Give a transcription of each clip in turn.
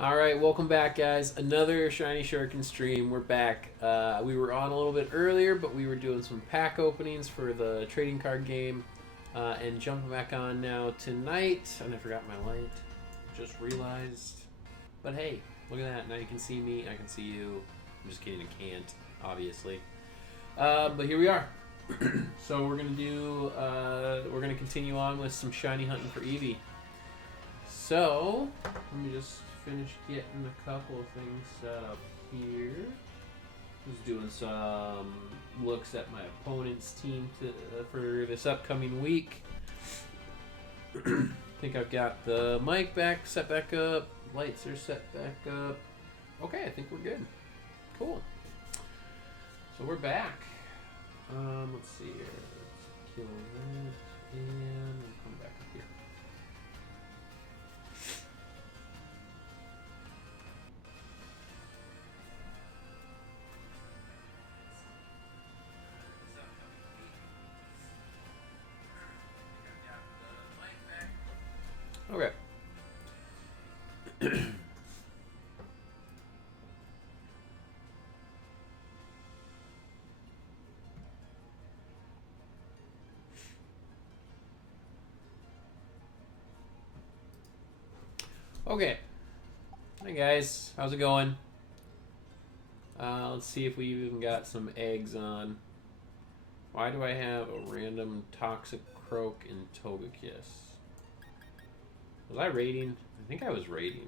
All right, welcome back, guys. Another Shiny Shuriken stream. We're back. We were on a little bit earlier, but we were doing some pack openings for the trading card game, and jumping back on now tonight. And I forgot my light. Just realized. But hey, look at that. Now you can see me. I can see you. I'm just kidding. I can't, obviously. But here we are. So we're gonna do. We're gonna continue on with some shiny hunting for Eevee. So let me just finish getting a couple of things set up here. Just doing some looks at my opponent's team for this upcoming week. I think I've got the mic set back up. Lights are set back up. Okay, I think we're good. Cool. So we're back. Let's see here. Let's kill that and we'll come back up here. Okay. Okay. Hi guys, how's it going? Let's see if we even got some eggs on. Why do I have a random Toxic Croak and Togekiss? Was I raiding? I think I was raiding.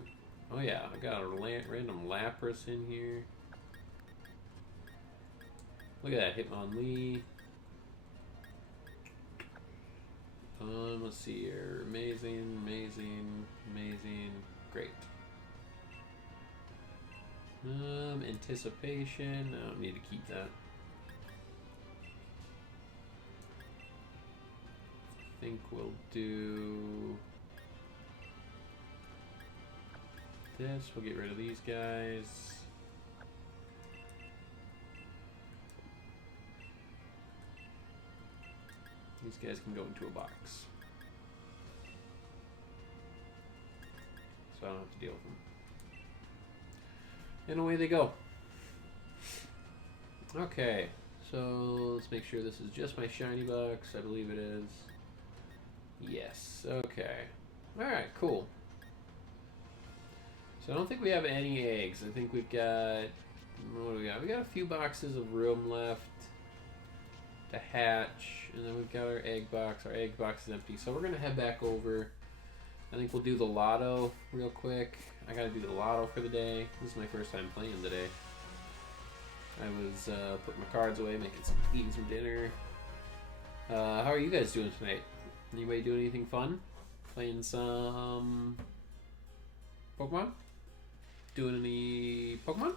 Oh yeah, I got a random Lapras in here. Look at that, Hitmonlee. Let's see here. Amazing, amazing, amazing. Great. Anticipation. I don't need to keep that. I think we'll do this. We'll get rid of these guys. These guys can go into a box. So I don't have to deal with them. And away they go. Okay, so let's make sure this is just my shiny box. I believe it is. Yes, okay. Alright, cool. So I don't think we have any eggs. I think we've got... What do we got? We got a few boxes of room left to hatch. And then we've got our egg box. Our egg box is empty. So we're going to head back over. I think we'll do the lotto real quick. I got to do the lotto for the day. This is my first time playing today. I was putting my cards away, eating some dinner. How are you guys doing tonight? Anybody doing anything fun? Playing some Pokemon? Doing any Pokemon?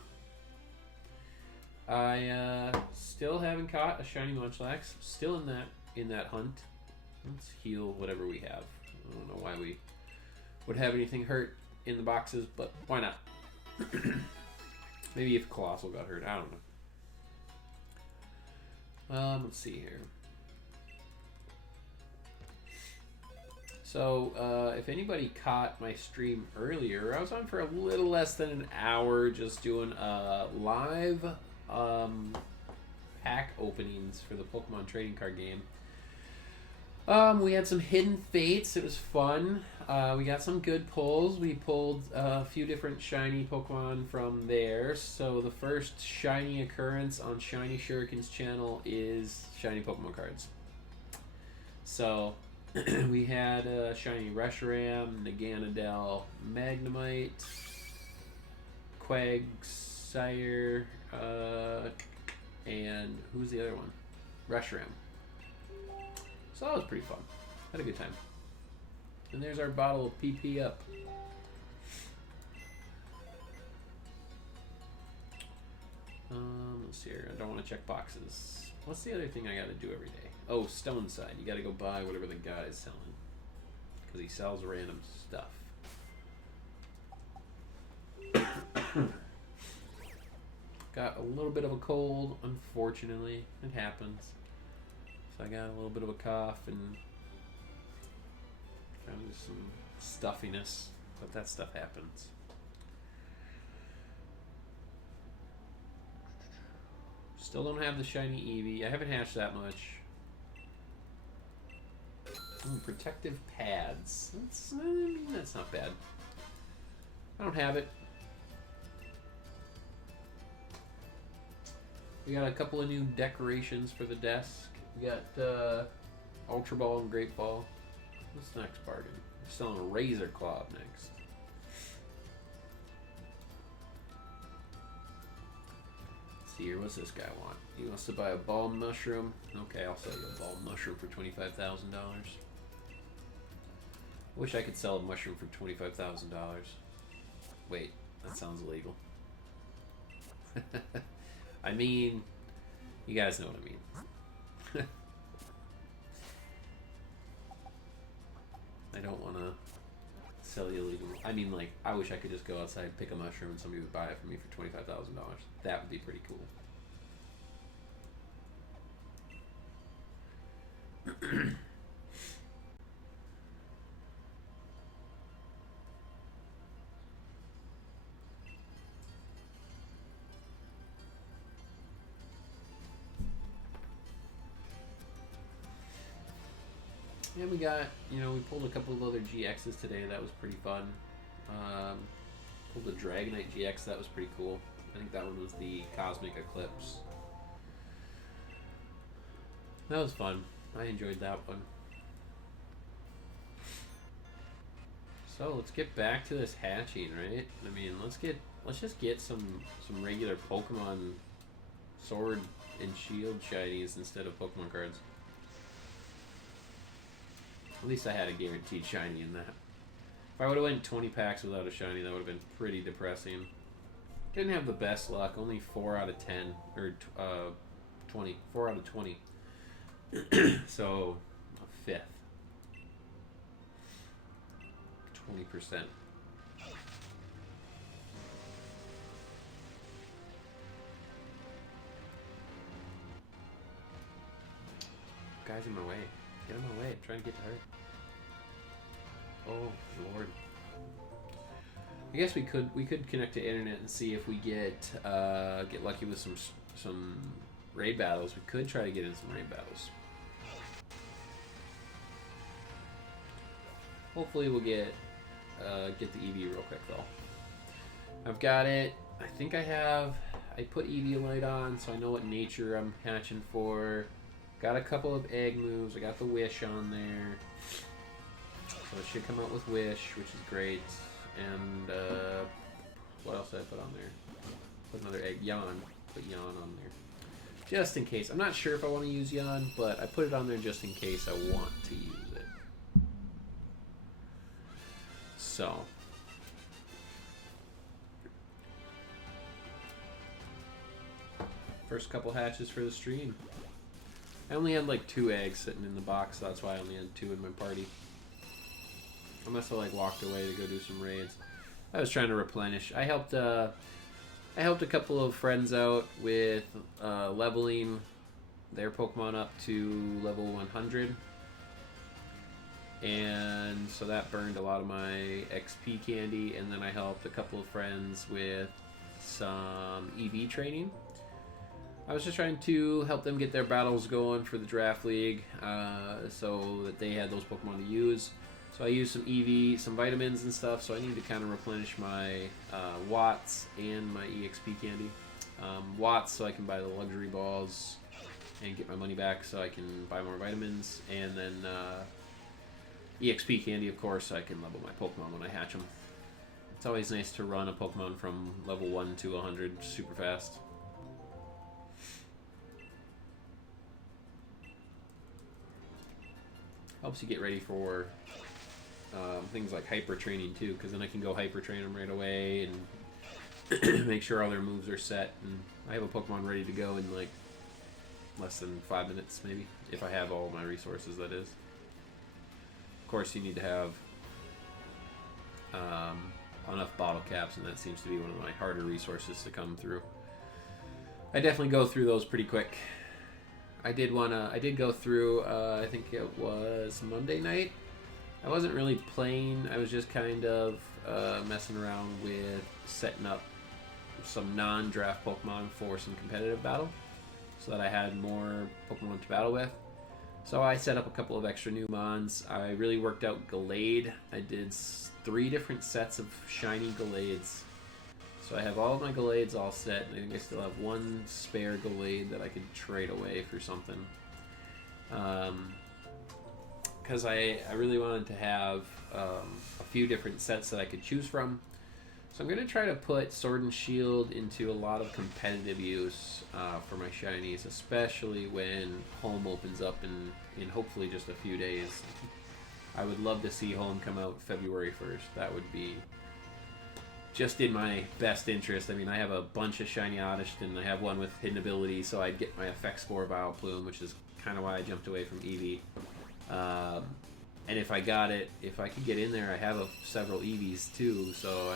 I still haven't caught a shiny Munchlax. Still in that hunt. Let's heal whatever we have. I don't know why we would have anything hurt in the boxes, but why not? Maybe if Colossal got hurt, I don't know. Let's see here. So, if anybody caught my stream earlier, I was on for a little less than an hour just doing live pack openings for the Pokemon trading card game. We had some hidden fates. It was fun. We got some good pulls. We pulled a few different shiny Pokemon from there. So the first shiny occurrence on Shiny Shuriken's channel is shiny Pokemon cards. So we had shiny Reshiram, Naganadel, Magnemite, Quagsire, and who's the other one? Reshiram. So that was pretty fun. Had a good time. And there's our bottle of PP up. Let's see here. I don't want to check boxes. What's the other thing I got to do every day? Oh, Stone Side. You got to go buy whatever the guy is selling. Because he sells random stuff. Got a little bit of a cold, unfortunately. It happens. So I got a little bit of a cough and kind of some stuffiness, but that stuff happens. Still don't have the shiny Eevee. I haven't hatched that much. Protective pads. That's not bad. I don't have it. We got a couple of new decorations for the desk. We got Ultra Ball and Great Ball. What's next bargain? We're selling a Razor Claw next. Let's see here, what's this guy want? He wants to buy a ball mushroom. Okay, I'll sell you a ball mushroom for $25,000. Wish I could sell a mushroom for $25,000. Wait, that sounds illegal. I mean, you guys know what I mean. I don't want to sell you illegal. I mean, like, I wish I could just go outside, pick a mushroom, and somebody would buy it for me for $25,000. That would be pretty cool. And we got, we pulled a couple of other GXs today. That was pretty fun. Pulled a Dragonite GX. That was pretty cool. I think that one was the Cosmic Eclipse. That was fun. I enjoyed that one. So let's get back to this hatching, right? I mean, let's just get some regular Pokemon Sword and Shield shinies instead of Pokemon cards. At least I had a guaranteed shiny in that. If I would have went 20 packs without a shiny, that would have been pretty depressing. Didn't have the best luck. Only 4 out of 10 or 20. 4 out of 20. So a fifth. 20%. Guys in my way. Get in my way. I'm trying to get to her. Oh Lord. I guess we could connect to internet and see if we get lucky with some raid battles. We could try to get in some raid battles. Hopefully we'll get the Eevee real quick though. I've got it. I think I put Eevee light on so I know what nature I'm hatching for. Got a couple of egg moves. I got the Wish on there. So it should come out with Wish, which is great. And what else did I put on there? Put another egg. Yawn. Put Yawn on there. Just in case. I'm not sure if I want to use Yawn, but I put it on there just in case I want to use it. So. First couple hatches for the stream. I only had like 2 eggs sitting in the box, so that's why I only had 2 in my party. I must have like walked away to go do some raids. I was trying to replenish. I helped a couple of friends out with leveling their Pokemon up to level 100. And so that burned a lot of my XP candy, and then I helped a couple of friends with some EV training. I was just trying to help them get their battles going for the draft league, so that they had those Pokemon to use. So I used some EV, some vitamins and stuff, so I need to kind of replenish my Watts and my EXP candy. Watts so I can buy the luxury balls and get my money back so I can buy more vitamins, and then EXP candy, of course, so I can level my Pokemon when I hatch them. It's always nice to run a Pokemon from level 1 to 100 super fast. Helps you get ready for things like hyper training too, because then I can go hyper train them right away and make sure all their moves are set. And I have a Pokemon ready to go in like less than 5 minutes, maybe, if I have all my resources. That is. Of course, you need to have enough bottle caps, and that seems to be one of my harder resources to come through. I definitely go through those pretty quick. I did go through, I think it was Monday night. I wasn't really playing, I was just kind of messing around with setting up some non-draft Pokemon for some competitive battle. so that I had more Pokemon to battle with. So I set up a couple of extra new mons. I really worked out Gallade. I did 3 different sets of shiny Gallades. So I have all of my Gallades all set, and I think I still have 1 spare Gallade that I could trade away for something. Because I really wanted to have a few different sets that I could choose from. So I'm going to try to put Sword and Shield into a lot of competitive use for my shinies, especially when Home opens up in hopefully just a few days. I would love to see Home come out February 1st. That would be just in my best interest. I mean, I have a bunch of shiny Oddish, and I have one with hidden ability, so I'd get my effect score Vileplume, which is kind of why I jumped away from Eevee. And if I got it, if I could get in there, I have several Eevees too. So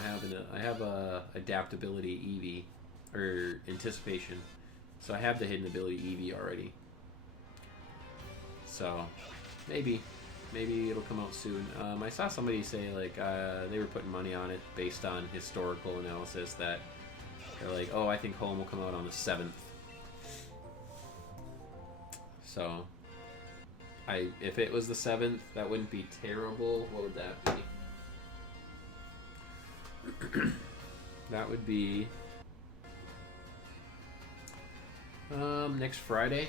I have a adaptability Eevee, or anticipation. So I have the hidden ability Eevee already. So maybe it'll come out soon. I saw somebody say like they were putting money on it based on historical analysis that they're like, oh, I think Home will come out on the 7th. So if it was the 7th, that wouldn't be terrible. What would that be? That would be next Friday.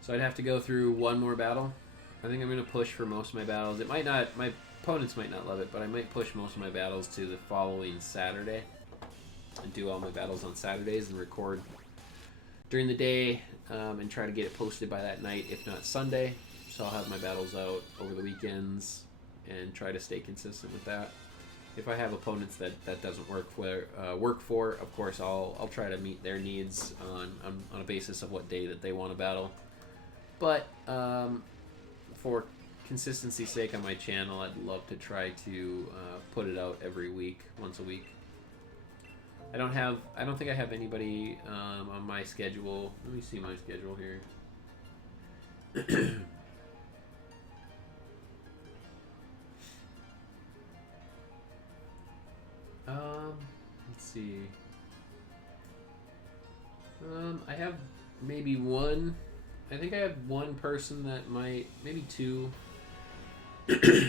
So I'd have to go through 1 more battle. I think I'm going to push for most of my battles. It might not, my opponents might not love it, but I might push most of my battles to the following Saturday and do all my battles on Saturdays and record during the day, and try to get it posted by that night, if not Sunday. So I'll have my battles out over the weekends and try to stay consistent with that. If I have opponents that doesn't work for, of course I'll try to meet their needs on a basis of what day that they want to battle. But for consistency's sake on my channel, I'd love to try to put it out every week, once a week. I don't think I have anybody on my schedule. Let me see my schedule here. Let's see. I have maybe 1. I think I have 1 person that might, maybe 2,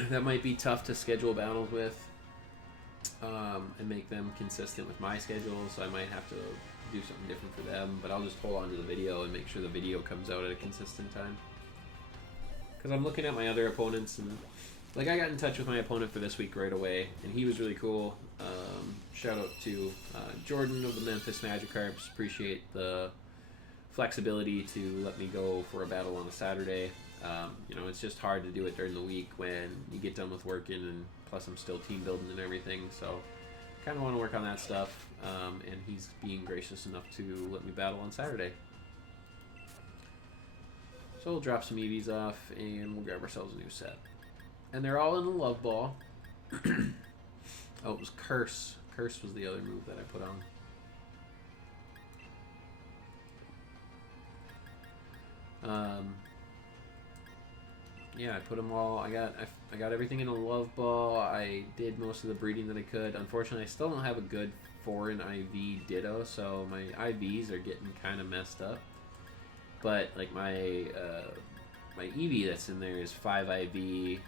that might be tough to schedule battles with. And make them consistent with my schedule, so I might have to do something different for them, but I'll just hold on to the video and make sure the video comes out at a consistent time. Because I'm looking at my other opponents, and like I got in touch with my opponent for this week right away, and he was really cool. Shout out to Jordan of the Memphis Magikarps. Appreciate the flexibility to let me go for a battle on a Saturday. You know, it's just hard to do it during the week when you get done with working, and plus I'm still team building and everything, so kind of want to work on that stuff, and he's being gracious enough to let me battle on Saturday. So we'll drop some Eevees off, and we'll grab ourselves a new set. And they're all in the Love Ball. Oh, it was Curse. Curse was the other move that I put on. Yeah, I put them all. I got everything in a Love Ball. I did most of the breeding that I could. Unfortunately, I still don't have a good foreign IV Ditto, so my IVs are getting kind of messed up. But like my Eevee that's in there is 5 IV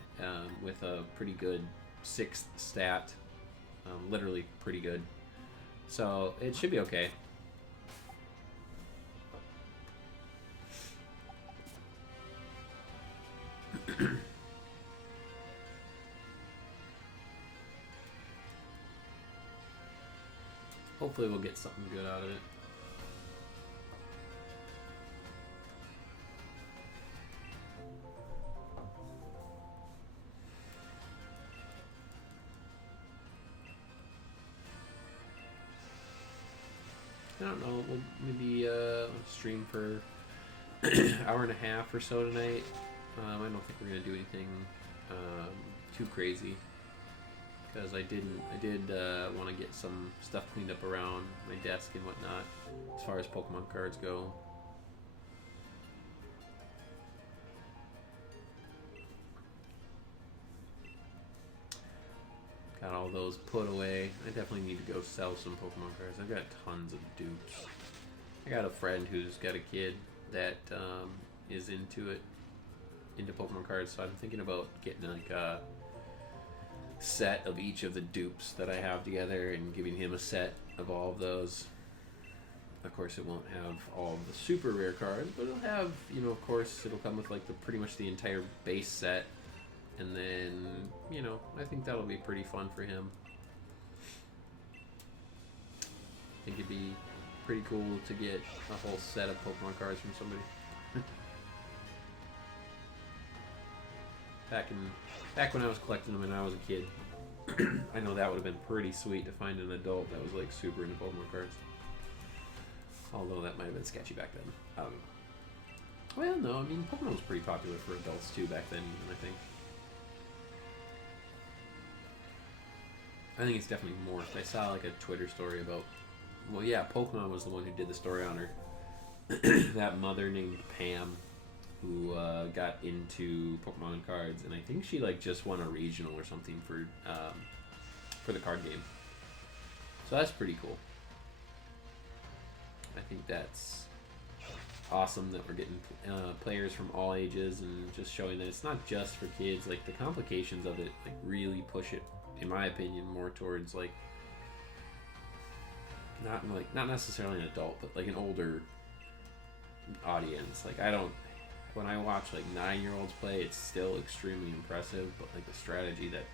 with a pretty good 6th stat, literally pretty good. So it should be okay. Hopefully we'll get something good out of it. I don't know, we'll maybe stream for an hour and a half or so tonight. I don't think we're gonna do anything too crazy, because I did want to get some stuff cleaned up around my desk and whatnot as far as Pokemon cards go. Got all those put away. I definitely need to go sell some Pokemon cards. I've got tons of dupes. I got a friend who's got a kid that is into Pokemon cards, so I'm thinking about getting like a set of each of the dupes that I have together and giving him a set of all of those. Of course, it won't have all of the super rare cards, but it'll have, you know, of course, it'll come with like pretty much the entire base set, and then, you know, I think that'll be pretty fun for him. I think it'd be pretty cool to get a whole set of Pokemon cards from somebody. Back when I was collecting them and I was a kid, I know that would have been pretty sweet to find an adult that was like super into Pokemon cards. Although that might have been sketchy back then. I don't know. Well, no, I mean, Pokemon was pretty popular for adults too back then, even, I think. I think it's definitely morphed. I saw like a Twitter story about, well, yeah, Pokemon was the one who did the story on her. That mother named Pam, who got into Pokemon cards, and I think she like just won a regional or something for the card game. So that's pretty cool. I think that's awesome that we're getting players from all ages and just showing that it's not just for kids. Like the complications of it like really push it, in my opinion, more towards like not necessarily an adult, but like an older audience. Like when I watch like 9-year-olds play, it's still extremely impressive, but like the strategy that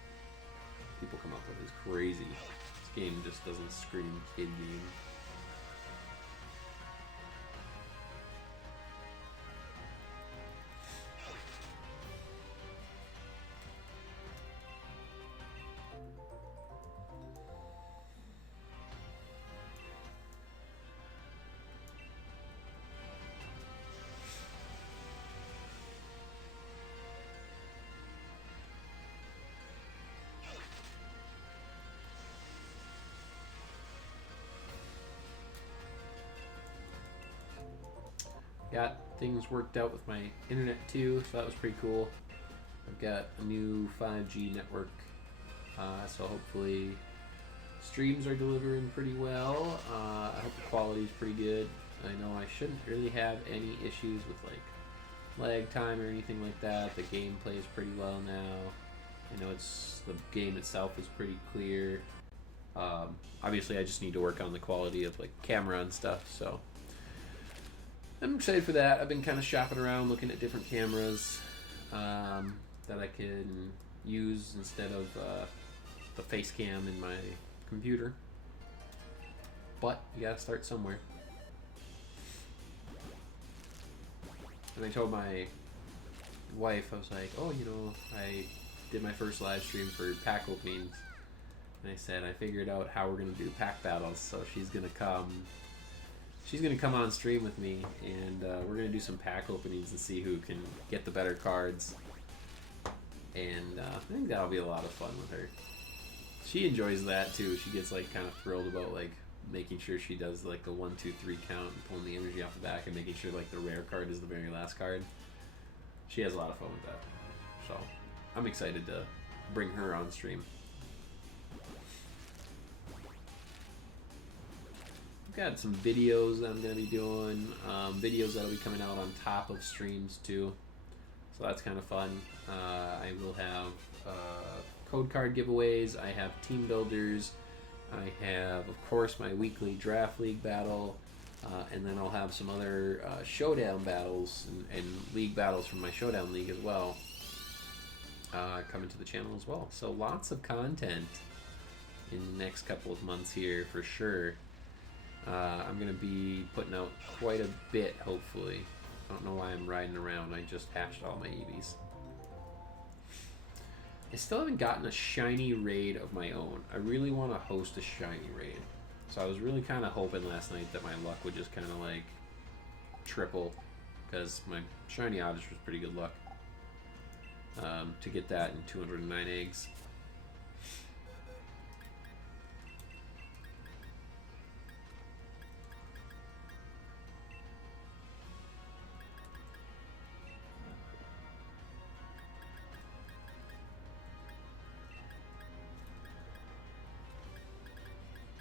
people come up with is crazy. This game just doesn't scream kid game. Got things worked out with my internet too, so that was pretty cool. I've got a new 5G network, so hopefully streams are delivering pretty well. I hope the quality's pretty good. I know I shouldn't really have any issues with like lag time or anything like that. The game plays pretty well now. I know the game itself is pretty clear. Obviously I just need to work on the quality of like camera and stuff, so I'm excited for that. I've been kind of shopping around, looking at different cameras that I can use instead of the face cam in my computer. But you gotta start somewhere. And I told my wife, I was like, oh, you know, I did my first live stream for pack openings. And I said, I figured out how we're going to do pack battles, so she's going to come on stream with me, and we're going to do some pack openings and see who can get the better cards. And I think that'll be a lot of fun with her. She enjoys that too. She gets like kind of thrilled about like making sure she does like the 1, 2, 3 count and pulling the energy off the back and making sure like the rare card is the very last card. She has a lot of fun with that. So I'm excited to bring her on stream. I've got some videos that I'm going to be doing, videos that'll be coming out on top of streams too. So that's kind of fun. I will have code card giveaways. I have team builders. I have, of course, my weekly draft league battle, and then I'll have some other showdown battles and league battles from my showdown league as well coming to the channel as well. So lots of content in the next couple of months here for sure. I'm going to be putting out quite a bit, hopefully. I don't know why I'm riding around. I just hatched all my Eevees. I still haven't gotten a shiny raid of my own. I really want to host a shiny raid. So I was really kind of hoping last night that my luck would just kind of like triple, because my shiny Oddish was pretty good luck to get that in 209 eggs.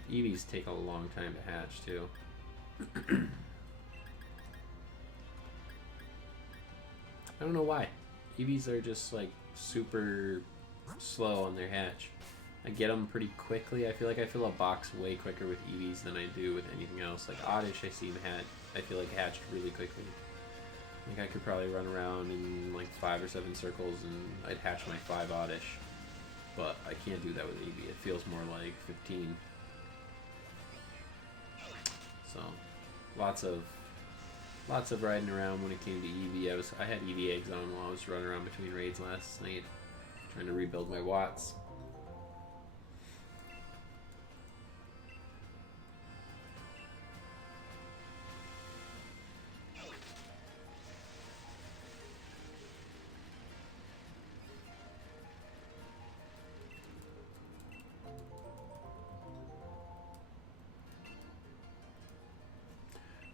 Eevees take a long time to hatch too. I don't know why. Eevees are just like super slow on their hatch. I get them pretty quickly. I feel like I fill a box way quicker with Eevees than I do with anything else. Like Oddish, I feel like hatched really quickly. Like I could probably run around in like 5 or 7 circles and I'd hatch my 5 Oddish. But I can't do that with Eevee. It feels more like 15. So lots of riding around when it came to Eevee. I had Eevee eggs on while I was running around between raids last night, trying to rebuild my watts.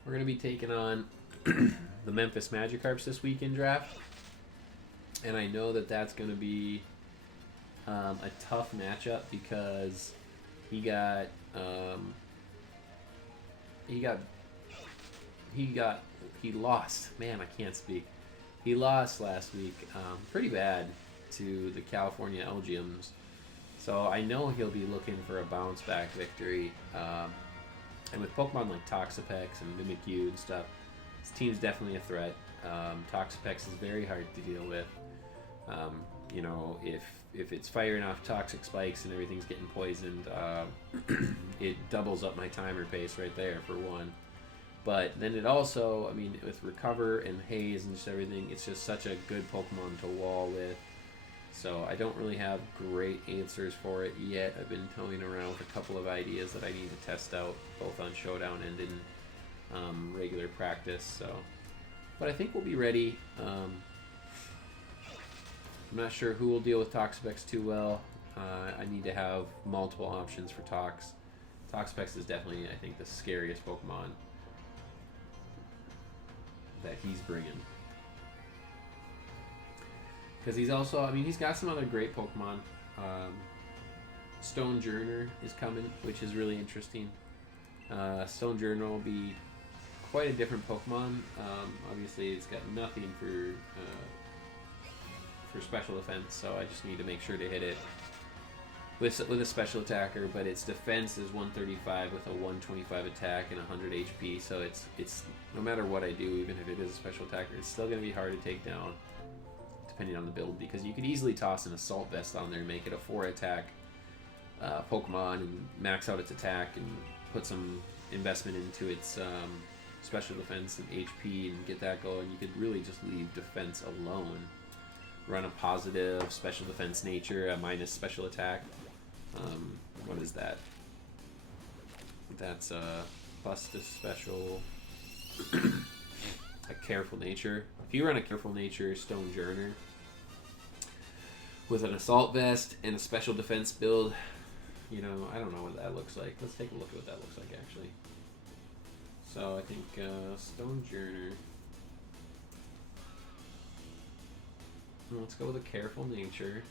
We're going to be taking on the Memphis Magikarps this weekend draft. And I know that that's going to be a tough matchup because he lost. Man, I can't speak. He lost last week pretty bad to the California Elgiums. So I know he'll be looking for a bounce back victory. And with Pokemon like Toxapex and Mimikyu and stuff, this team's definitely a threat. Toxapex is very hard to deal with. You know, if it's firing off toxic spikes and everything's getting poisoned, it doubles up my timer pace right there for one. But then it also, I mean, with Recover and Haze and just everything, it's just such a good Pokemon to wall with. So I don't really have great answers for it yet. I've been toying around with a couple of ideas that I need to test out, both on Showdown and in regular practice. So, but I think we'll be ready. I'm not sure who will deal with Toxapex too well. I need to have multiple options for Tox. Toxapex is definitely, I think, the scariest Pokemon that he's bringing. Because he's also, I mean, he's got some other great Pokemon. Stonejourner is coming, which is really interesting. Stonejourner will be quite a different Pokemon. Obviously, it's got nothing for special defense, so I just need to make sure to hit it with a special attacker. But its defense is 135 with a 125 attack and 100 HP. So it's no matter what I do, even if it is a special attacker, it's still going to be hard to take down, depending on the build, because you could easily toss an Assault Vest on there and make it a 4 attack Pokemon and max out its attack and put some investment into its special defense and HP and get that going. You could really just leave defense alone. Run a positive special defense nature, a minus special attack. What is that? That's bust a special a careful nature. If you run a careful nature Stonejourner with an Assault Vest and a special defense build, you know, I don't know what that looks like. Let's take a look at what that looks like, actually. So I think Stonejourner. Let's go with a careful nature.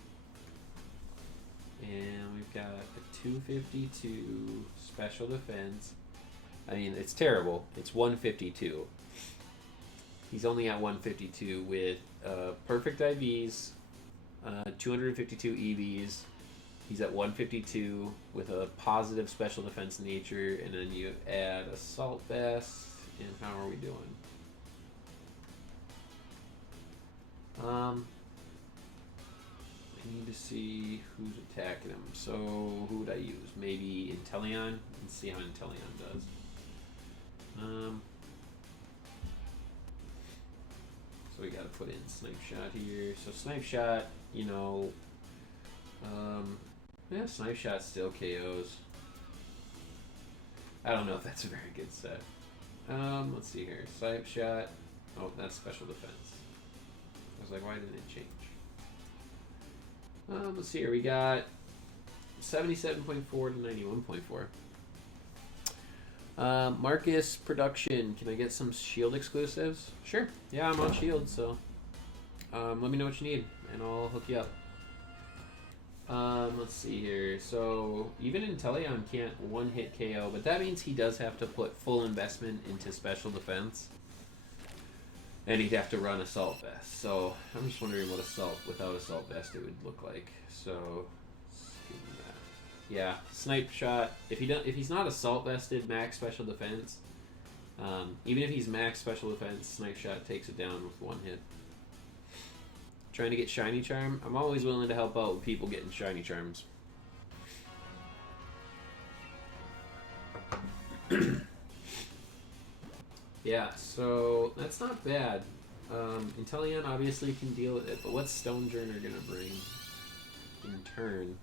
And we've got a 252 special defense. I mean, it's terrible. It's 152. He's only at 152 with perfect IVs, 252 EVs. He's at 152 with a positive special defense nature, and then you add Assault Vest, and how are we doing? I need to see who's attacking him. So who would I use? Maybe Inteleon, and see how Inteleon does. So we gotta put in Snipe Shot here. So Snipe Shot, you know, yeah, Snipe Shot still KOs. I don't know if that's a very good set. Let's see here. Snipe Shot. Oh, that's special defense. I was like, why didn't it change? Let's see here. We got 77.4 to 91.4. Marcus Production. Can I get some Shield exclusives? Sure. Yeah, I'm on Shield, so let me know what you need, and I'll hook you up. Let's see here. So even Inteleon can't one-hit KO, but that means he does have to put full investment into special defense. And he'd have to run Assault Vest. So I'm just wondering what Assault without Assault Vest it would look like. So let's give him that. Yeah, Snipe Shot. If he's not Assault Vested, max Special Defense. Even if he's max Special Defense, Snipe Shot takes it down with one hit. Trying to get Shiny Charm. I'm always willing to help out with people getting Shiny Charms. Yeah, so that's not bad. Inteleon obviously can deal with it, but what's Stonejourner gonna bring in turn?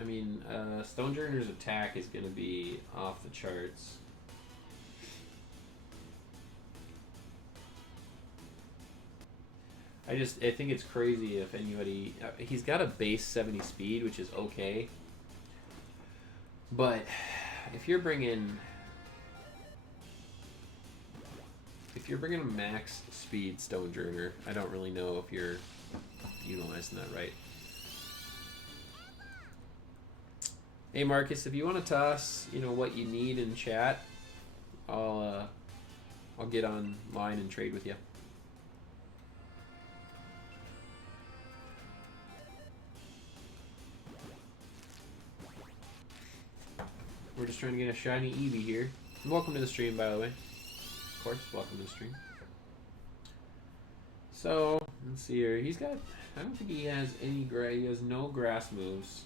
I mean, Stonejourner's attack is gonna be off the charts. I think it's crazy if anybody... he's got a base 70 speed, which is okay. But if you're bringing a max speed Stonejourner, I don't really know if you're utilizing that right. Hey Marcus, if you want to toss, what you need in chat, I'll get online and trade with you. We're just trying to get a shiny Eevee here. And welcome to the stream, by the way. Of course, welcome to the stream. So, let's see here. He's got... I don't think he has any grass. He has no grass moves.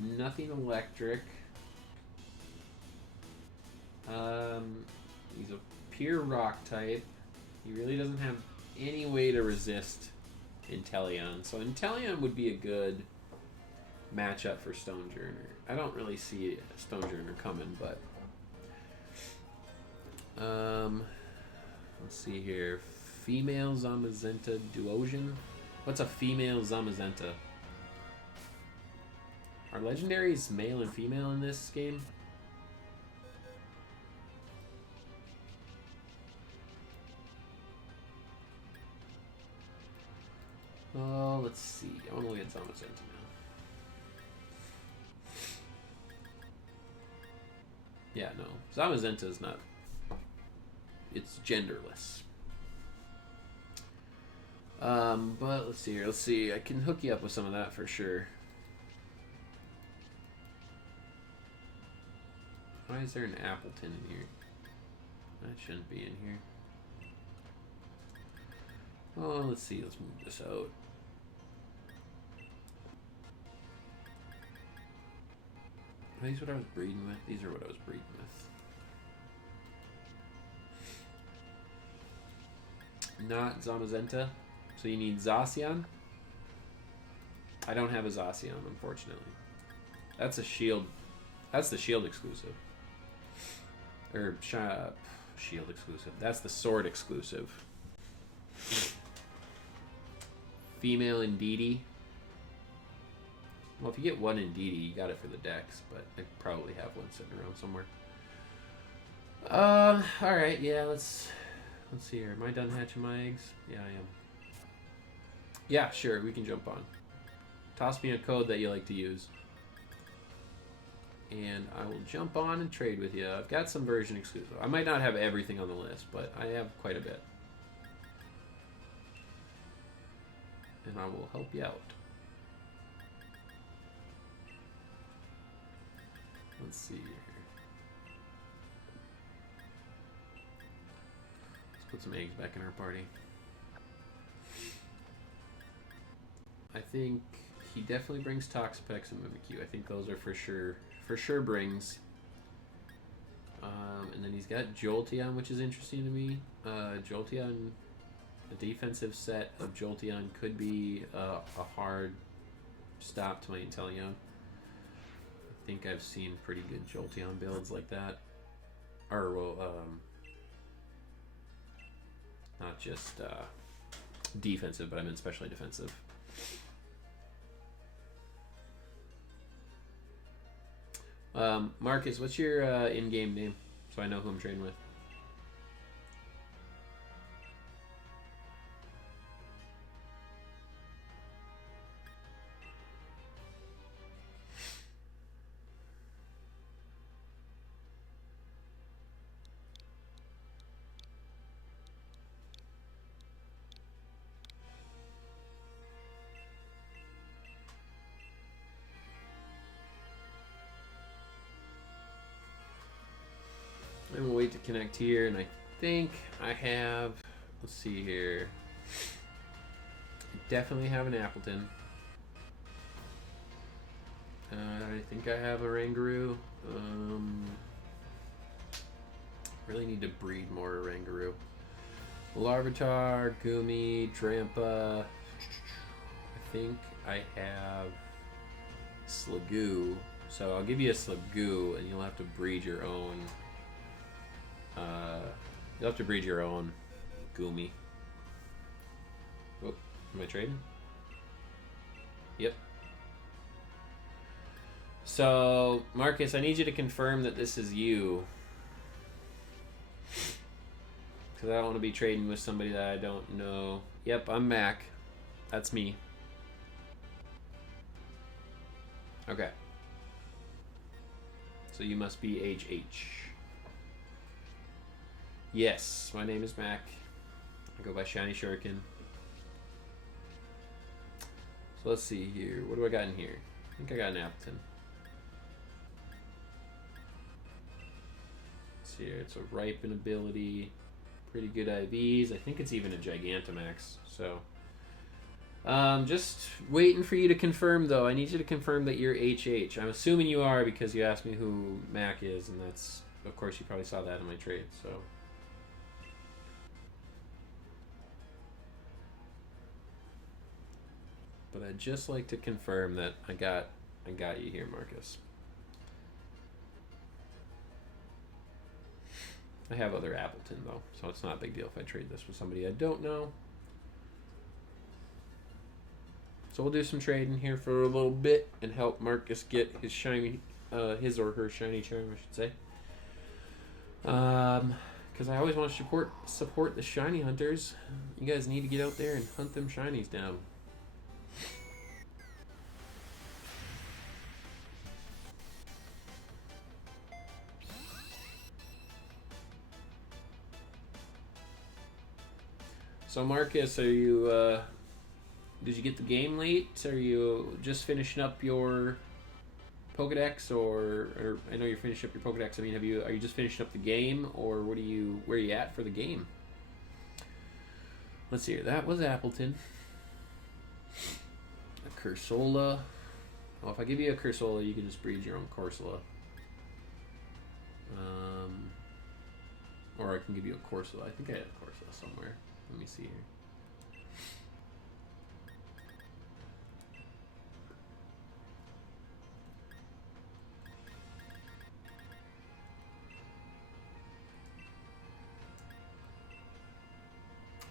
Nothing electric. He's a pure rock type. He really doesn't have any way to resist Inteleon. So Inteleon would be a good matchup for Stonejourner. I don't really see Stonejourner coming, but let's see here. Female Zamazenta Duosion. What's a female Zamazenta? Are legendaries male and female in this game? Oh, let's see. I want to look at Zamazenta now. Yeah, no. Zamazenta is not... It's genderless. But let's see here. Let's see. I can hook you up with some of that for sure. Why is there an Appleton in here? That shouldn't be in here. Oh, let's see. Let's move this out. Are these what I was breeding with? These are what I was breeding with. Not Zamazenta. So you need Zacian? I don't have a Zacian, unfortunately. That's a shield. That's the shield exclusive. Or shield exclusive. That's the sword exclusive. Female Indeedee. Well, if you get one Indeedee, you got it for the dex, but I probably have one sitting around somewhere. Alright, yeah, let's see here. Am I done hatching my eggs? Yeah, I am. Yeah, sure, we can jump on. Toss me a code that you like to use. And I will jump on and trade with you. I've got some version exclusive. I might not have everything on the list, but I have quite a bit. And I will help you out. Let's see here. Let's put some eggs back in our party. I think he definitely brings Toxapex and Mimikyu. I think those are for sure brings. And then he's got Jolteon, which is interesting to me. Jolteon, a defensive set of Jolteon could be a hard stop to my Inteleon. I think I've seen pretty good Jolteon builds like that. Or, well, not just defensive, but I meant especially defensive. Marcus, what's your in-game name? So I know who I'm trading with. wait to connect here, and I think I have, let's see here, I definitely have an Appleton. I think I have a Rangaroo. Really need to breed more Rangaroo. Larvitar, Goomy, Drampa. I think I have Sliggoo. So I'll give you a Sliggoo, and you'll have to breed your own. You'll have to breed your own Goomy. Oh, am I trading? Yep. So, Marcus, I need you to confirm that this is you. Because I don't want to be trading with somebody that I don't know. Yep, I'm Mac. That's me. Okay. So you must be HH. Yes, my name is Mac. I go by Shiny Shuriken. So let's see here. What do I got in here? I think I got an Appleton. Let's see here. It's a Ripen ability. Pretty good IVs. I think it's even a Gigantamax. So, just waiting for you to confirm, though. I need you to confirm that you're HH. I'm assuming you are because you asked me who Mac is, and that's, of course, you probably saw that in my trade. So. But I'd just like to confirm that I got you here, Marcus. I have other Appleton, though, so it's not a big deal if I trade this with somebody I don't know. So we'll do some trading here for a little bit and help Marcus get his shiny, his or her shiny charm, I should say. Because I always want to support the shiny hunters. You guys need to get out there and hunt them shinies down. So Marcus, are you, did you get the game late? Are you just finishing up your Pokedex, or I know you're finishing up your Pokedex. I mean, are you just finishing up the game, or where are you at for the game? Let's see here. That was Appleton. A Cursola. Well, if I give you a Cursola, you can just breed your own Corsola. Or I can give you a Corsola. I think I had a Corsola somewhere. Let me see here.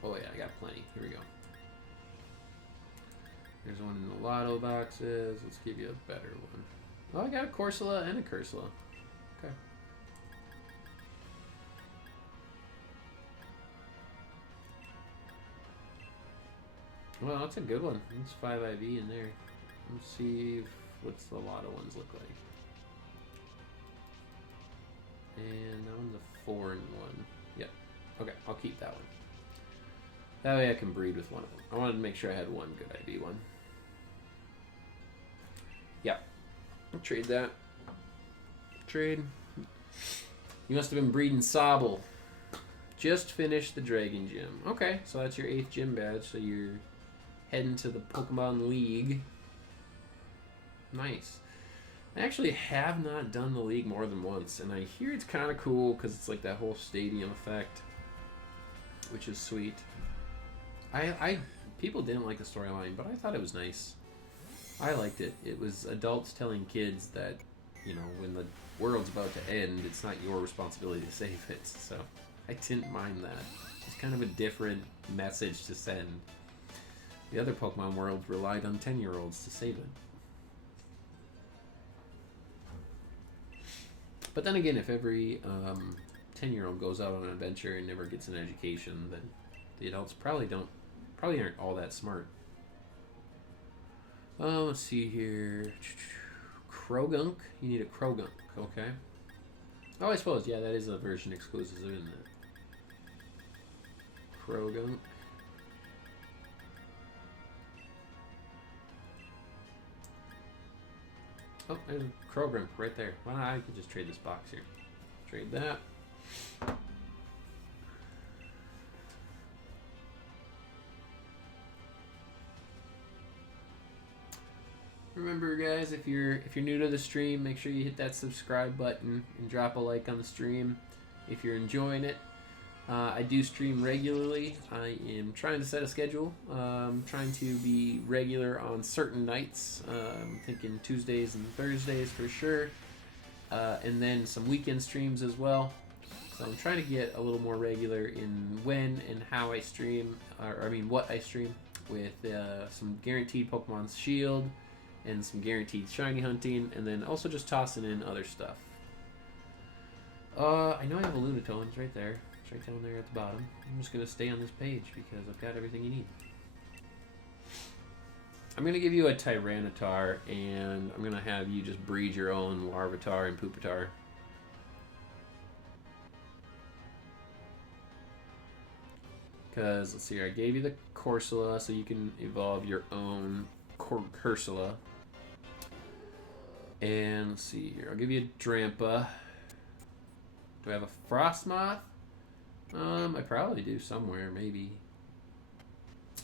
Oh yeah, I got plenty. Here we go. There's one in the Lotto boxes. Let's give you a better one. Oh, I got a Corsola and a Cursola. Okay. Well, that's a good one. That's 5 IV in there. Let's see what's the Lotto ones look like. And that one's a 4 and 1. Yep. Okay, I'll keep that one. That way I can breed with one of them. I wanted to make sure I had one good IV one. Yep. I'll trade that. Trade. You must have been breeding Sobble. Just finished the Dragon Gym. Okay, so that's your 8th gym badge, so you're heading to the Pokemon League. Nice. I actually have not done the League more than once, and I hear it's kind of cool because it's like that whole stadium effect, which is sweet. People didn't like the storyline, but I thought it was nice. I liked it. It was adults telling kids that, you know, when the world's about to end, it's not your responsibility to save it. So I didn't mind that. It's kind of a different message to send. The other Pokemon world relied on 10-year-olds to save it. But then again, if every 10-year-old goes out on an adventure and never gets an education, then the adults probably aren't all that smart. Oh, let's see here. Krogunk? You need a Krogunk, okay. Oh, I suppose, yeah, that is a version exclusive, isn't it? Krogunk. Oh, there's a Krogunk right there. Well, I could just trade this box here. Trade that. Remember, guys, if you're new to the stream, make sure you hit that subscribe button and drop a like on the stream if you're enjoying it. I do stream regularly. I am trying to set a schedule. Trying to be regular on certain nights. I'm thinking Tuesdays and Thursdays for sure. And then some weekend streams as well. So I'm trying to get a little more regular in when and how I stream, what I stream, with some guaranteed Pokemon Shield and some guaranteed shiny hunting, and then also just tossing in other stuff. I know I have a Lunatone, it's right there. It's right down there at the bottom. I'm just going to stay on this page because I've got everything you need. I'm going to give you a Tyranitar, and I'm going to have you just breed your own Larvitar and Pupitar. Because, let's see here, I gave you the Corsola, so you can evolve your own Cursula. And let's see here, I'll give you a Drampa. Do I have a Frostmoth? I probably do somewhere, maybe.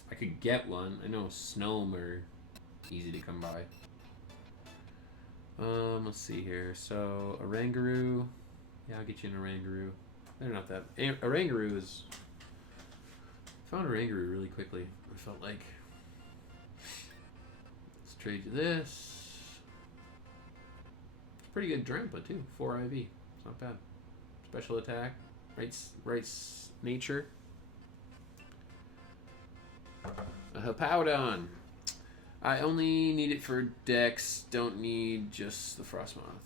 I could get one. I know Snom are easy to come by. Let's see here. So, Oranguru. Yeah, I'll get you an Oranguru. They're not that... Oranguru is... I found Oranguru really quickly. I felt like... Let's trade you this. It's pretty good Drampa, too. 4 IV. It's not bad. Special attack. Right nature. A Hippowdon. I only need it for Dex. Don't need just the Frostmoth.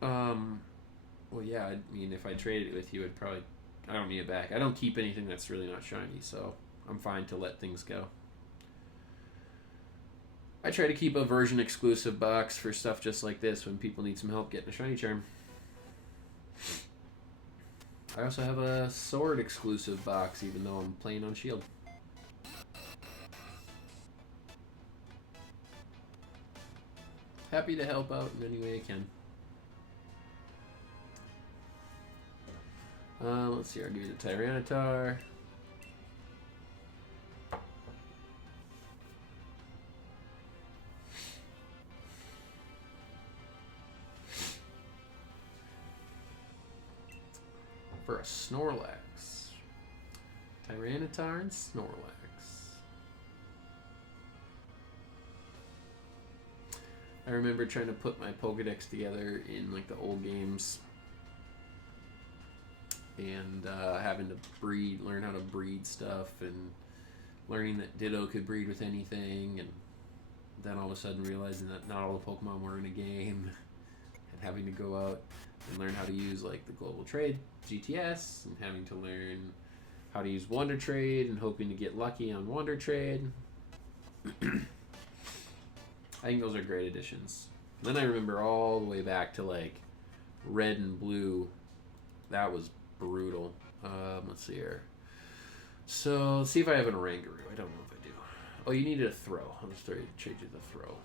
Well, yeah, I mean, if I traded it with you, I'd probably... I don't need it back. I don't keep anything that's really not shiny, so I'm fine to let things go. I try to keep a version exclusive box for stuff just like this when people need some help getting a shiny charm. I also have a sword exclusive box, even though I'm playing on Shield. Happy to help out in any way I can. Let's see, I'll give you the Tyranitar. For a Snorlax. Tyranitar and Snorlax. I remember trying to put my Pokedex together in like the old games. And having to learn how to breed stuff, and learning that Ditto could breed with anything, and then all of a sudden realizing that not all the Pokemon were in a game, and having to go out and learn how to use like the Global Trade GTS, and having to learn how to use Wonder Trade, and hoping to get lucky on Wonder Trade. I think those are great additions. Then I remember all the way back to like Red and Blue. That was brutal. Let's see here. So, let's see if I have an Oranguru. I don't know if I do. Oh, you needed a throw. I'll just trade you the throw.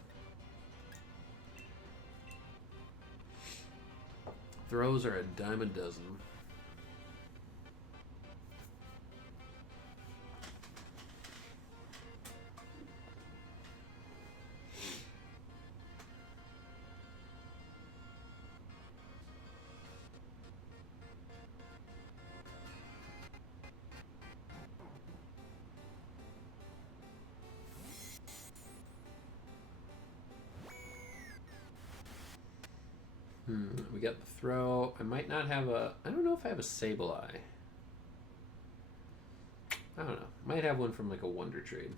Throws are a dime a dozen. We got the throw. I might not have a... I don't know if I have a Sableye. I don't know. Might have one from like a Wonder Trade.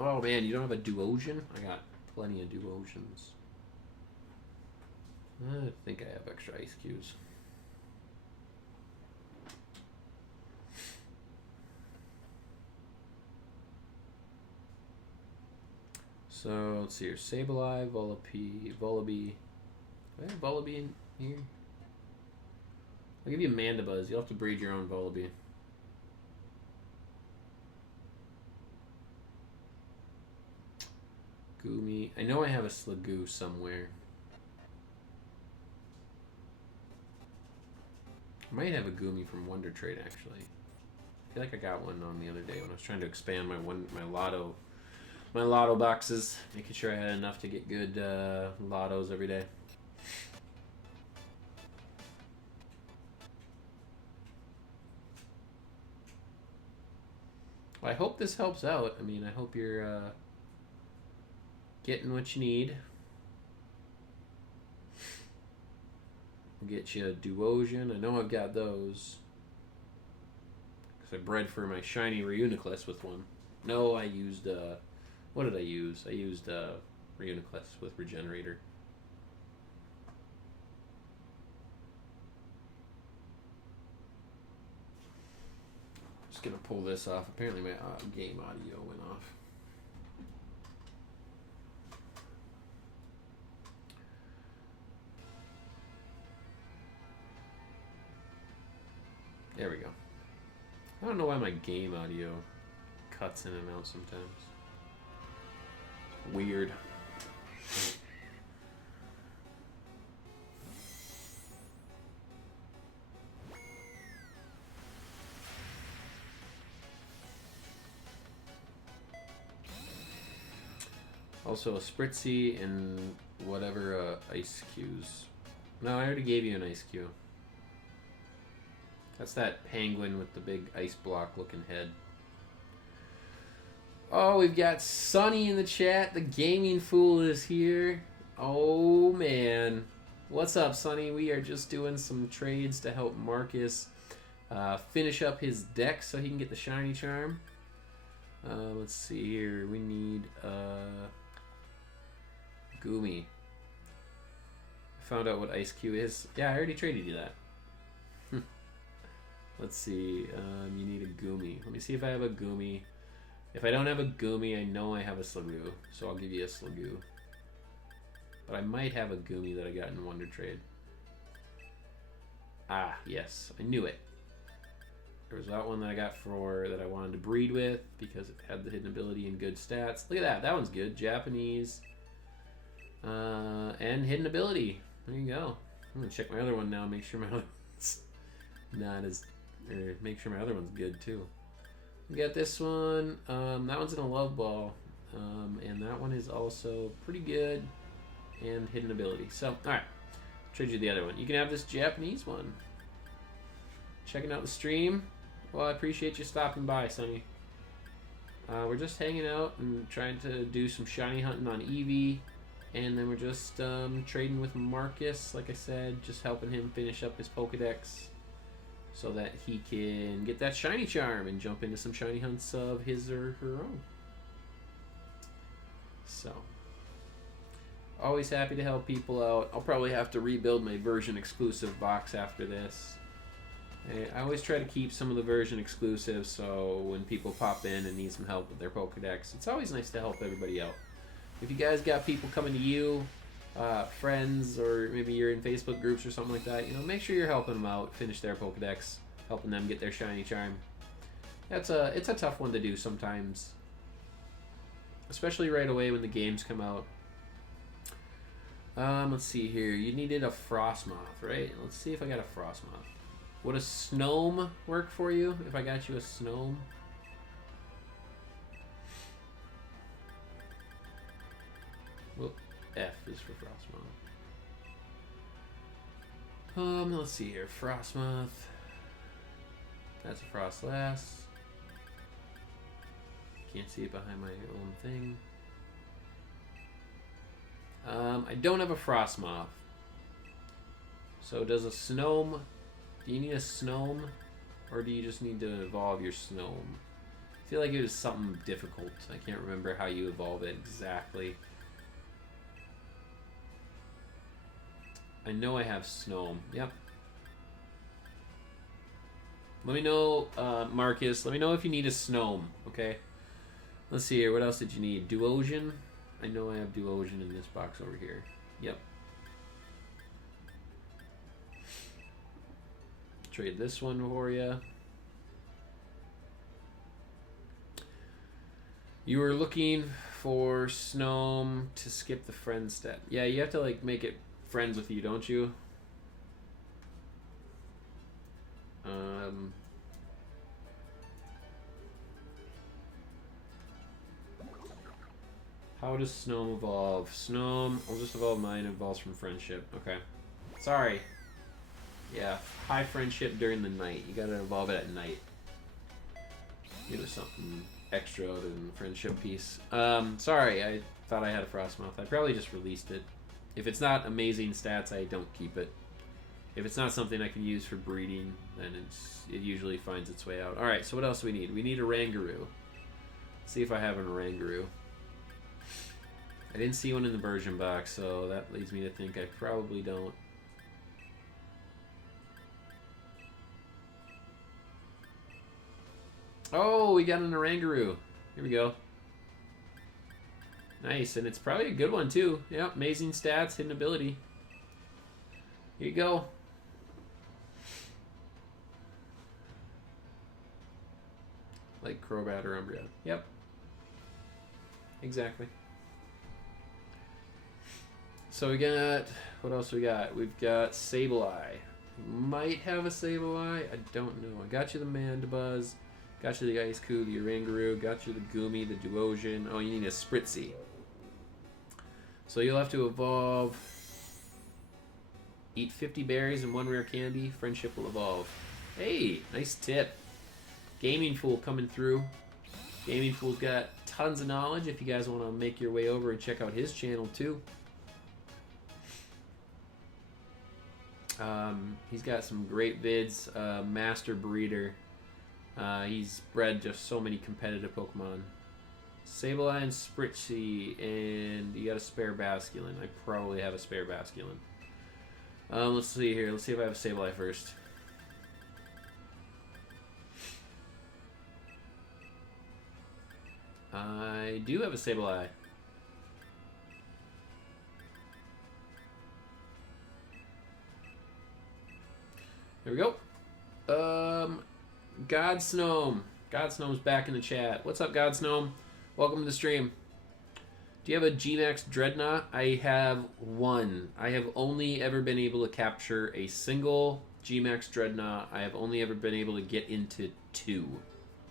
Oh man, you don't have a Duosion? I got plenty of Duosions. I think I have extra Ice Cubes. So, let's see here. Sableye, Volibee. Do I have Volibee in here? I'll give you Mandibuzz. You'll have to breed your own Volibee. Goomy. I know I have a Sliggoo somewhere. I might have a Goomy from Wonder Trade, actually. feel like I got one on the other day when I was trying to expand my lotto boxes, making sure I had enough to get good lottos every day. Well, I hope this helps out. I mean, I hope you're getting what you need. I'll get you a Duosion. I know I've got those. Because I bred for my shiny Reuniclus with one. No, I used, what did I use? I used Reuniclus with Regenerator. Just gonna pull this off. Apparently my game audio went off. There we go. I don't know why my game audio cuts in and out sometimes. Weird. Also a Spritzy and whatever ice cues. No, I already gave you an ice cue. That's that penguin with the big ice block looking head. Oh, we've got Sunny in the chat. The gaming fool is here. Oh, man. What's up, Sunny? We are just doing some trades to help Marcus finish up his deck so he can get the shiny charm. Let's see here. We need Gumi. I found out what Ice Cube is. Yeah, I already traded you that. Let's see. You need a Gumi. Let me see if I have a Gumi. If I don't have a Gumi, I know I have a Slugoo, so I'll give you a Slugoo. But I might have a Gumi that I got in Wonder Trade. Ah, yes. I knew it. There was that one that I got that I wanted to breed with because it had the hidden ability and good stats. Look at that. That one's good. Japanese. And hidden ability. There you go. I'm going to check my other one now, make sure my other one's not as... Or make sure my other one's good too. We got this one. That one's in a love ball. And that one is also pretty good. And hidden ability. So, alright. Trade you the other one. You can have this Japanese one. Checking out the stream. Well, I appreciate you stopping by, Sonny. We're just hanging out and trying to do some shiny hunting on Eevee. And then we're just trading with Marcus, like I said. Just helping him finish up his Pokedex. So that he can get that shiny charm and jump into some shiny hunts of his or her own. So, always happy to help people out. I'll probably have to rebuild my version exclusive box after this. I always try to keep some of the version exclusives so when people pop in and need some help with their Pokedex, it's always nice to help everybody out. If you guys got people coming to you, friends, or maybe you're in Facebook groups or something like that, make sure you're helping them out, finish their Pokedex, helping them get their shiny charm. It's a tough one to do sometimes, especially right away when the games come out. Let's see here. You needed a Frostmoth, right? Let's see if I got a Frostmoth. Would a Snome work for you if I got you a Snome? Well, F is for Frostmoth. Let's see here. Frostmoth. That's a Frostlass. Can't see it behind my own thing. I don't have a Frostmoth. So does a Snome... Do you need a Snome? Or do you just need to evolve your Snome? I feel like it was something difficult. I can't remember how you evolve it exactly. I know I have Snome. Yep. Let me know, Marcus. Let me know if you need a Snome, okay? Let's see here. What else did you need? Duosion? I know I have Duosion in this box over here. Yep. Trade this one for you. You were looking for Snome to skip the friend step. Yeah, you have to like make it friends with you, don't you? How does Snom evolve? Snom, I'll just evolve mine. It evolves from friendship. Okay. Sorry. Yeah, high friendship during the night. You gotta evolve it at night. Give it something extra other than the friendship piece. Sorry, I thought I had a Frostmouth. I probably just released it. If it's not amazing stats, I don't keep it. If it's not something I can use for breeding, then it usually finds its way out. Alright, so what else do we need? We need a Rangaroo. Let's see if I have an Rangaroo. I didn't see one in the version box, so that leads me to think I probably don't. Oh, we got an Rangaroo. Here we go. Nice, and it's probably a good one too. Yeah, amazing stats, hidden ability. Here you go. Like Crobat or Umbreon. Yep. Exactly. So we got, what else we got? We've got Sableye. Might have a Sableye. I don't know. I got you the Mandibuzz. Got you the Ice-Coo, the Oranguru. Got you the Goomy, the Duosion. Oh, you need a Spritzy. So you'll have to evolve. Eat 50 berries and 1 rare candy. Friendship will evolve. Hey, nice tip. Gaming Fool coming through. Gaming Fool's got tons of knowledge if you guys want to make your way over and check out his channel too. He's got some great vids. Master Breeder. He's bred just so many competitive Pokemon. Sableye and Spritzy, and you got a spare Basculin. I probably have a spare Basculin. Let's see here. Let's see if I have a Sableye first. I do have a Sableye. There we go. Godsnome. Godsnome's back in the chat. What's up, Godsnome? Welcome to the stream. Do you have a G-Max Dreadnought? I have one. I have only ever been able to capture a single G-Max Dreadnought. I have only ever been able to get into 2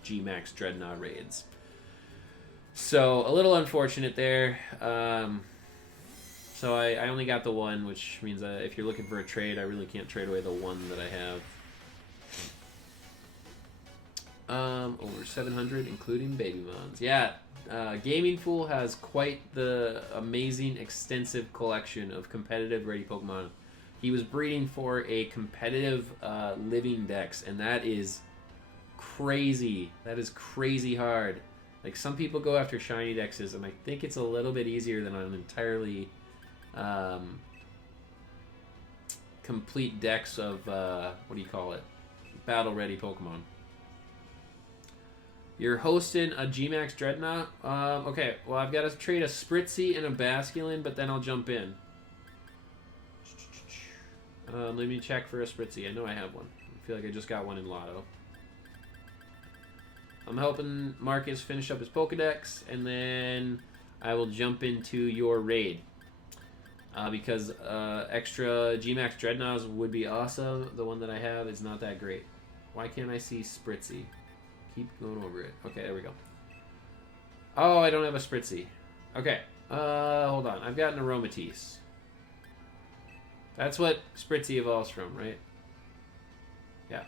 G-Max Dreadnought raids. So, a little unfortunate there. So I only got the one, which means if you're looking for a trade, I really can't trade away the one that I have. Over 700, including Babymons. Yeah, Gaming Fool has quite the amazing, extensive collection of competitive ready Pokemon. He was breeding for a competitive living dex, and that is crazy. That is crazy hard. Like, some people go after shiny dexes, and I think it's a little bit easier than an entirely complete dex of, what do you call it? Battle-ready Pokemon. You're hosting a G-Max Dreadnought? Okay, well, I've got to trade a Spritzy and a Basculin, but then I'll jump in. Let me check for a Spritzy. I know I have one. I feel like I just got one in Lotto. I'm helping Marcus finish up his Pokedex, and then I will jump into your raid. Because extra G-Max Dreadnoughts would be awesome. The one that I have is not that great. Why can't I see Spritzy? Keep going over it. Okay, there we go. Oh, I don't have a Spritzy. Okay, hold on. I've got an Aromatisse. That's what Spritzy evolves from, right? Yeah.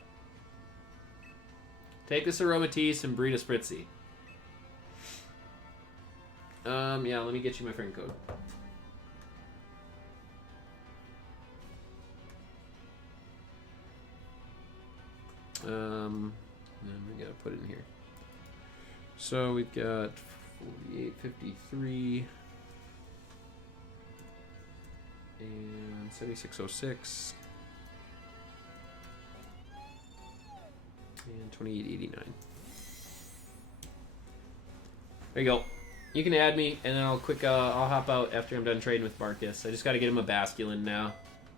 Take this Aromatisse and breed a Spritzy. Yeah, let me get you my friend code. And we gotta put it in here. So we've got 4853 and 7606 and 2889. There you go. You can add me, and then I'll hop out after I'm done trading with Marcus. I just got to get him a Basculin now.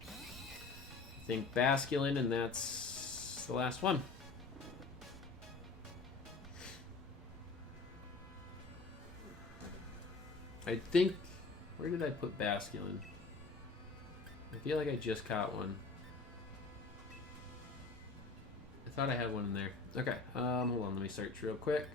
I think Basculin, and that's the last one. I think, where did I put Basculin? I feel like I just caught one. I thought I had one in there. Okay, hold on, let me search real quick.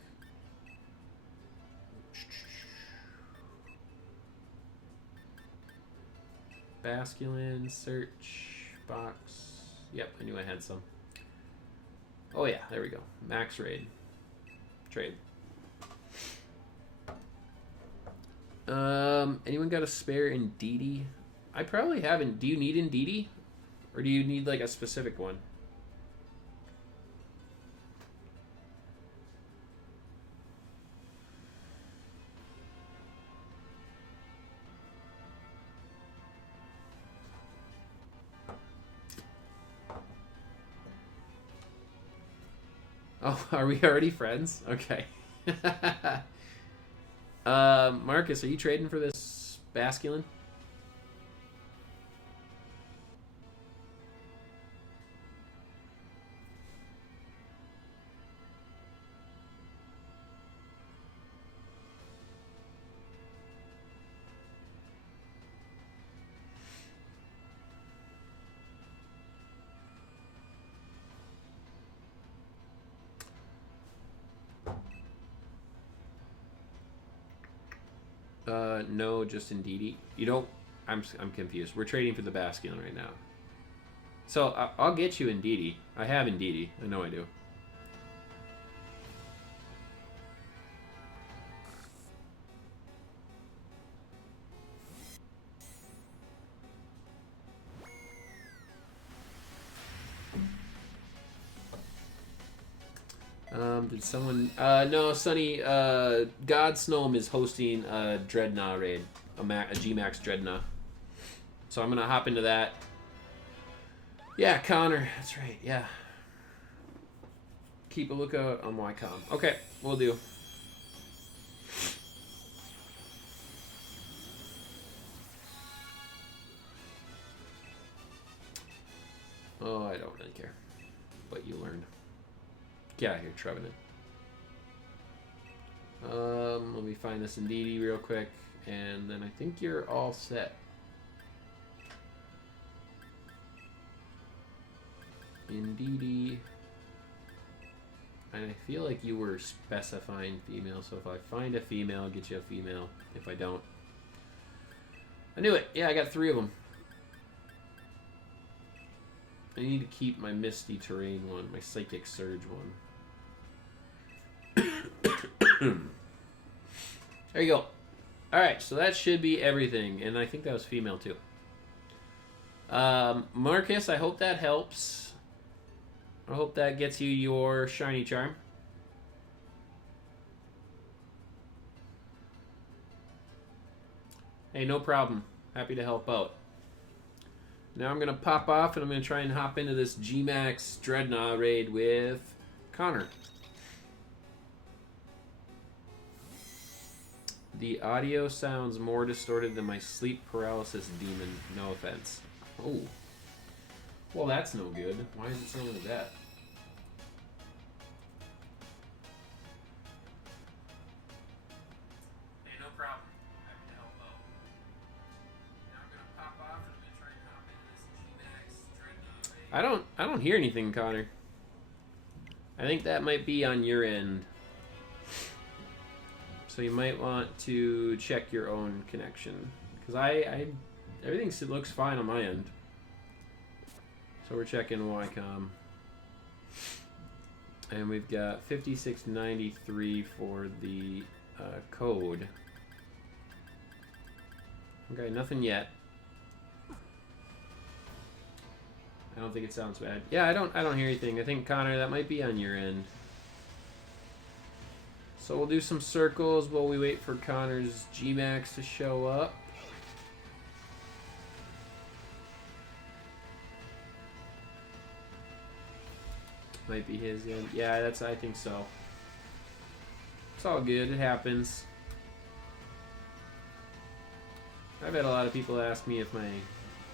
Basculin, search, box. Yep, I knew I had some. Oh yeah, there we go. Max raid. Trade. Anyone got a spare Indeedee? I probably haven't. Do you need Indeedee? Or do you need like a specific one? Oh, are we already friends? Okay. Marcus, are you trading for this Basculin? No, just Indeedee. You don't. I'm confused. We're trading for the Basculin right now. So I'll get you Indeedee. I have Indeedee. I know I do. Did someone... no, Sonny, God Snowm is hosting a Dreadnought raid. A Gmax Dreadnought. So I'm going to hop into that. Yeah, Connor. That's right, yeah. Keep a lookout on Wycom. Okay, we'll do. Oh, I don't really care. But you learned. Get out of here, Trevenant. Let me find this Indeedee real quick, and then I think you're all set. Indeedee. And I feel like you were specifying female, so if I find a female, I'll get you a female. If I don't, I knew it. Yeah, I got 3 of them. I need to keep my Misty Terrain one, my Psychic Surge one. There you go. Alright, so that should be everything. And I think that was female too. Marcus, I hope that helps. I hope that gets you your shiny charm. Hey, no problem. Happy to help out. Now I'm going to pop off and I'm going to try and hop into this Gmax Dreadnought raid with Connor. The audio sounds more distorted than my sleep paralysis demon. No offense. Oh. Well, that's no good. Why is it sound like that? Hey, no problem. Happy to help out. Now I'm gonna pop off and I'm gonna try and hop into this Gmax Dreadnought. I don't hear anything, Connor. I think that might be on your end. So you might want to check your own connection, because everything looks fine on my end. So we're checking Wycom, and we've got 5693 for the code. Okay, nothing yet. I don't think it sounds bad. Yeah, I don't hear anything. I think, Connor, that might be on your end. So we'll do some circles while we wait for Connor's Gmax to show up. Might be his end. Yeah, I think so. It's all good. It happens. I've had a lot of people ask me if my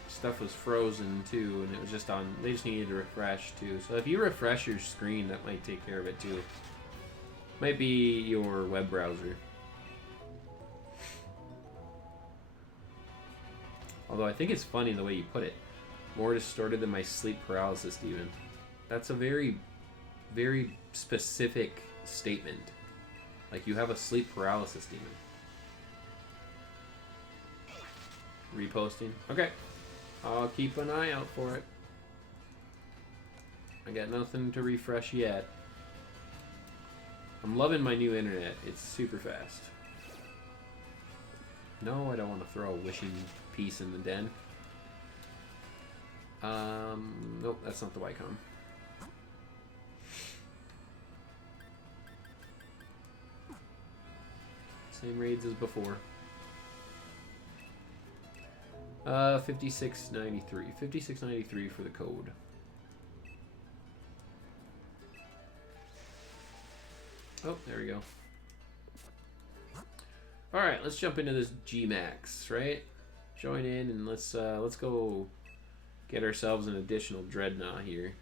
stuff was frozen too, and it was just on. They just needed to refresh too. So if you refresh your screen, that might take care of it too. Might be your web browser. Although I think it's funny the way you put it. More distorted than my sleep paralysis demon. That's a very, very specific statement. Like you have a sleep paralysis demon. Reposting. Okay. I'll keep an eye out for it. I got nothing to refresh yet. I'm loving my new internet. It's super fast. No, I don't want to throw a wishing piece in the den. Nope, that's not the Wycombe. Same raids as before. 5693. 5693 for the code. Oh, there we go. All right, let's jump into this G-Max, right? Join in and let's go get ourselves an additional Dreadnought here.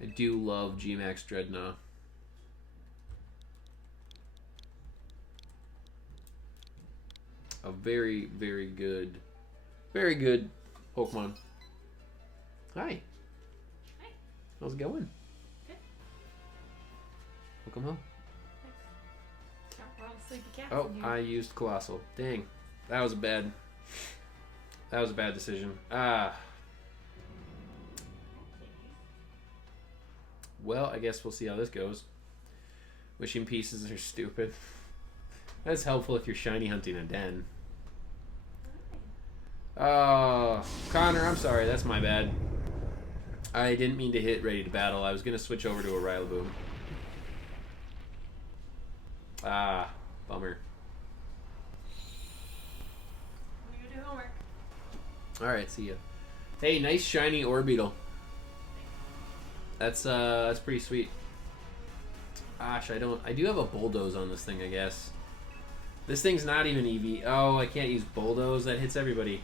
I do love G-Max Dreadnought. A very, very good Pokemon. Hi. Hi. How's it going? Good. Welcome home. Thanks. We're all sleepy cats Oh, in here. I used Colossal. Dang. That was a bad decision. Ah. Well, I guess we'll see how this goes. Wishing pieces are stupid. That's helpful if you're shiny hunting a den. Oh, Connor, I'm sorry. That's my bad. I didn't mean to hit ready to battle. I was going to switch over to a Rillaboom. Ah, bummer. I'm gonna do homework. Alright, see ya. Hey, nice shiny Orbeetle. That's pretty sweet. Gosh, I do have a Bulldoze on this thing, I guess. This thing's not even Eevee. Oh, I can't use Bulldoze. That hits everybody.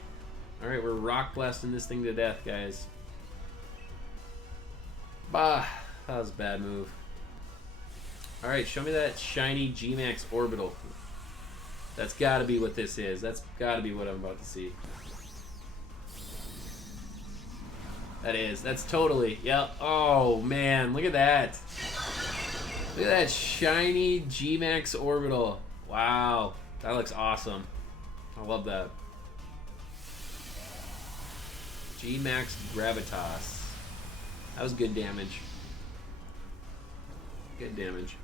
Alright, we're rock blasting this thing to death, guys. Bah, that was a bad move. Alright, show me that shiny G-Max Orbital. That's gotta be what this is. That's gotta be what I'm about to see. That is. That's totally. Yep. Oh, man. Look at that. Look at that shiny G-Max Orbital. Wow. That looks awesome. I love that. G-Max Gravitas. That was good damage. Good damage.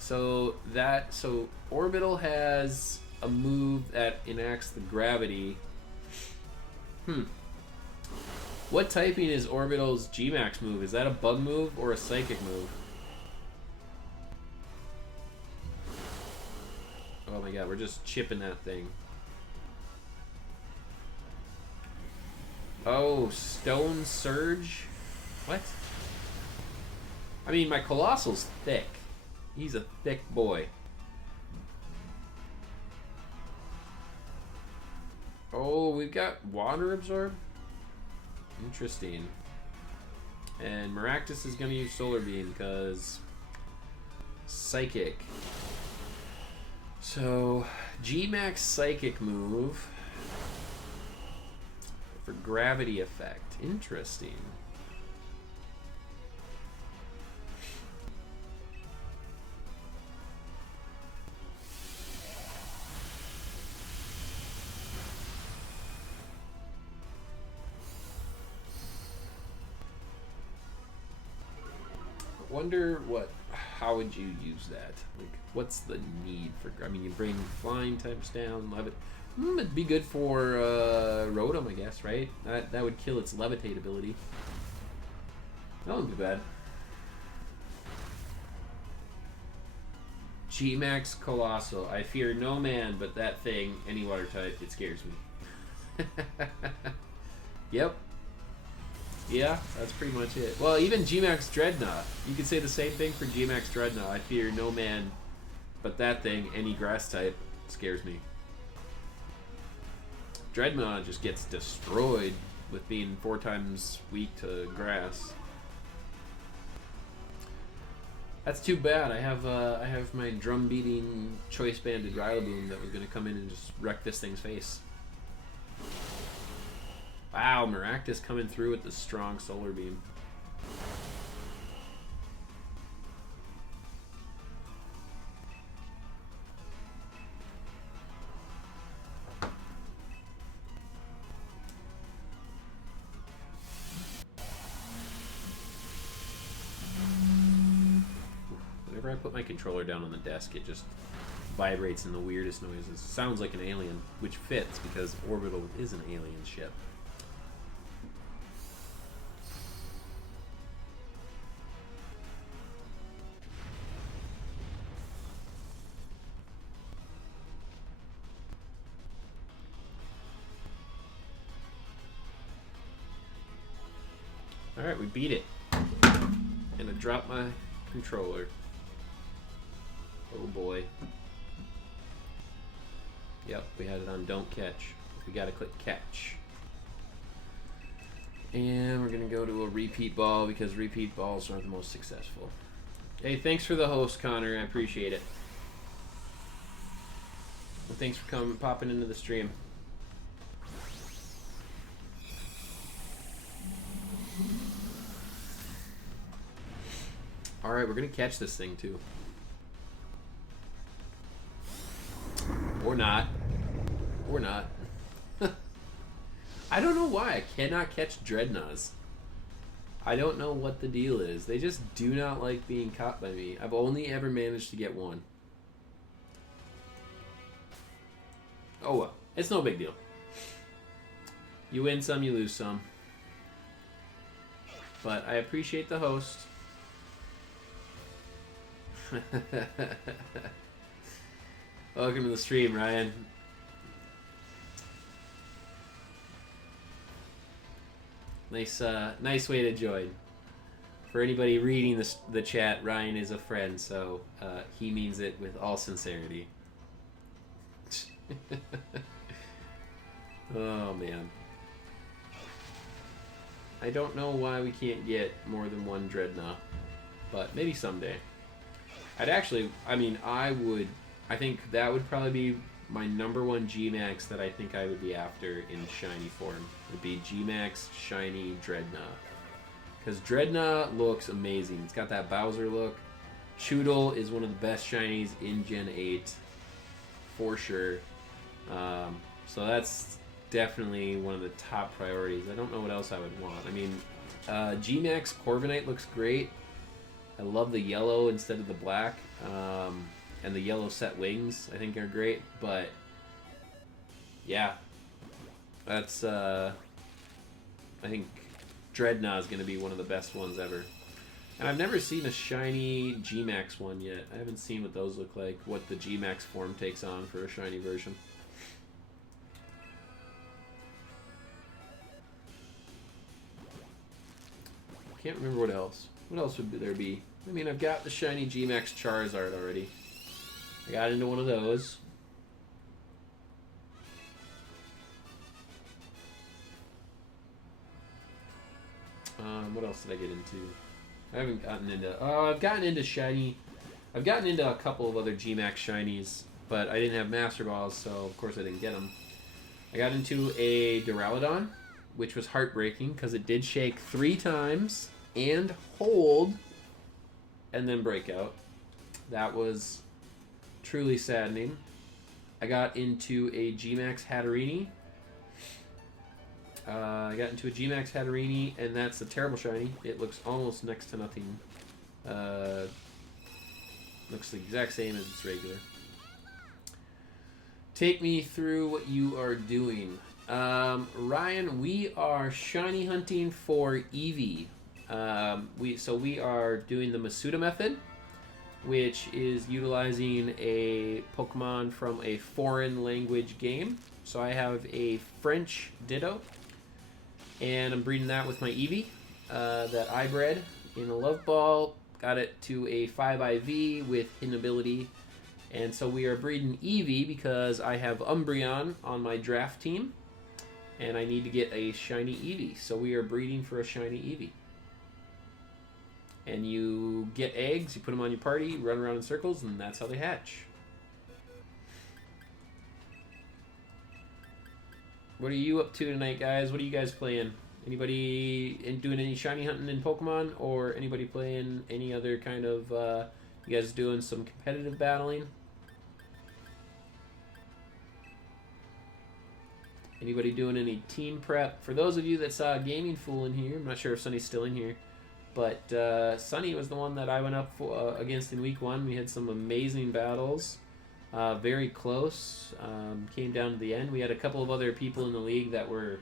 So Orbital has a move that enacts the gravity. What typing is Orbital's G-Max move? Is that a bug move or a psychic move? Oh my god, we're just chipping that thing. Oh, Stone Surge? What? I mean, my Colossal's thick. He's a thick boy. Oh, we've got Water Absorb? Interesting. And Maractus is going to use Solar Beam because Psychic. So, G-Max Psychic move for gravity effect. Interesting. Wonder how would you use that? Like, what's the need for? I mean, you bring flying types down, it'd be good for Rotom, I guess, right? That would kill its levitate ability. That wouldn't be bad. G-Max Colossal. I fear no man but that thing, any water type, it scares me. Yep. Yeah, that's pretty much it. Well, even G-Max Dreadnought. You could say the same thing for G-Max Dreadnought. I fear no man but that thing, any grass type, scares me. Dreadnought just gets destroyed with being 4 times weak to grass. That's too bad. I have my drum beating choice banded Rillaboom that was going to come in and just wreck this thing's face. Wow, Maractus coming through with the strong Solar Beam. whenever I put my controller down on the desk, it just vibrates in the weirdest noises. Sounds like an alien, which fits because Orbital is an alien ship. Alright, we beat it. And I dropped my controller. Oh boy. Yep, we had it on don't catch. We gotta click catch. And we're gonna go to a repeat ball because repeat balls are the most successful. Hey, thanks for the host, Connor. I appreciate it. And thanks for popping into the stream. Alright, we're gonna catch this thing too. Or not. Or not. I don't know why I cannot catch Dreadnoughts. I don't know what the deal is. They just do not like being caught by me. I've only ever managed to get one. Oh well. It's no big deal. You win some, you lose some. But I appreciate the host. Welcome to the stream, Ryan. Nice way to join. For anybody reading the chat, Ryan is a friend, so he means it with all sincerity. Oh man. I don't know why we can't get more than one Dreadnought, but maybe someday. I think that would probably be my #1 G-Max that I think I would be after in shiny form. Would be G-Max shiny Dreadnought. Because Dreadnought looks amazing. It's got that Bowser look. Choodle is one of the best shinies in Gen 8. For sure. So that's definitely one of the top priorities. I don't know what else I would want. I mean, G-Max Corviknight looks great. I love the yellow instead of the black. And the yellow set wings, I think, are great. But, yeah. That's, I think Dreadnought is going to be one of the best ones ever. And I've never seen a shiny G-Max one yet. I haven't seen what those look like, what the G-Max form takes on for a shiny version. Can't remember what else. What else would there be? I mean, I've got the shiny G-Max Charizard already. I got into one of those. What else did I get into? I haven't gotten into... Oh, I've gotten into shiny... I've gotten into a couple of other G-Max shinies, but I didn't have Master Balls, so of course I didn't get them. I got into a Duraludon, which was heartbreaking because it did shake 3 times and hold and then break out. That was truly saddening. I got into a G-Max Hatterini. And that's a terrible shiny. It looks almost next to nothing. Looks the exact same as its regular. Take me through what you are doing. Ryan, we are shiny hunting for Eevee. We are doing the Masuda method, which is utilizing a Pokemon from a foreign language game. So I have a French Ditto, and I'm breeding that with my Eevee that I bred in a Love Ball. Got it to a 5IV with Hidden Ability. And so we are breeding Eevee because I have Umbreon on my draft team, and I need to get a shiny Eevee. So we are breeding for a shiny Eevee. And you get eggs, you put them on your party, run around in circles, and that's how they hatch. What are you up to tonight, guys? What are you guys playing? Anybody doing any shiny hunting in Pokemon? Or anybody playing any other kind of... you guys doing some competitive battling? Anybody doing any team prep? For those of you that saw Gaming Fool in here, I'm not sure if Sunny's still in here, But Sunny was the one that I went up for, against in week 1. We had some amazing battles. Very close. Came down to the end. We had a couple of other people in the league that were...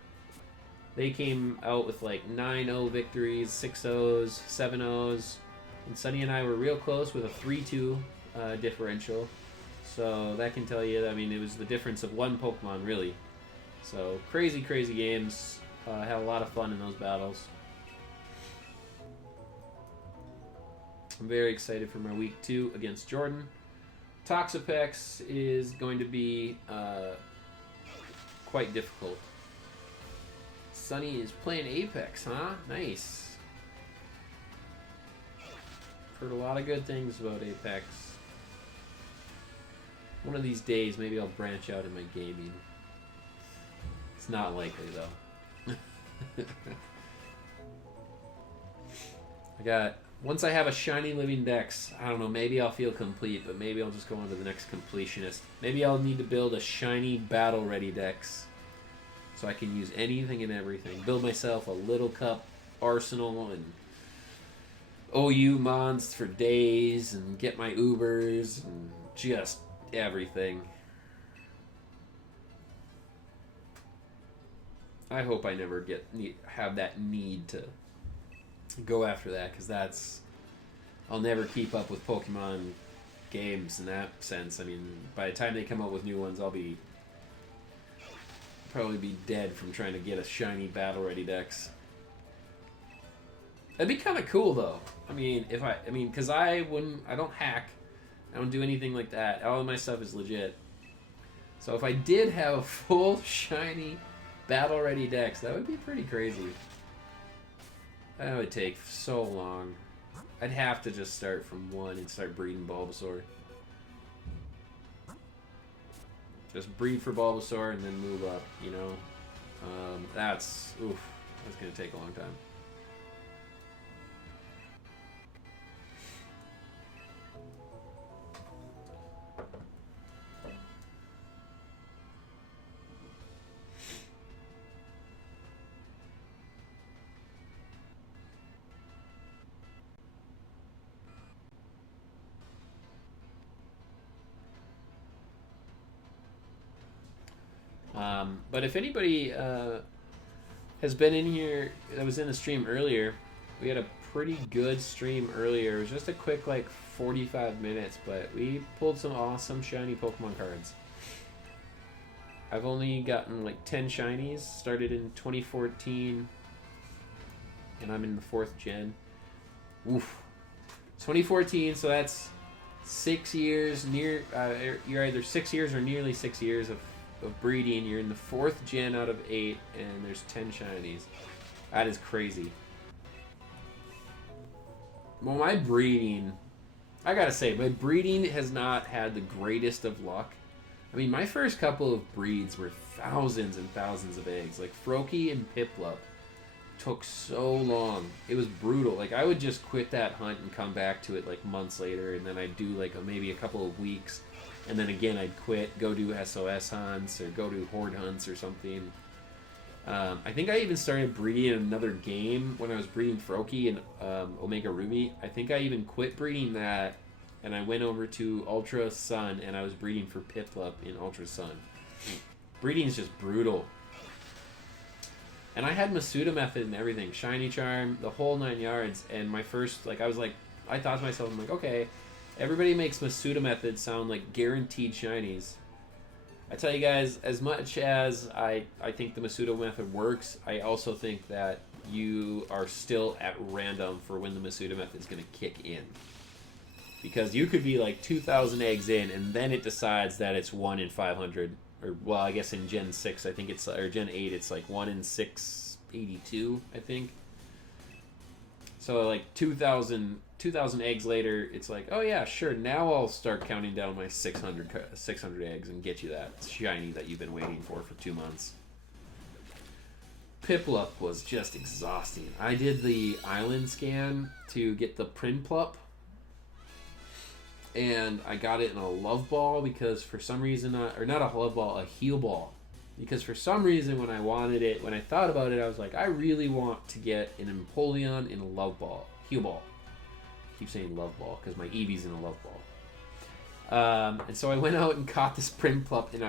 They came out with like 9-0 victories, 6-0s, 7-0s. And Sunny and I were real close with a 3-2 differential. So that can tell you, I mean, it was the difference of one Pokemon, really. So crazy, crazy games. Had a lot of fun in those battles. I'm very excited for my week 2 against Jordan. Toxapex is going to be quite difficult. Sunny is playing Apex, huh? Nice. Heard a lot of good things about Apex. One of these days, maybe I'll branch out in my gaming. It's not likely, though. Once I have a shiny living dex, I don't know, maybe I'll feel complete, but maybe I'll just go on to the next completionist. Maybe I'll need to build a shiny battle ready dex so I can use anything and everything. Build myself a little cup arsenal and OU mons for days and get my Ubers and just everything. I hope I never have that need to go after that, because I'll never keep up with Pokemon games in that sense. I mean, by the time they come out with new ones, I'll probably be dead from trying to get a shiny battle ready dex. That'd be kind of cool though. I mean, because I don't hack, I don't do anything like that. All of my stuff is legit. So if I did have a full shiny battle ready dex, that would be pretty crazy. That would take so long. I'd have to just start from 1 and start breeding Bulbasaur. Just breed for Bulbasaur and then move up, you know? That's going to take a long time. But if anybody has been in here that was in the stream earlier, we had a pretty good stream earlier. It was just a quick, like, 45 minutes, but we pulled some awesome shiny Pokemon cards. I've only gotten, like, 10 shinies. Started in 2014, and I'm in the 4th gen. Oof. 2014, so that's 6 years, you're either 6 years or nearly 6 years of breeding. You're in the 4th gen out of 8, and there's 10 shinies. That is crazy. Well, my breeding, I gotta say, my breeding has not had the greatest of luck. I mean, my first couple of breeds were thousands and thousands of eggs. Like, Froakie and Piplup took so long. It was brutal. Like, I would just quit that hunt and come back to it, like, months later, and then I'd do, like, maybe a couple of weeks. And then again, I'd quit, go do SOS hunts, or go do Horde hunts or something. I think I even started breeding in another game when I was breeding Froakie and Omega Ruby. I think I even quit breeding that, and I went over to Ultra Sun, and I was breeding for Piplup in Ultra Sun. Breeding is just brutal. And I had Masuda method and everything, Shiny Charm, the whole 9 yards. And my first, like, I thought to myself, I'm like, okay, everybody makes Masuda method sound like guaranteed shinies. I tell you guys, as much as I think the Masuda method works, I also think that you are still at random for when the Masuda method is going to kick in. Because you could be like 2,000 eggs in, and then it decides that it's 1 in 500. Or, well, I guess in Gen 6, I think it's, or Gen 8, it's like 1 in 682, I think. So, like, 2,000 eggs later, it's like, oh yeah, sure, now I'll start counting down my 600 eggs and get you that shiny that you've been waiting for 2 months. Piplup was just exhausting. I did the island scan to get the Prinplup, and I got it in a love ball because for some reason, or not a love ball, a heal ball. Because for some reason when I wanted it, when I thought about it, I was like, I really want to get an Empoleon in a love ball. Heal Ball. I keep saying Love Ball because my Eevee's in a Love Ball. And so I went out and caught this Primplup in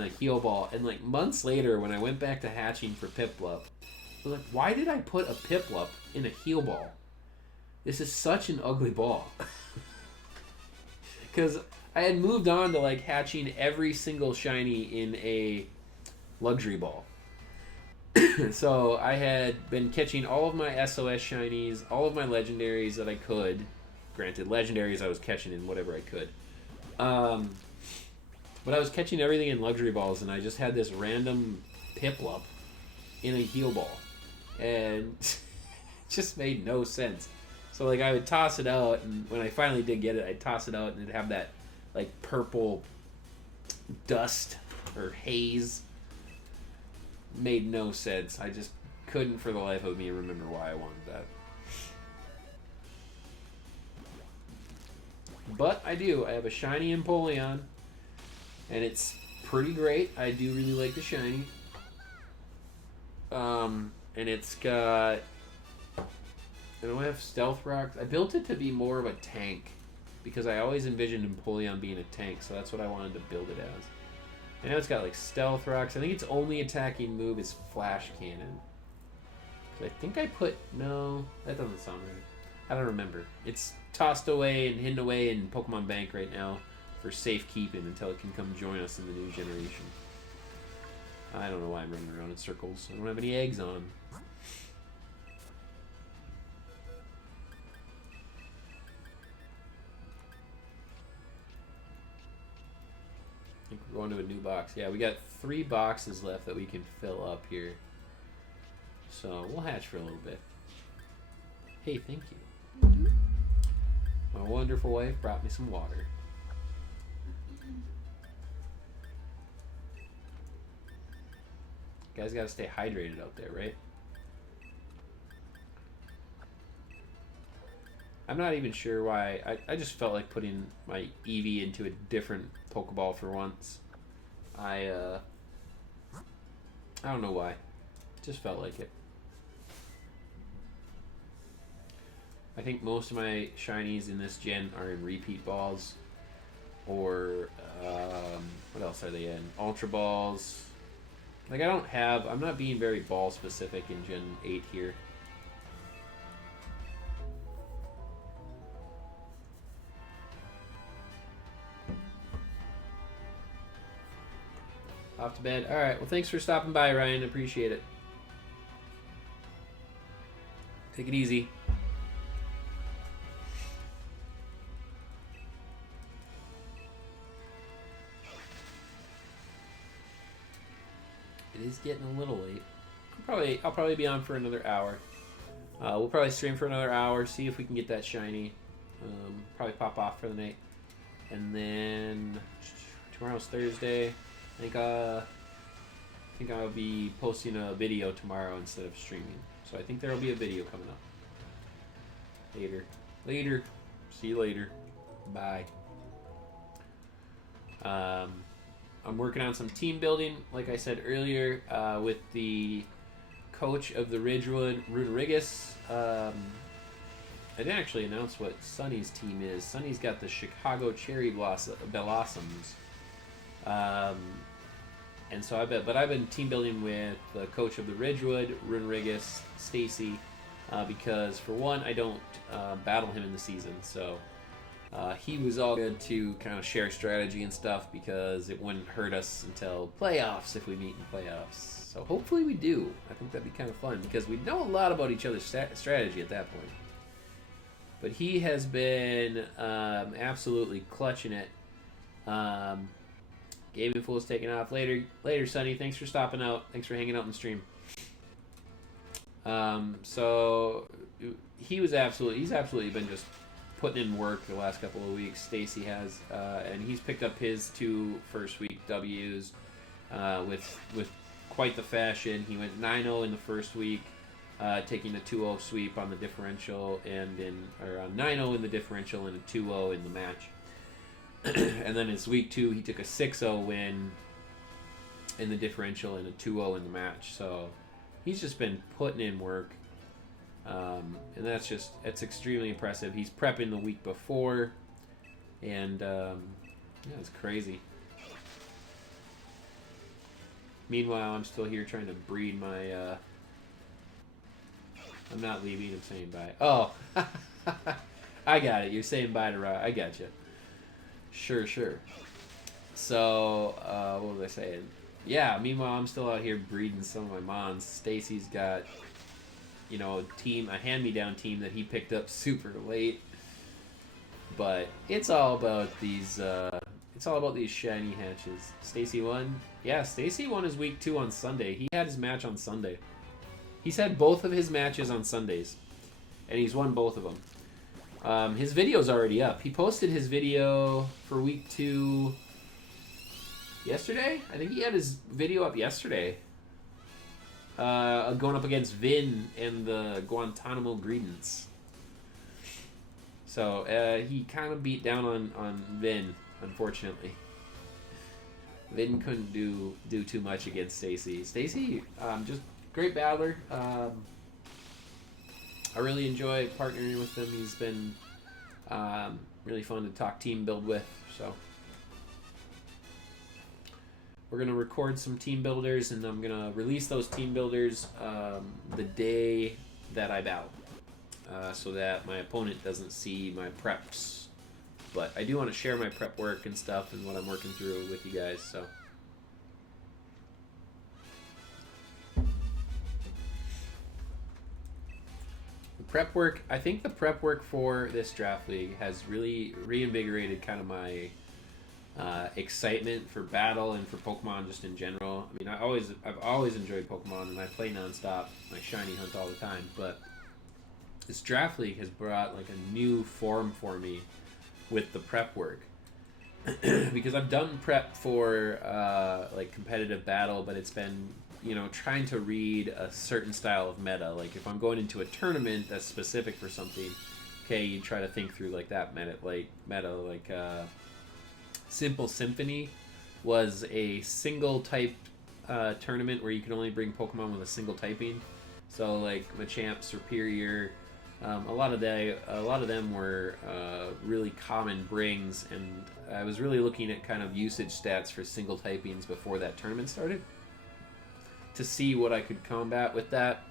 a Heal Ball, and like months later when I went back to hatching for Piplup, I was like, why did I put a Piplup in a Heal Ball? This is such an ugly ball. Because I had moved on to like hatching every single shiny in a luxury ball. So I had been catching all of my SOS shinies, all of my legendaries that I could. Granted, legendaries I was catching in whatever I could. But I was catching everything in luxury balls, and I just had this random Piplup in a Heal Ball. And it just made no sense. So like I would toss it out, and when I finally did get it, I'd toss it out, and it'd have that like purple dust or haze. Made no sense. I just couldn't for the life of me remember why I wanted that. But I do. I have a shiny Empoleon, and it's pretty great. I do really like the shiny. And it's got... I don't have Stealth Rocks. I built it to be more of a tank, because I always envisioned Empoleon being a tank, so that's what I wanted to build it as. I know it's got like Stealth Rocks. I think its only attacking move is Flash Cannon. So I think I put... No, that doesn't sound right. I don't remember. It's tossed away and hidden away in Pokemon Bank right now for safekeeping until it can come join us in the new generation. I don't know why I'm running around in circles. I don't have any eggs on. I think we're going to a new box. Yeah, we got 3 boxes left that we can fill up here. So we'll hatch for a little bit. Hey, thank you. My wonderful wife brought me some water. You guys gotta stay hydrated out there, right? I'm not even sure why. I just felt like putting my Eevee into a different Pokeball for once. I don't know why. Just felt like it. I think most of my shinies in this gen are in repeat balls. Or, what else are they in? Ultra balls. Like, I'm not being very ball specific in Gen 8 here. Off to bed. Alright, well thanks for stopping by, Ryan. Appreciate it. Take it easy. It is getting a little late. I'll probably be on for another hour. We'll probably stream for another hour, see if we can get that shiny. Probably pop off for the night. And then tomorrow's Thursday. I think I'll be posting a video tomorrow instead of streaming. So I think there will be a video coming up. Later. See you later. Bye. I'm working on some team building, like I said earlier, with the coach of the Ridgewood, Rodriguez. I didn't actually announce what Sunny's team is. Sunny's got the Chicago Cherry Blossoms. And so I've been team building with the coach of the Ridgewood, Rodriguez, Stacy, because for one, I don't battle him in the season, so he was all good to kind of share strategy and stuff because it wouldn't hurt us until playoffs if we meet in playoffs. So hopefully we do. I think that'd be kind of fun because we know a lot about each other's strategy at that point. But he has been absolutely clutching it. Gaming Fool's taking off. Later, Sonny. Thanks for stopping out. Thanks for hanging out in the stream. So he's absolutely been just putting in work the last couple of weeks. Stacy has, and he's picked up his 2 first week W's with quite the fashion. He went 9-0 in the first week, taking a 2-0 sweep on the differential, and 9-0 in the differential and a 2-0 in the match. And then his week 2, he took a 6-0 win in the differential and a 2-0 in the match. So he's just been putting in work. And it's extremely impressive. He's prepping the week before, and yeah, it's crazy. Meanwhile, I'm still here trying to breed my. I'm not leaving. I'm saying bye. Oh, I got it. You're saying bye to Ra. I got you. Sure. So, what was I saying? Yeah. Meanwhile, I'm still out here breeding some of my mons. Stacy's got, a hand-me-down team that he picked up super late. But it's all about these. It's all about these shiny hatches. Stacy won. Yeah, Stacy won his week 2 on Sunday. He had his match on Sunday. He's had both of his matches on Sundays, and he's won both of them. His video's already up. He posted his video for week 2 yesterday. I think he had his video up yesterday. Going up against Vin and the Guantanamo Greedents. So he kind of beat down on Vin, unfortunately. Vin couldn't do too much against Stacy. Stacy, just great battler. I really enjoy partnering with him. He's been really fun to talk team build with. So we're gonna record some team builders, and I'm gonna release those team builders the day that I battle, so that my opponent doesn't see my preps. But I do want to share my prep work and stuff and what I'm working through with you guys. So. Prep work, I think the prep work for this draft league has really reinvigorated kind of my excitement for battle and for Pokemon just in general. I mean, I've always enjoyed Pokemon, and I play nonstop, my shiny hunt all the time. But this draft league has brought like a new form for me with the prep work, because I've done prep for like competitive battle, but it's been trying to read a certain style of meta. Like if I'm going into a tournament that's specific for something, okay, you try to think through like that meta. Like Simple Symphony was a single type tournament where you could only bring Pokemon with a single typing. So like Machamp, Superior, a lot of them were really common brings, and I was really looking at kind of usage stats for single typings before that tournament started, to see what I could combat with that.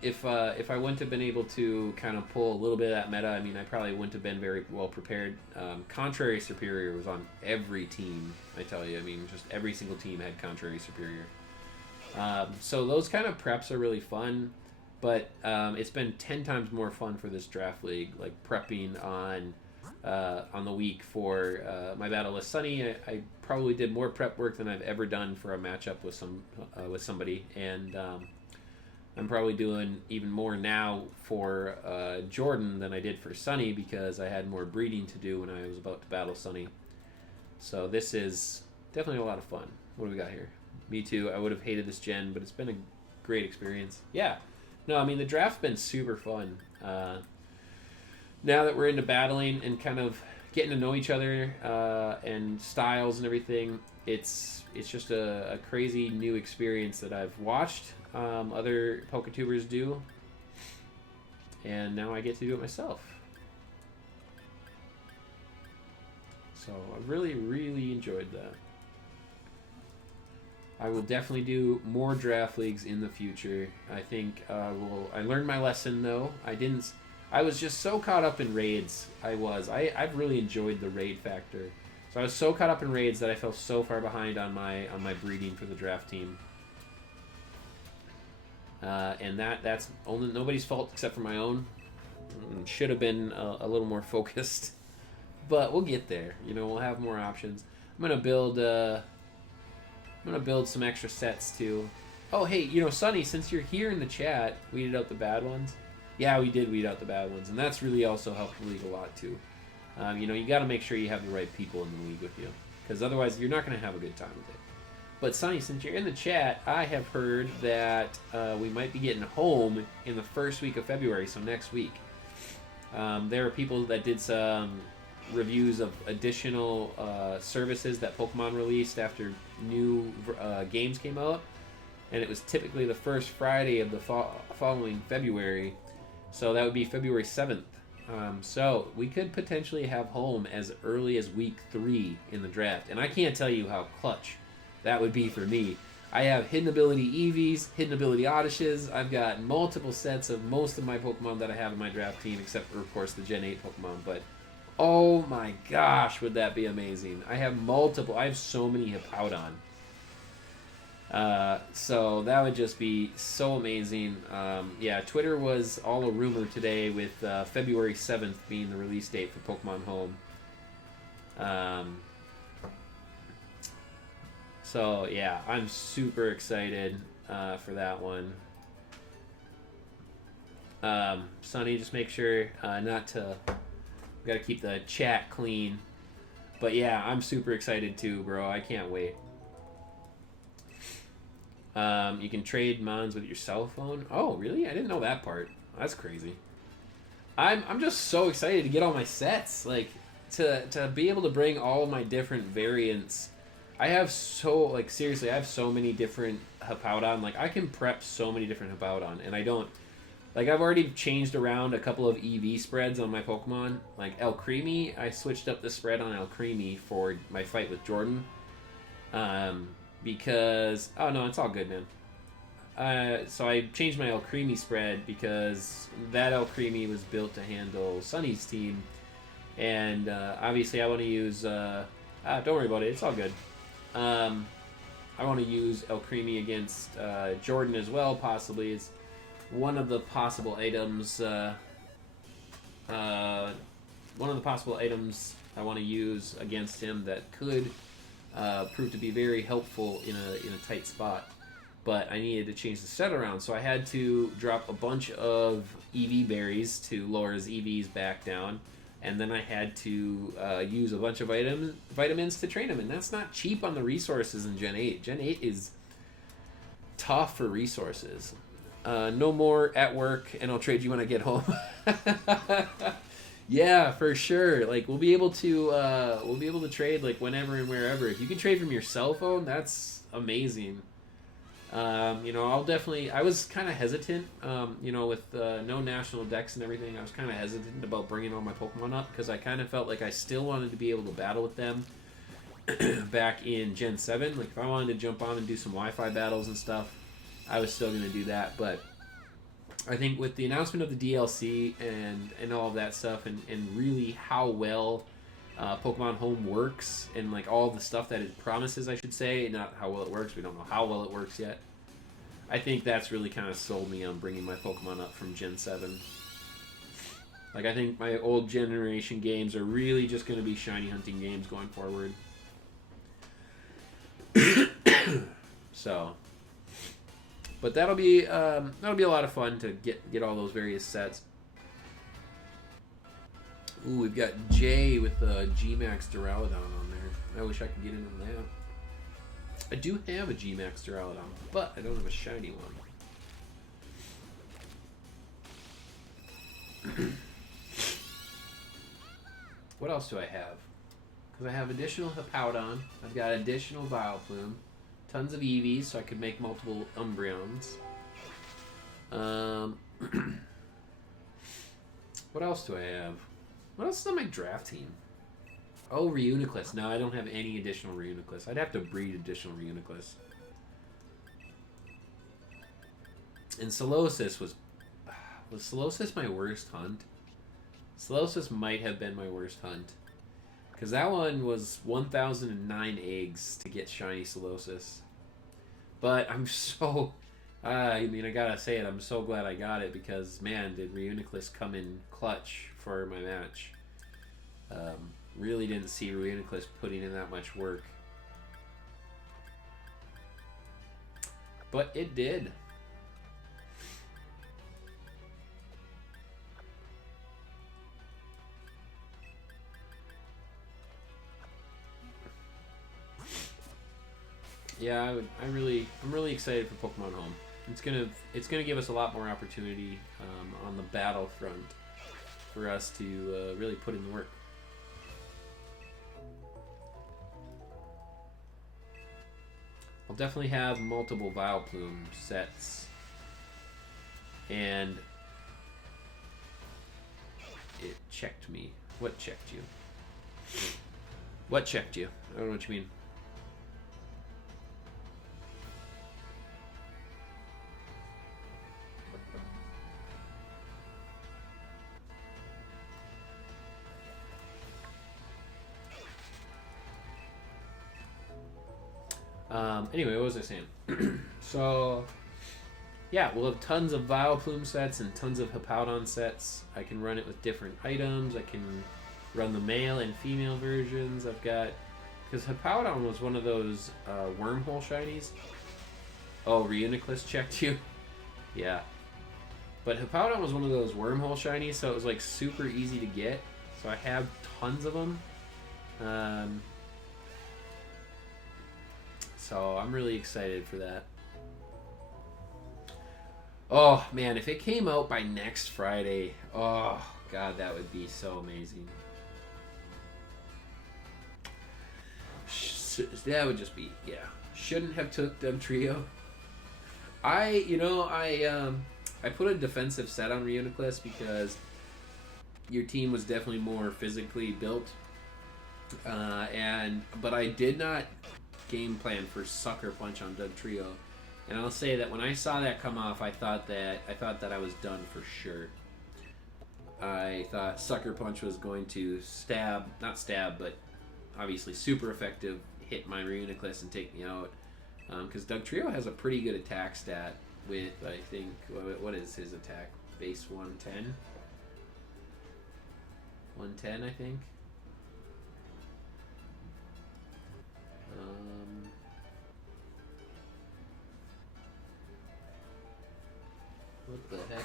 If I wouldn't have been able to kind of pull a little bit of that meta, I mean, I probably wouldn't have been very well prepared. Contrary Superior was on every team, I tell you. I mean, just every single team had Contrary Superior. So those kind of preps are really fun, but it's been 10 times more fun for this draft league, like prepping on the week for my battle with Sunny. I probably did more prep work than I've ever done for a matchup with somebody, and I'm probably doing even more now for Jordan than I did for Sunny, because I had more breeding to do when I was about to battle Sunny. So this is definitely a lot of fun. What do we got here? Me too. I would have hated this gen, but it's been a great experience. Yeah. No, I mean, the draft's been super fun. Now that we're into battling and kind of getting to know each other and styles and everything, it's just a crazy new experience that I've watched other Poketubers do, and now I get to do it myself. So I really, really enjoyed that. I will definitely do more draft leagues in the future. I think I learned my lesson though. I was just so caught up in raids. I've really enjoyed the raid factor. So I was so caught up in raids that I fell so far behind on my breeding for the draft team. And that's only nobody's fault except for my own. Should have been a little more focused, but we'll get there. We'll have more options. I'm gonna build some extra sets too. Oh hey, Sunny, since you're here in the chat, weeded out the bad ones. Yeah, we did weed out the bad ones, and that's really also helped the league a lot too. You got to make sure you have the right people in the league with you, because otherwise you're not going to have a good time with it. But Sunny, since you're in the chat, I have heard that we might be getting home in the first week of February, so next week. There are people that did some reviews of additional services that Pokemon released after new games came out. and it was typically the first Friday of the following February, so that would be February 7th. So we could potentially have home as early as week 3 in the draft, and I can't tell you how clutch that would be for me. I have hidden ability Eevees, hidden ability Oddishes. I've got multiple sets of most of my Pokemon that I have in my draft team, except for, of course, the Gen 8 Pokemon. But, oh my gosh, would that be amazing. I have so many Hippowdon. So that would just be so amazing. Yeah, Twitter was all a rumor today with February 7th being the release date for Pokemon Home. So yeah, I'm super excited for that one. Sonny, just make sure not to... We gotta keep the chat clean. But yeah, I'm super excited too, bro. I can't wait. You can trade mons with your cell phone. Oh, really? I didn't know that part. That's crazy. I'm just so excited to get all my sets. Like, to be able to bring all of my different variants. I have seriously, I have so many different Hippowdon. Like, I can prep so many different Hippowdon, and I don't... Like, I've already changed around a couple of EV spreads on my Pokemon. Like, El Creamy, I switched up the spread on El Creamy for my fight with Jordan. Because... Oh, no, it's all good, man. So I changed my El Creamy spread because that El Creamy was built to handle Sunny's team. And, obviously, I want to use... don't worry about it. It's all good. I want to use El Creamy against Jordan as well, possibly. It's one of the possible items. One of the possible items I want to use against him that could prove to be very helpful in a tight spot. But I needed to change the set around, so I had to drop a bunch of EV berries to lower his EVs back down. And then I had to use a bunch of vitamins to train him. And that's not cheap on the resources in Gen 8. Gen 8 is tough for resources. No more at work, and I'll trade you when I get home. Yeah, for sure. Like, we'll be able to trade, like, whenever and wherever. If you can trade from your cell phone, that's amazing. I'll definitely... I was kind of hesitant, with no national decks and everything. I was kind of hesitant about bringing all my Pokemon up because I kind of felt like I still wanted to be able to battle with them back in Gen 7. Like, if I wanted to jump on and do some Wi-Fi battles and stuff, I was still going to do that. But I think with the announcement of the DLC and all of that stuff and really how well... Pokemon Home works and like all the stuff that it promises, I should say, not how well it works. We don't know how well it works yet. I think that's really kind of sold me on bringing my Pokemon up from Gen 7. Like, I think my old generation games are really just going to be shiny hunting games going forward. So, but that'll be a lot of fun to get all those various sets. Ooh, we've got Jay with the G-Max Duraludon on there. I wish I could get into that. I do have a G-Max Duraludon, but I don't have a shiny one. What else do I have? Because I have additional Hippowdon. I've got additional Vileplume. Tons of Eevees, so I could make multiple Umbreons. What else do I have? What else is on my draft team? Oh, Reuniclus. No, I don't have any additional Reuniclus. I'd have to breed additional Reuniclus. And Solosis was Solosis my worst hunt? Solosis might have been my worst hunt. Because that one was 1,009 eggs to get shiny Solosis. But I'm so... I gotta say it, I'm so glad I got it because, man, did Reuniclus come in clutch for my match. Really didn't see Reuniclus putting in that much work. But it did. Yeah, I'm really excited for Pokemon Home. It's gonna give us a lot more opportunity on the battlefront for us to really put in the work. definitely have multiple Vileplume sets. And it checked me. What checked you? What checked you? I don't know what you mean. Anyway, what was I saying? So, yeah, we'll have tons of Vileplume sets and tons of Hippowdon sets. I can run it with different items. I can run the male and female versions. I've got... Because Hippowdon was one of those wormhole shinies. Oh, Reuniclus checked you? Yeah. But Hippowdon was one of those wormhole shinies, so it was like super easy to get. So I have tons of them. So I'm really excited for that. Oh, man, if it came out by next Friday, oh, God, that would be so amazing. That would just be, yeah. Shouldn't have took them trio. I put a defensive set on Reuniclus because your team was definitely more physically built. But I did not game plan for Sucker Punch on Doug Trio. And I'll say that when I saw that come off, I thought that I was done for sure. I thought Sucker Punch was going to not stab, but obviously super effective, hit my Reuniclus and take me out. Because Doug Trio has a pretty good attack stat with, I think, what is his attack? Base 110? 110, I think. What the heck?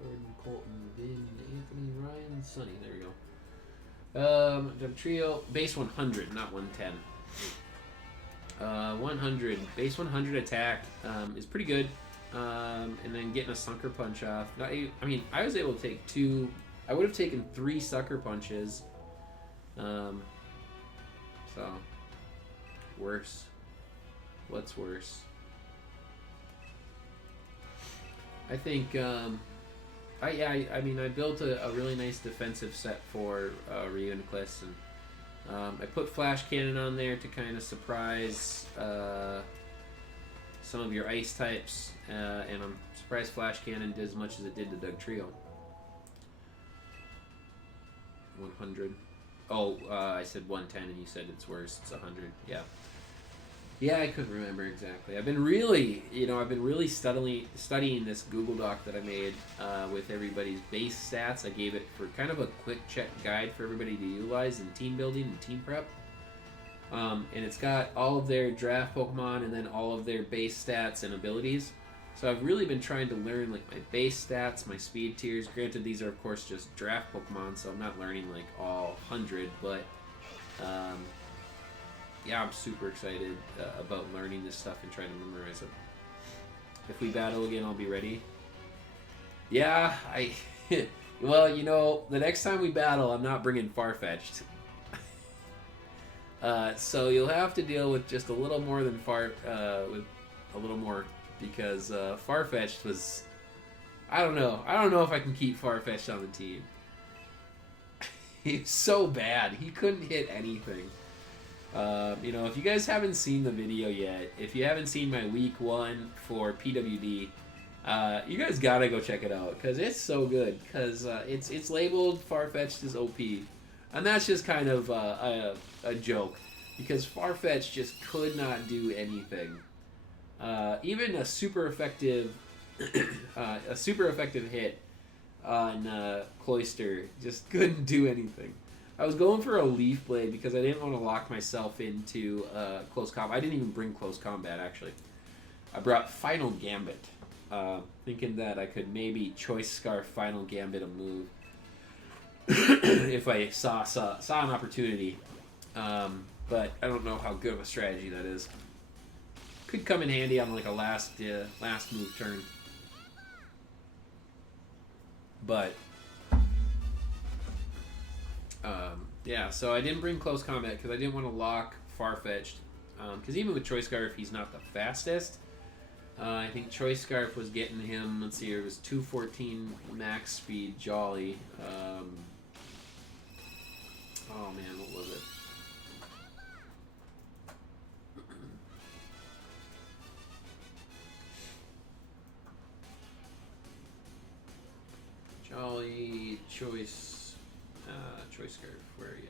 Jordan, Colton, Vin, Anthony, Ryan, Sonny. There we go. The trio, base 100, not 110. 100, base 100 attack is pretty good. And then getting a Sucker Punch off. I mean, I was able to take 2. I would have taken 3 Sucker Punches. So, worse. What's worse? I think, I mean, I built a really nice defensive set for Reuniclus, and I put Flash Cannon on there to kind of surprise some of your ice types, and I'm surprised Flash Cannon did as much as it did to Doug Trio. 100. Oh, I said 110, and you said it's worse. It's 100. Yeah. Yeah, I couldn't remember exactly. I've been really studying this Google Doc that I made with everybody's base stats. I gave it for kind of a quick check guide for everybody to utilize in team building and team prep. And it's got all of their draft Pokemon and then all of their base stats and abilities. So I've really been trying to learn like my base stats, my speed tiers. Granted, these are of course just draft Pokemon, so I'm not learning like all 100, but yeah, I'm super excited about learning this stuff and trying to memorize it. If we battle again, I'll be ready. Yeah, well, you know, the next time we battle, I'm not bringing Farfetch'd. So you'll have to deal with just a little more than with a little more, because Farfetch'd was, I don't know if I can keep Farfetch'd on the team. He's so bad. He couldn't hit anything. You know, if you guys haven't seen the video yet, if you haven't seen my week 1 for PWD, you guys gotta go check it out, because it's so good, because it's labeled Farfetch'd as OP, and that's just kind of a joke, because Farfetch'd just could not do anything. Even a super effective hit on Cloyster just couldn't do anything. I was going for a Leaf Blade because I didn't want to lock myself into close combat. I didn't even bring close combat, actually. I brought Final Gambit, thinking that I could maybe Choice Scarf Final Gambit a move if I saw an opportunity. But I don't know how good of a strategy that is. Could come in handy on like a last move turn. But yeah, so I didn't bring close combat because I didn't want to lock Farfetch'd. Because even with Choice Scarf, he's not the fastest. I think Choice Scarf was getting him, let's see here, it was 214 max speed Jolly. Oh man, what was it? Jolly, Choice Scarf, where are you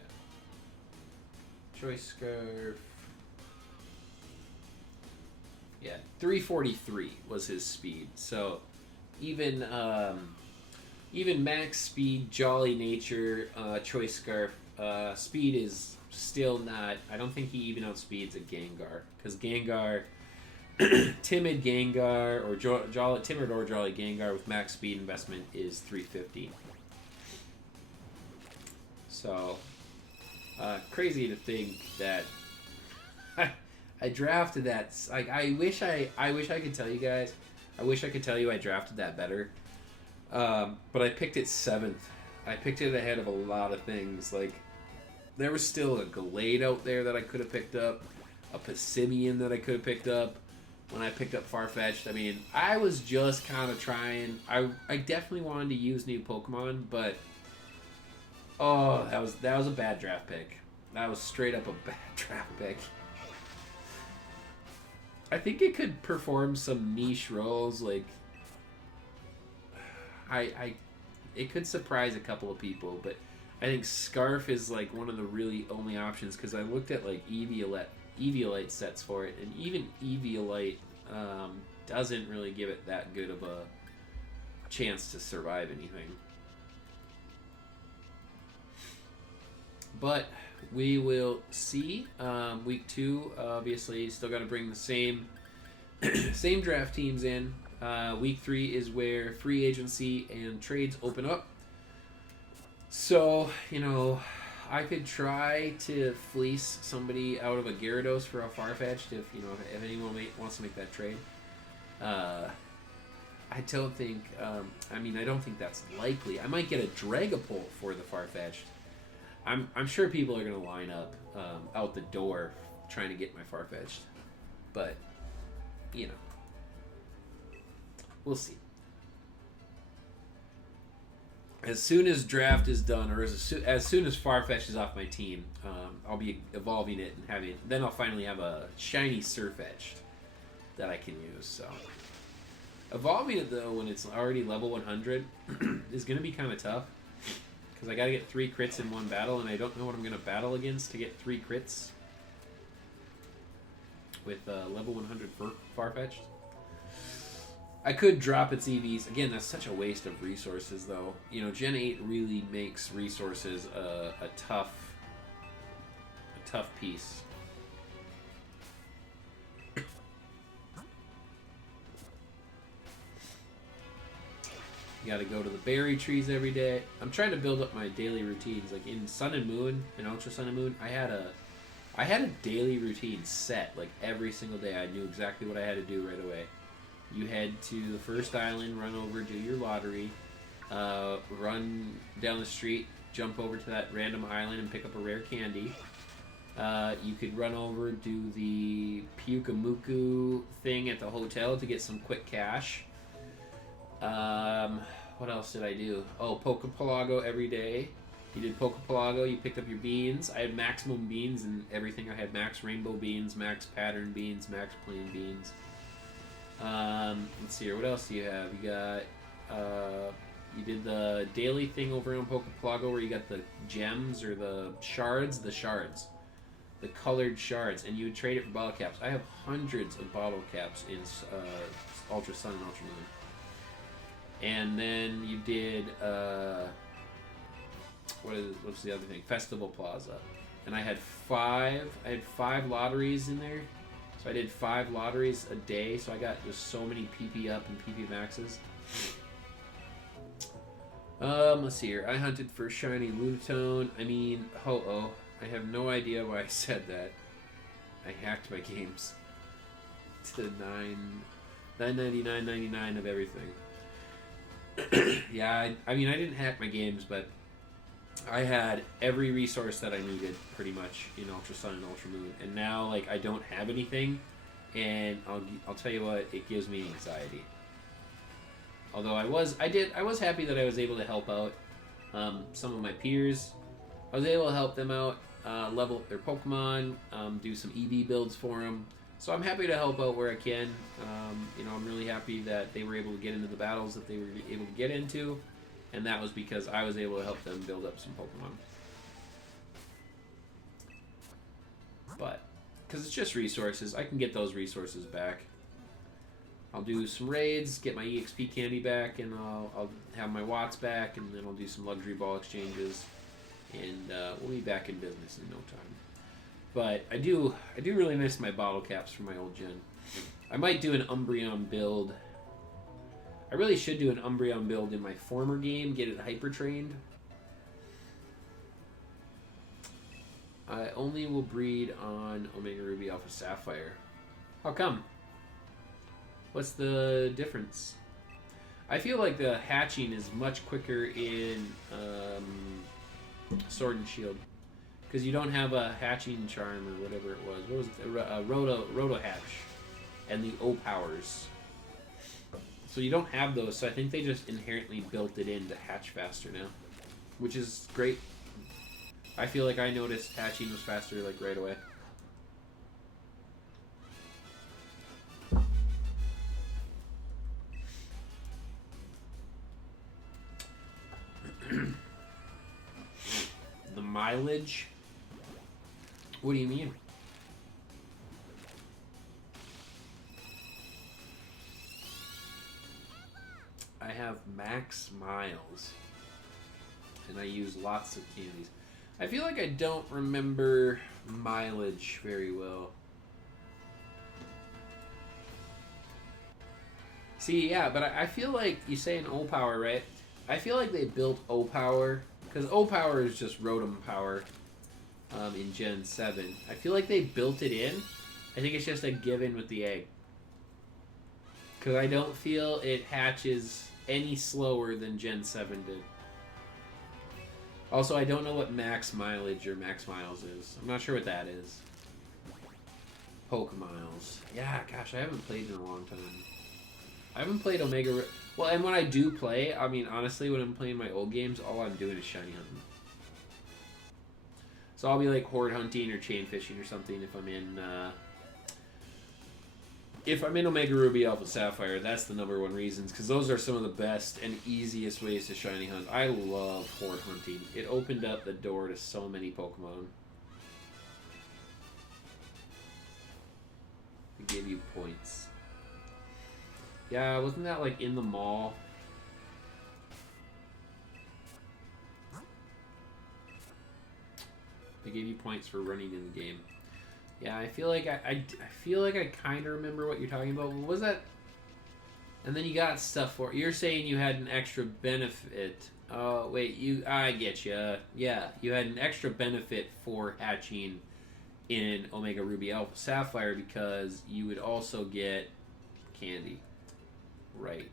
at? Choice Scarf. Yeah, 343 was his speed. So even max speed, Jolly Nature, Choice Scarf, speed is still not. I don't think he even outspeeds a Gengar, because Gengar, timid Gengar or timid or Jolly Gengar with max speed investment is 350. So crazy to think that. I drafted that. Like, I wish I could tell you guys. I wish I could tell you I drafted that better. But I picked it 7th. I picked it ahead of a lot of things. Like, there was still a Gallade out there that I could have picked up, a Passimian that I could have picked up when I picked up Farfetch'd. I mean, I was just kind of trying. I definitely wanted to use new Pokemon, but oh, that was a bad draft pick. That was straight up a bad draft pick. I think it could perform some niche roles, like it could surprise a couple of people, but I think Scarf is like one of the really only options, because I looked at like Eviolite sets for it, and even Eviolite doesn't really give it that good of a chance to survive anything. But we will see. Week 2, obviously, still got to bring the same same draft teams in. Week 3 is where free agency and trades open up. So, you know, I could try to fleece somebody out of a Gyarados for a Farfetch'd if anyone wants to make that trade. I don't think. I don't think that's likely. I might get a Dragapult for the Farfetch'd. I'm sure people are going to line up out the door trying to get my Farfetch'd. But, you know, we'll see. As soon as draft is done, or as soon as Farfetch'd is off my team, I'll be evolving it and then I'll finally have a shiny Surfetch'd that I can use. So, evolving it though when it's already level 100 is going to be kind of tough. Because I gotta get 3 crits in one battle, and I don't know what I'm gonna battle against to get 3 crits with level 100 Farfetch'd. I could drop its EVs. Again, that's such a waste of resources, though. You know, Gen 8 really makes resources a tough piece. You gotta go to the berry trees every day. I'm trying to build up my daily routines. Like in Sun and Moon, in Ultra Sun and Moon, I had a daily routine set. Like every single day, I knew exactly what I had to do right away. You head to the first island, run over, do your lottery, run down the street, jump over to that random island and pick up a rare candy. You could run over, do the Pyukamuku thing at the hotel to get some quick cash. What else did I do? Oh, Pokepalago every day. You did Pokepalago, you picked up your beans. I had maximum beans and everything. I had max rainbow beans, max pattern beans, max plain beans. Let's see here. What else do you have? You got, you did the daily thing over on Pokepalago where you got the gems or the shards. The colored shards. And you would trade it for bottle caps. I have hundreds of bottle caps in Ultra Sun and Ultra Moon. And then you did, what's the other thing? Festival Plaza. And I had 5 lotteries in there. So I did 5 lotteries a day. So I got just so many PP up and PP maxes. Let's see here. I hunted for shiny Lunatone. I mean, Ho-Oh. I have no idea why I said that. I hacked my games to $9.99.99 of everything. Yeah, I mean, I didn't hack my games, but I had every resource that I needed pretty much in Ultra Sun and Ultra Moon, and now like I don't have anything, and I'll tell you what, it gives me anxiety. Although I was happy that I was able to help out some of my peers. I was able to help them out, level up their Pokemon, do some Eevee builds for them. So I'm happy to help out where I can. I'm really happy that they were able to get into the battles that they were able to get into. And that was because I was able to help them build up some Pokemon. But, because it's just resources, I can get those resources back. I'll do some raids, get my EXP candy back, and I'll have my Watts back, and then I'll do some luxury ball exchanges. And we'll be back in business in no time. But I do really miss my bottle caps from my old gen. I might do an Umbreon build. I really should do an Umbreon build in my former game, get it hyper trained. I only will breed on Omega Ruby Alpha Sapphire. How come? What's the difference? I feel like the hatching is much quicker in Sword and Shield. Because you don't have a hatching charm or whatever it was. What was it? Roto Hatch. And the O-Powers. So you don't have those, so I think they just inherently built it in to hatch faster now. Which is great. I feel like I noticed hatching was faster like right away. The mileage? What do you mean? I have max miles. And I use lots of candies. I feel like I don't remember mileage very well. See, yeah, but I feel like you say an O-Power, right? I feel like they built O-Power, because O-Power is just Rotom Power in Gen 7. I feel like they built it in. I think it's just a given with the egg. Because I don't feel it hatches any slower than Gen 7 did. Also, I don't know what max mileage or max miles is. I'm not sure what that is. Pokemiles. Yeah, gosh, I haven't played in a long time. I haven't played Omega... Well, and when I do play, I mean, honestly, when I'm playing my old games, all I'm doing is shiny hunting. So I'll be like horde hunting or chain fishing or something if I'm in... If I'm in Omega Ruby Alpha Sapphire, that's the #1 reasons, because those are some of the best and easiest ways to shiny hunt. I love horde hunting. It opened up the door to so many Pokemon. They give you points. Yeah, wasn't that like in the mall? They gave you points for running in the game. Yeah, I feel like I feel like I kind of remember what you're talking about. What was that? And then you got stuff for it. You're saying you had an extra benefit. Oh, wait, I get you. Yeah, you had an extra benefit for hatching in Omega Ruby Alpha Sapphire because you would also get candy. Right.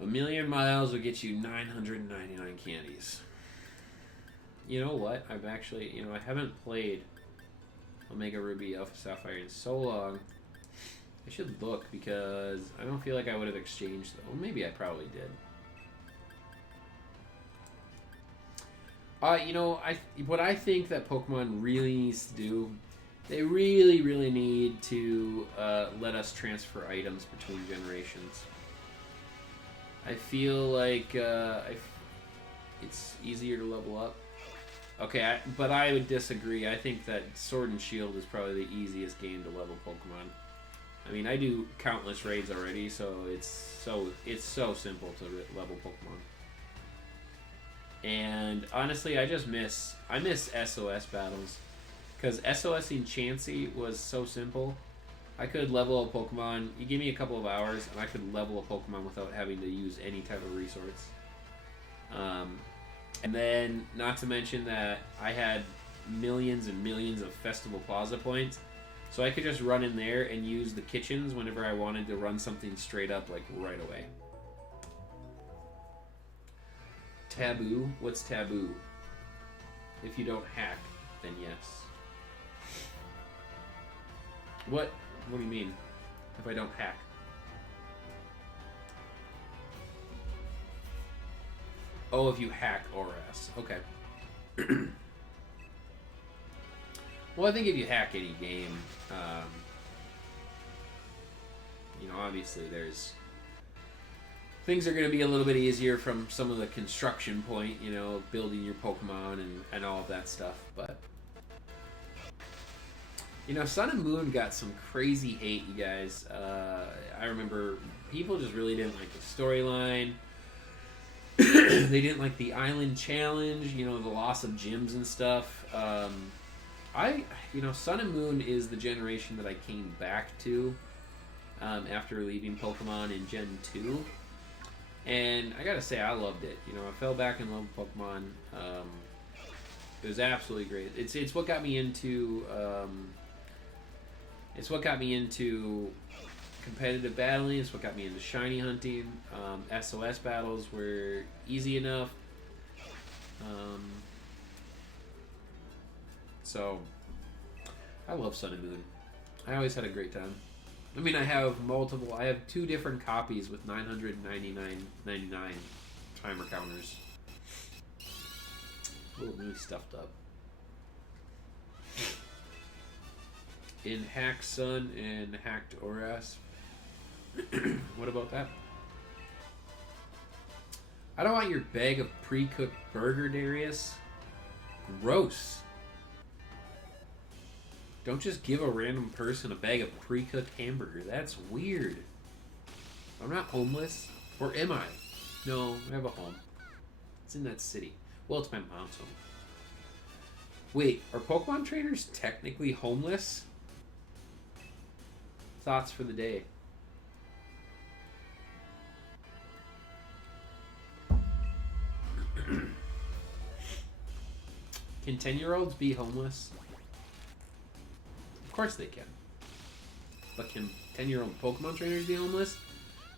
A million miles will get you 999 candies. You know what? I've actually, I haven't played Omega Ruby Alpha Sapphire in so long. I should look because I don't feel like I would have exchanged them. Well, maybe I probably did. What I think that Pokemon really needs to do, they really, really need to let us transfer items between generations. I feel like it's easier to level up. Okay, but I would disagree. I think that Sword and Shield is probably the easiest game to level Pokemon. I mean, I do countless raids already, so it's so simple to level Pokemon. And honestly, I miss SOS battles, because SOSing Chansey was so simple. I could level a Pokemon. You give me a couple of hours, and I could level a Pokemon without having to use any type of resource. And then, not to mention that I had millions and millions of Festival Plaza points, So I could just run in there and use the kitchens whenever I wanted to run something straight up, like right away. Taboo? What's taboo? If you don't hack, then yes. What? What do you mean? If I don't hack? Oh, if you hack ORAS. Okay. Well, I think if you hack any game, you know, obviously there's... Things are going to be a little bit easier from some of the construction point, you know, building your Pokemon and all of that stuff, but... You know, Sun and Moon got some crazy hate, you guys. I remember people just really didn't like the storyline. They didn't like the island challenge, you know, the loss of gyms and stuff. You know, Sun and Moon is the generation that I came back to after leaving Pokemon in Gen 2. And I gotta say, I loved it. You know, I fell back in love with Pokemon. It was absolutely great. It's what got me into... it's what got me into competitive battling. It's what got me into shiny hunting. SOS battles were easy enough. So, I love Sun and Moon. I always had a great time. I mean, I have 2 different copies with 999.99 timer counters. A little really stuffed up. In Hack Sun and Hacked ORAS. What about that? I don't want your bag of pre-cooked burger, Darius. Gross. Don't just give a random person a bag of pre-cooked hamburger. That's weird. I'm not homeless. Or am I? No, I have a home. It's in that city. Well, it's my mom's home. Wait, are Pokemon trainers technically homeless? Thoughts for the day. Can 10-year-olds be homeless? Of course they can. But can 10-year-old Pokemon trainers be homeless?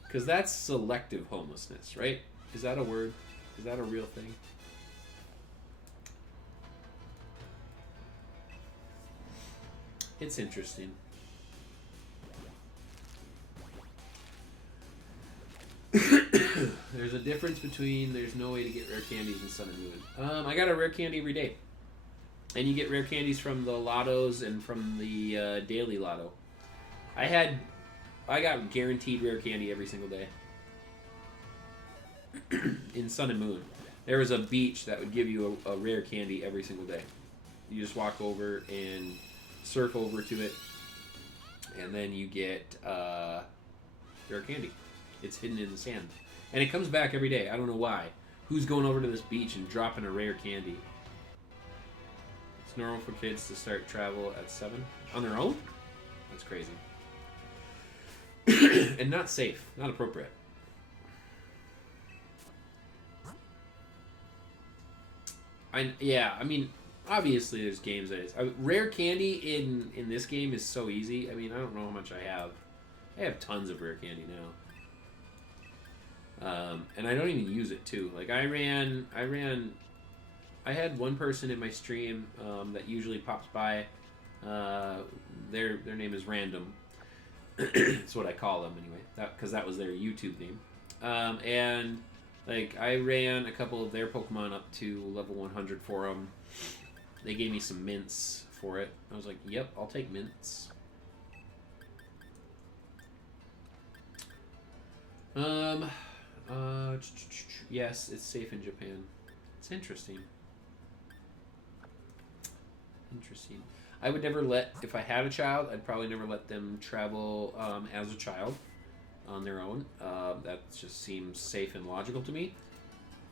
Because that's selective homelessness, right? Is that a word? Is that a real thing? It's interesting. There's a difference between there's no way to get rare candies in Sun and Moon. I got a rare candy every day. And you get rare candies from the lottos and from the daily lotto. I got guaranteed rare candy every single day. In Sun and Moon. There was a beach that would give you a rare candy every single day. You just walk over and surf over to it. And then you get rare candy. It's hidden in the sand. And it comes back every day. I don't know why. Who's going over to this beach and dropping a rare candy? It's normal for kids to start travel at 7 on their own? That's crazy. And not safe. Not appropriate. I mean, obviously there's games that is. Rare candy in this game is so easy. I mean, I don't know how much I have. I have tons of rare candy now. And I don't even use it too. Like I had one person in my stream that usually pops by. Their name is Random. That's what I call them anyway, because that was their YouTube name. And like I ran a couple of their Pokemon up to level 100 for them. They gave me some mints for it. I was like, "Yep, I'll take mints." Yes, it's safe in Japan. It's interesting. Interesting. I would never if I had a child, I'd probably never let them travel as a child on their own. That just seems safe and logical to me.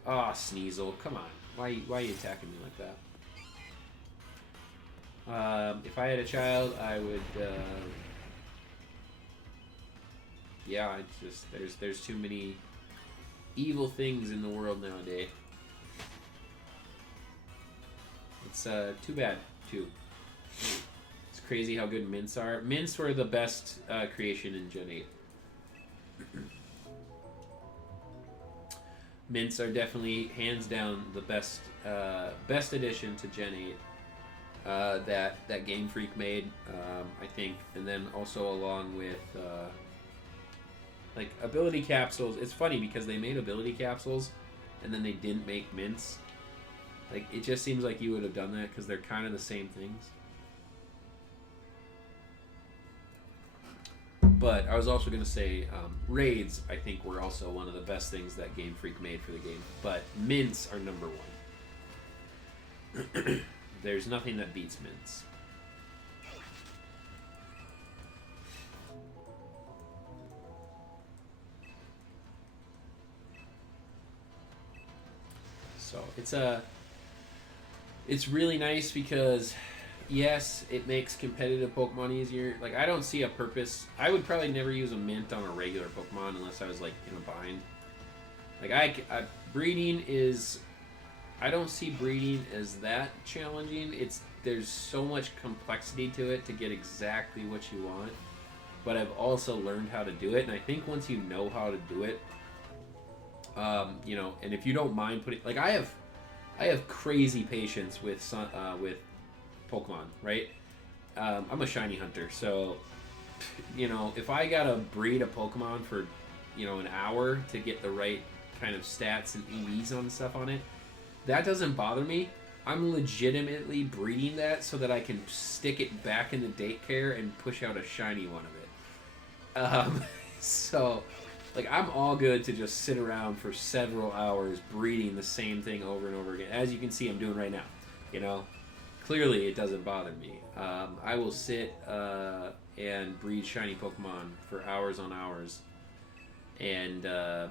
Ah, Sneasel, come on. Why are you attacking me like that? If I had a child, I would... yeah, it's just... There's too many evil things in the world nowadays. It's too bad, too. It's crazy how good mints are. Mints were the best creation in Gen 8. Mints are definitely hands down the best addition to Gen 8 that Game Freak made, I think, and then also along with like ability capsules. It's funny because they made ability capsules and then they didn't make mints. Like, it just seems like you would have done that because they're kind of the same things. But I was also going to say raids, I think, were also one of the best things that Game Freak made for the game. But mints are number one. There's nothing that beats mints. So it's really nice because, yes, it makes competitive Pokemon easier. Like, I don't see a purpose. I would probably never use a mint on a regular Pokemon unless I was, like, in a bind. Like, breeding is... I don't see breeding as that challenging. There's so much complexity to it to get exactly what you want. But I've also learned how to do it, and I think once you know how to do it, you know, and if you don't mind putting... Like, I have crazy patience with Pokemon, right? I'm a shiny hunter, so, you know, if I gotta breed a Pokemon for, you know, an hour to get the right kind of stats and EVs on stuff on it, that doesn't bother me. I'm legitimately breeding that so that I can stick it back in the daycare and push out a shiny one of it. So, like, I'm all good to just sit around for several hours breeding the same thing over and over again. As you can see, I'm doing right now, you know? Clearly, it doesn't bother me. I will sit and breed shiny Pokemon for hours on hours and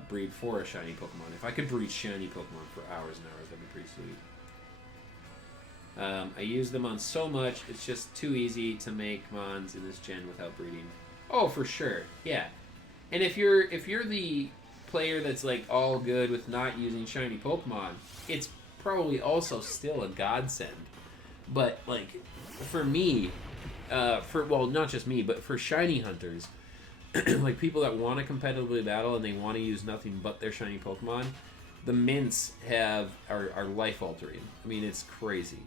breed for a shiny Pokemon. If I could breed shiny Pokemon for hours and hours, that'd be pretty sweet. I use them on so much, it's just too easy to make Mons in this gen without breeding. Oh, for sure, yeah. And if you're the player that's like all good with not using shiny Pokemon, it's probably also still a godsend. But like, for me, well, not just me, but for shiny hunters, like people that want to competitively battle and they want to use nothing but their shiny Pokemon, the mints are life altering. I mean, it's crazy.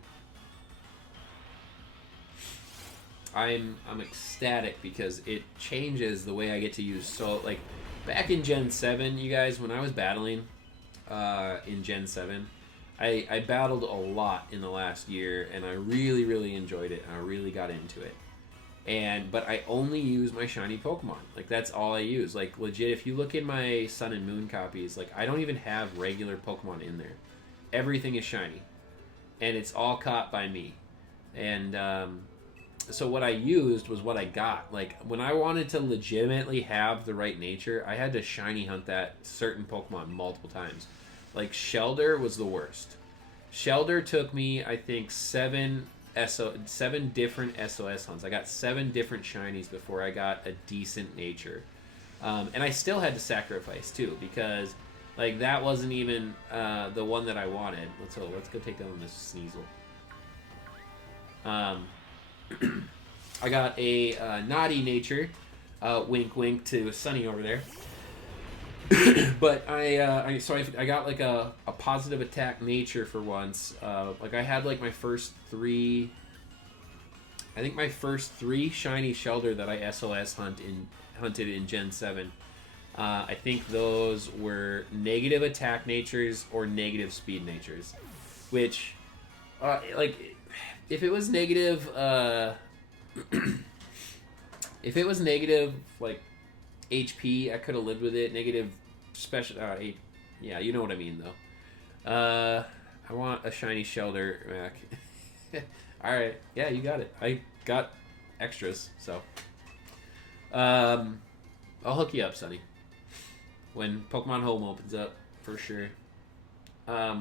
I'm ecstatic because it changes the way I get to use. So, like, back in Gen 7, you guys, when I was battling in Gen 7, I battled a lot in the last year, and I really, really enjoyed it, and I really got into it. But I only use my shiny Pokemon. Like, that's all I use. Like, legit, if you look in my Sun and Moon copies, like, I don't even have regular Pokemon in there. Everything is shiny. And it's all caught by me. And, so what I used was what I got. Like, when I wanted to legitimately have the right nature, I had to shiny hunt that certain Pokemon multiple times. Like, Shelder was the worst. Shelder took me, I think, 7 different SOS hunts. I got 7 different shinies before I got a decent nature. And I still had to sacrifice, too, because, like, that wasn't even the one that I wanted. Let's go take down this Sneasel. I got a naughty nature, wink wink to Sunny over there. But I got like a positive attack nature for once. Like I had like my first 3 shiny Shelder that I SOS hunted in Gen 7. I think those were negative attack natures or negative speed natures, which like if it was negative if it was negative like HP, I could have lived with it. Negative special yeah, you know what I mean though. I want a shiny Shelder, Mac. Alright, yeah, you got it. I got extras, so I'll hook you up, Sonny, when Pokemon Home opens up, for sure.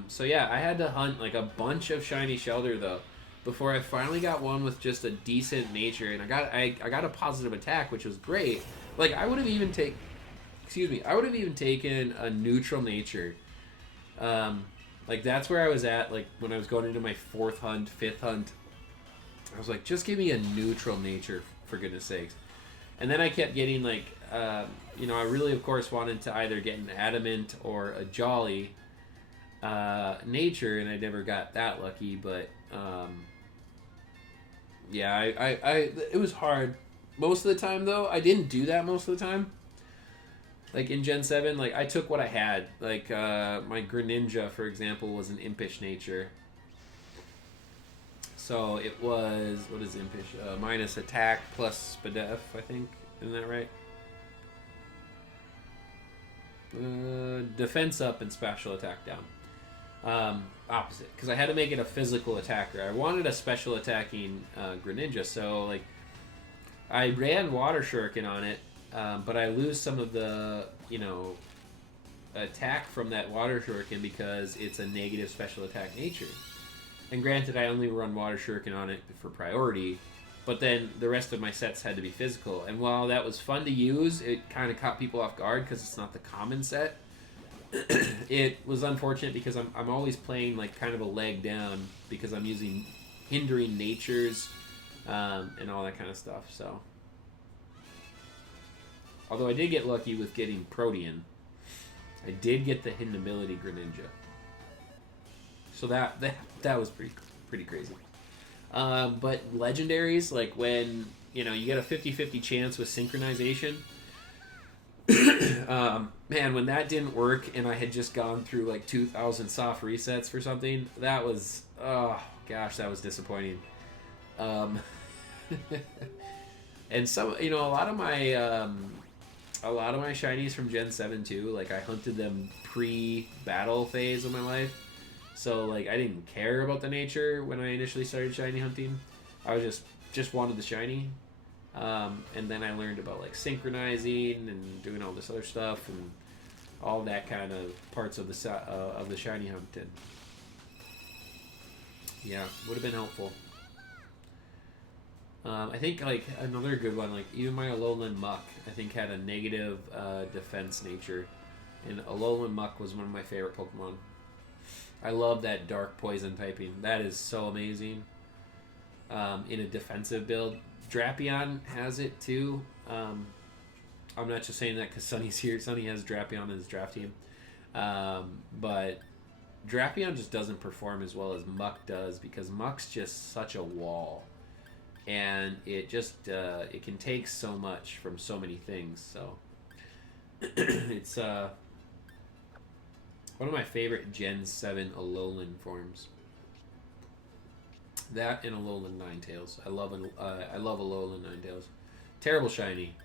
So yeah, I had to hunt like a bunch of shiny Shelder though before I finally got one with just a decent nature, and I got a positive attack, which was great. Like I would have even taken a neutral nature. Like that's where I was at, like when I was going into my 4th hunt, 5th hunt, I was like, just give me a neutral nature, for goodness sakes. And then I kept getting like, I really, of course, wanted to either get an adamant or a jolly nature, and I never got that lucky. But yeah, I it was hard most of the time though. I didn't do that most of the time. Like in Gen 7, like I took what I had. Like my Greninja, for example, was an impish nature. So it was, what is impish? Minus attack plus Spadef, I think. Isn't that right? Defense up and special attack down. Opposite. Because I had to make it a physical attacker. I wanted a special attacking Greninja, so like I ran Water Shuriken on it, but I lose some of the, attack from that Water Shuriken because it's a negative special attack nature. And granted, I only run Water Shuriken on it for priority, but then the rest of my sets had to be physical. And while that was fun to use, it kind of caught people off guard because it's not the common set. It was unfortunate because I'm always playing like kind of a leg down because I'm using hindering natures and all that kind of stuff. So, although I did get lucky with getting Protean, I did get the hidden ability Greninja. So that was pretty crazy. But legendaries, like when you get a 50-50 chance with synchronization, man, when that didn't work and I had just gone through like 2,000 soft resets for something, that was, oh gosh, that was disappointing. And some, a lot of my shinies from Gen 7 too, like I hunted them pre-battle phase of my life. So, like, I didn't care about the nature when I initially started shiny hunting. I was just wanted the shiny. And then I learned about, like, synchronizing and doing all this other stuff and all that kind of parts of the shiny hunting. Yeah, would have been helpful. I think, like, another good one, like, even my Alolan Muck, I think, had a negative defense nature. And Alolan Muck was one of my favorite Pokemon. I love that dark poison typing. That is so amazing. In a defensive build. Drapion has it too. I'm not just saying that because Sunny's here. Sunny has Drapion in his draft team. But Drapion just doesn't perform as well as Muck does because Muck's just such a wall. And it just, it can take so much from so many things. So, it's, one of my favorite Gen 7 Alolan forms. That and Alolan Ninetales. I love Alolan Ninetales. Terrible shiny.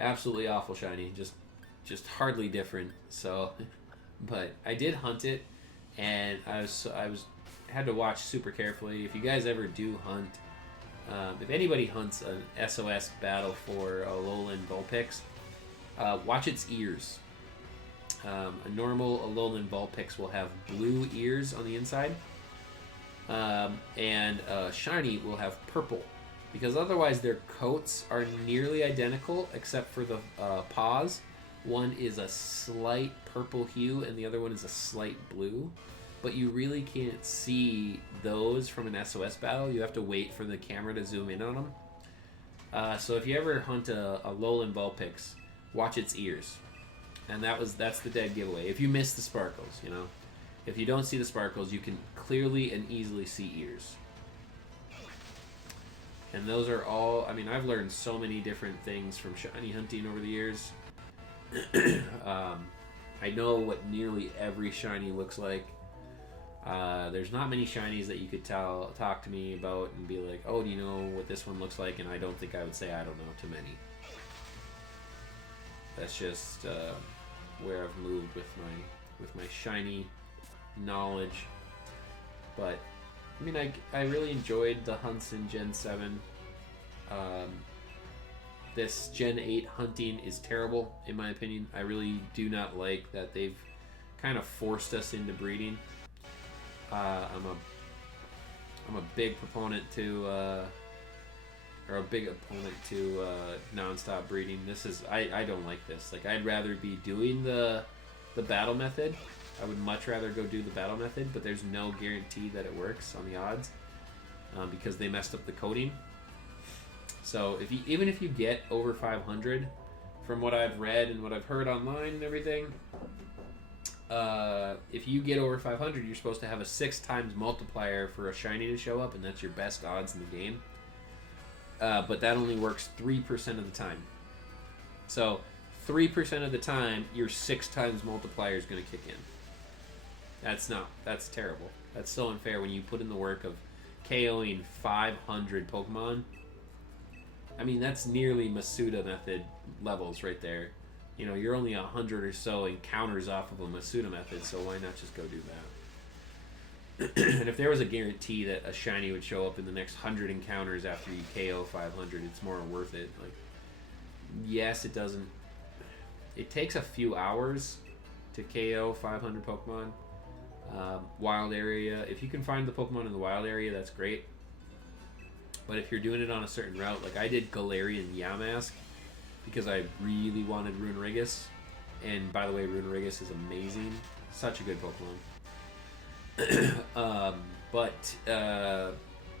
Absolutely awful shiny. Just hardly different. So, but I did hunt it, and I had to watch super carefully. If you guys ever do hunt, if anybody hunts an SOS battle for Alolan Vulpix, watch its ears. A normal Alolan Vulpix will have blue ears on the inside, and shiny will have purple, because otherwise their coats are nearly identical except for the paws. One is a slight purple hue and the other one is a slight blue, but you really can't see those from an SOS battle. You have to wait for the camera to zoom in on them. So if you ever hunt a Alolan Vulpix, watch its ears. And that's the dead giveaway. If you miss the sparkles, if you don't see the sparkles, you can clearly and easily see ears. And those are all, I've learned so many different things from shiny hunting over the years. I know what nearly every shiny looks like. There's not many shinies that you could talk to me about and be like, oh, do you know what this one looks like? And I don't think I would say I don't know to many. That's just where I've moved with my shiny knowledge. But I really enjoyed the hunts in Gen 7. This Gen 8 hunting is terrible in my opinion. I really do not like that they've kind of forced us into breeding. I'm a big proponent to or a big opponent to non-stop breeding. I don't like this. Like, I'd rather be doing the battle method. I would much rather go do the battle method, but there's no guarantee that it works on the odds. because they messed up the coding. So even if you get over 500, from what I've read and what I've heard online and everything, if you get over 500, you're supposed to have a 6 times multiplier for a shiny to show up, and that's your best odds in the game. But that only works 3% of the time. So 3% of the time, your 6 times multiplier is going to kick in. That's terrible. That's so unfair when you put in the work of KOing 500 Pokemon. I mean, that's nearly Masuda method levels right there. You know, you're only 100 or so encounters off of a Masuda method, so why not just go do that? And if there was a guarantee that a shiny would show up in the next 100 encounters after you KO 500, it's more worth it. Like, yes, it doesn't... It takes a few hours to KO 500 Pokemon. Wild area, if you can find the Pokemon in the wild area, that's great. But if you're doing it on a certain route, like I did Galarian Yamask because I really wanted Runerigus. And by the way, Runerigus is amazing. Such a good Pokemon.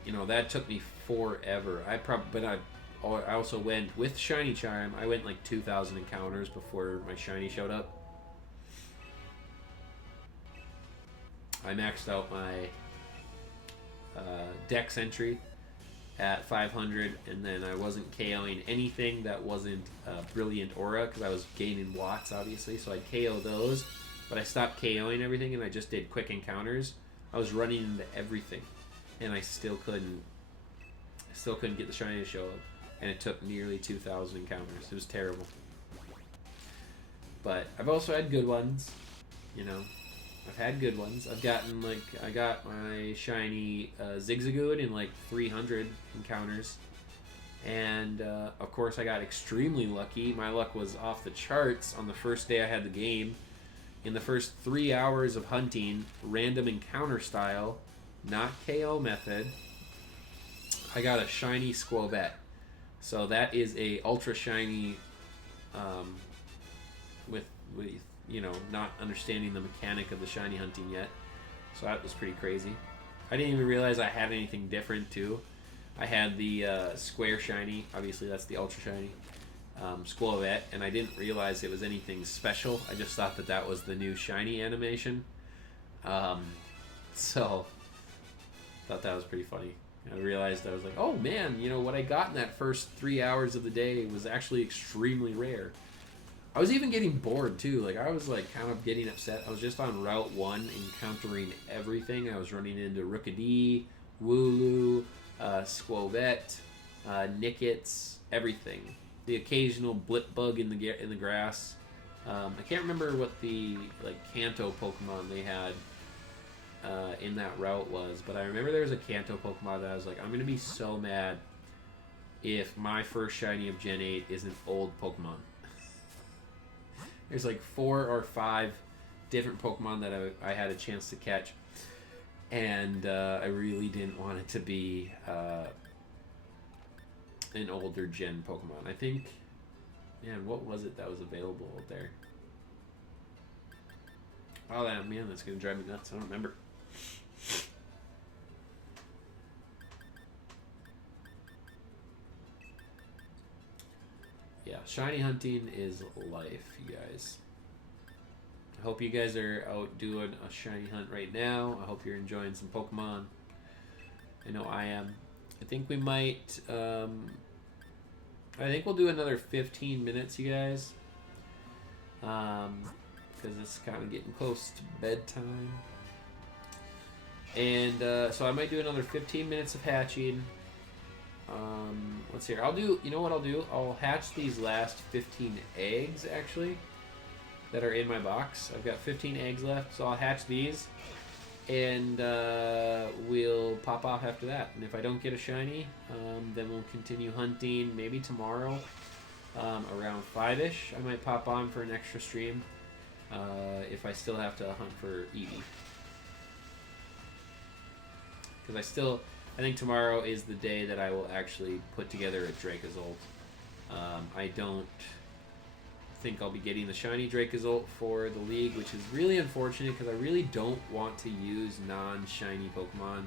You know, that took me forever. I also went with Shiny Charm. I went like 2,000 encounters before my Shiny showed up. I maxed out my Dex entry at 500, and then I wasn't KOing anything that wasn't Brilliant Aura because I was gaining watts, obviously, so I'd KO those, but I stopped KOing everything and I just did quick encounters. I was running into everything, and I still couldn't get the shiny to show up, and it took nearly 2,000 encounters. It was terrible. But I've also had good ones, you know. I've had good ones. I got my shiny Zigzagoon in like 300 encounters. And, of course, I got extremely lucky. My luck was off the charts on the first day I had the game. In the first 3 hours of hunting, random encounter style, not KO method, I got a shiny Squobet. So that is a ultra shiny with you know, not understanding the mechanic of the shiny hunting yet. So that was pretty crazy. I didn't even realize I had anything different too. I had the square shiny, obviously that's the ultra shiny, Squobet, and I didn't realize it was anything special. I just thought that was the new shiny animation. So thought that was pretty funny. I realized, I was like, oh man, you know, what I got in that first 3 hours of the day was actually extremely rare. I was even getting bored too. Like, I was like kind of getting upset. I was just on Route 1 encountering everything. I was running into Rookidee, Wooloo, Squobet, Nickets, everything. The occasional Blipbug in the grass. I can't remember what the Kanto Pokemon they had in that route was, but I remember there was a Kanto Pokemon that I was like, I'm gonna be so mad if my first shiny of Gen 8 is an old Pokemon. There's like 4 or 5 different Pokemon that I had a chance to catch, and I really didn't want it to be an older gen Pokemon. I think, man, what was it that was available out there? Oh, man, that's gonna drive me nuts. I don't remember. Yeah, shiny hunting is life, you guys. I hope you guys are out doing a shiny hunt right now. I hope you're enjoying some Pokemon. I know I am. I think we might, I think we'll do another 15 minutes, you guys. Because it's kind of getting close to bedtime. And so I might do another 15 minutes of hatching. Let's see here. You know what I'll do? I'll hatch these last 15 eggs, actually, that are in my box. I've got 15 eggs left, so I'll hatch these, and we'll pop off after that. And if I don't get a shiny, then we'll continue hunting maybe tomorrow, around 5-ish. I might pop on for an extra stream, if I still have to hunt for Eevee. Because I think tomorrow is the day that I will actually put together a Dracozolt. I don't think I'll be getting the shiny Dracozolt for the league, which is really unfortunate because I really don't want to use non-shiny Pokemon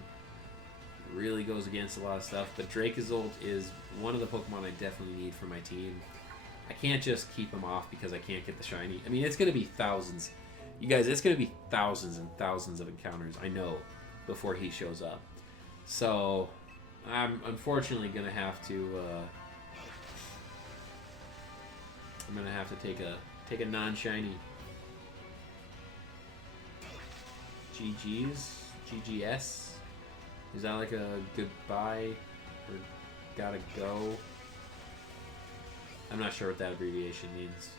really goes against a lot of stuff. But Dracozolt is one of the Pokemon I definitely need for my team. I can't just keep him off because I can't get the shiny. I mean, it's going to be thousands. You guys, it's going to be thousands and thousands of encounters, I know, before he shows up. So, I'm unfortunately going to have to... I'm going to have to take a non-shiny. GG's? GGS? Is that like a goodbye? Or gotta go? I'm not sure what that abbreviation means.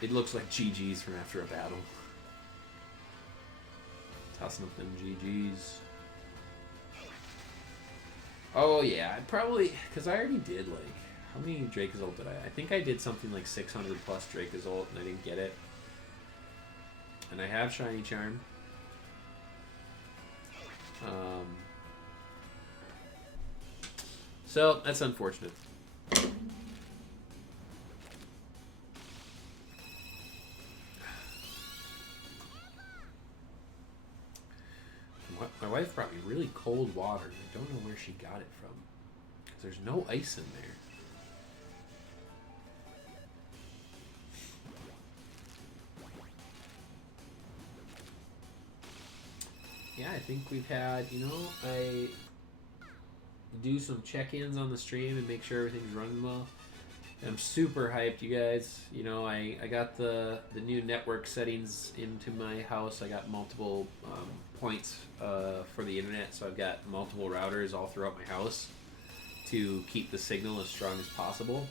It looks like GG's from after a battle. Tossing up them GG's. Oh yeah, I'd probably... Because I already did like... How many Dracozolt did I think I did something like 600 plus Dracozolt and I didn't get it. And I have Shiny Charm. So, that's unfortunate. My wife brought me really cold water. I don't know where she got it from. Because there's no ice in there. Yeah, I think we've had, you know, I do some check-ins on the stream and make sure everything's running well. And I'm super hyped, you guys. You know, I got the new network settings into my house. I got multiple points for the internet, so I've got multiple routers all throughout my house to keep the signal as strong as possible.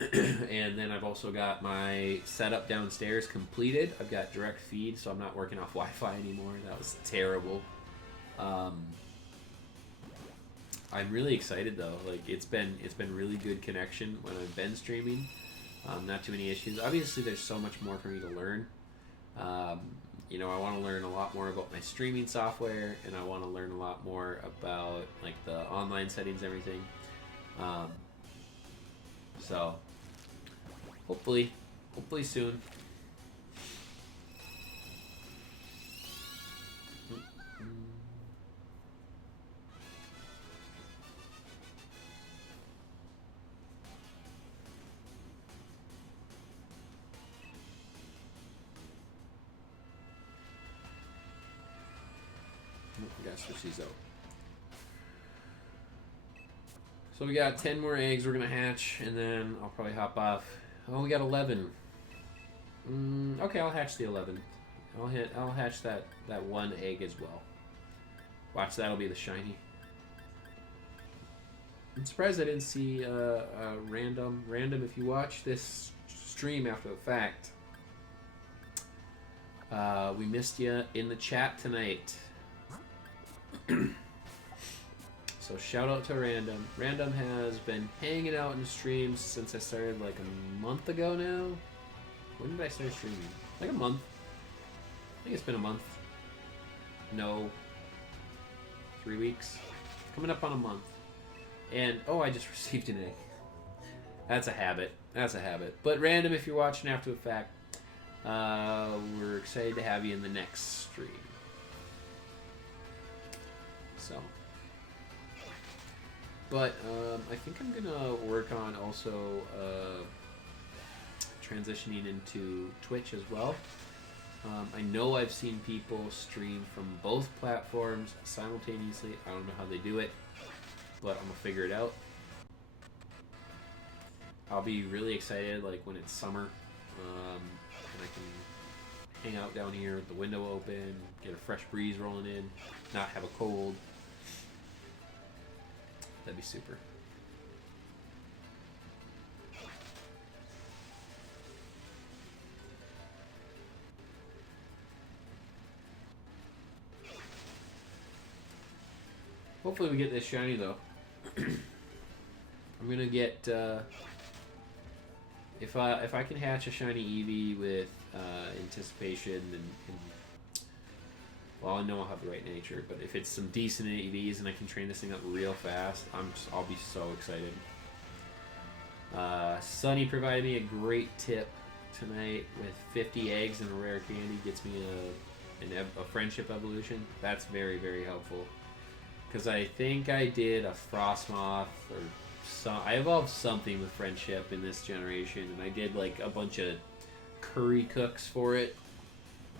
And then I've also got my setup downstairs completed. I've got direct feed, so I'm not working off Wi-Fi anymore. That was terrible. I'm really excited though. Like it's been really good connection when I've been streaming. Not too many issues. Obviously, there's so much more for me to learn. You know, I want to learn a lot more about my streaming software, and I want to learn a lot more about like the online settings, and everything. So hopefully soon. She's out. So we got 10 more eggs we're gonna hatch, and then I'll probably hop off. Oh, we got 11. Okay, I'll hatch the 11. I'll hatch that one egg as well. Watch, that'll be the shiny. I'm surprised I didn't see random. If you watch this stream after the fact, we missed you in the chat tonight. So shout out to Random. Random has been hanging out in the streams since I started like a month ago now. When did I start streaming? Like a month. I think it's been a month. No. 3 weeks. Coming up on a month. And, oh, I just received an egg. That's a habit. But Random, if you're watching after the fact, we're excited to have you in the next stream. So, but I think I'm gonna work on also transitioning into Twitch as well. I know I've seen people stream from both platforms simultaneously. I don't know how they do it, but I'm gonna figure it out. I'll be really excited like when it's summer and I can hang out down here with the window open, get a fresh breeze rolling in, not have a cold. That'd be super. Hopefully we get this shiny though. I'm gonna get if I can hatch a shiny Eevee with anticipation and well, I know I'll have the right nature, but if it's some decent EVs and I can train this thing up real fast, I'll be so excited. Sunny provided me a great tip tonight with 50 eggs and a rare candy. Gets me a friendship evolution, that's very, very helpful. Because I think I did a Frostmoth or I evolved something with friendship in this generation, and I did like a bunch of curry cooks for it.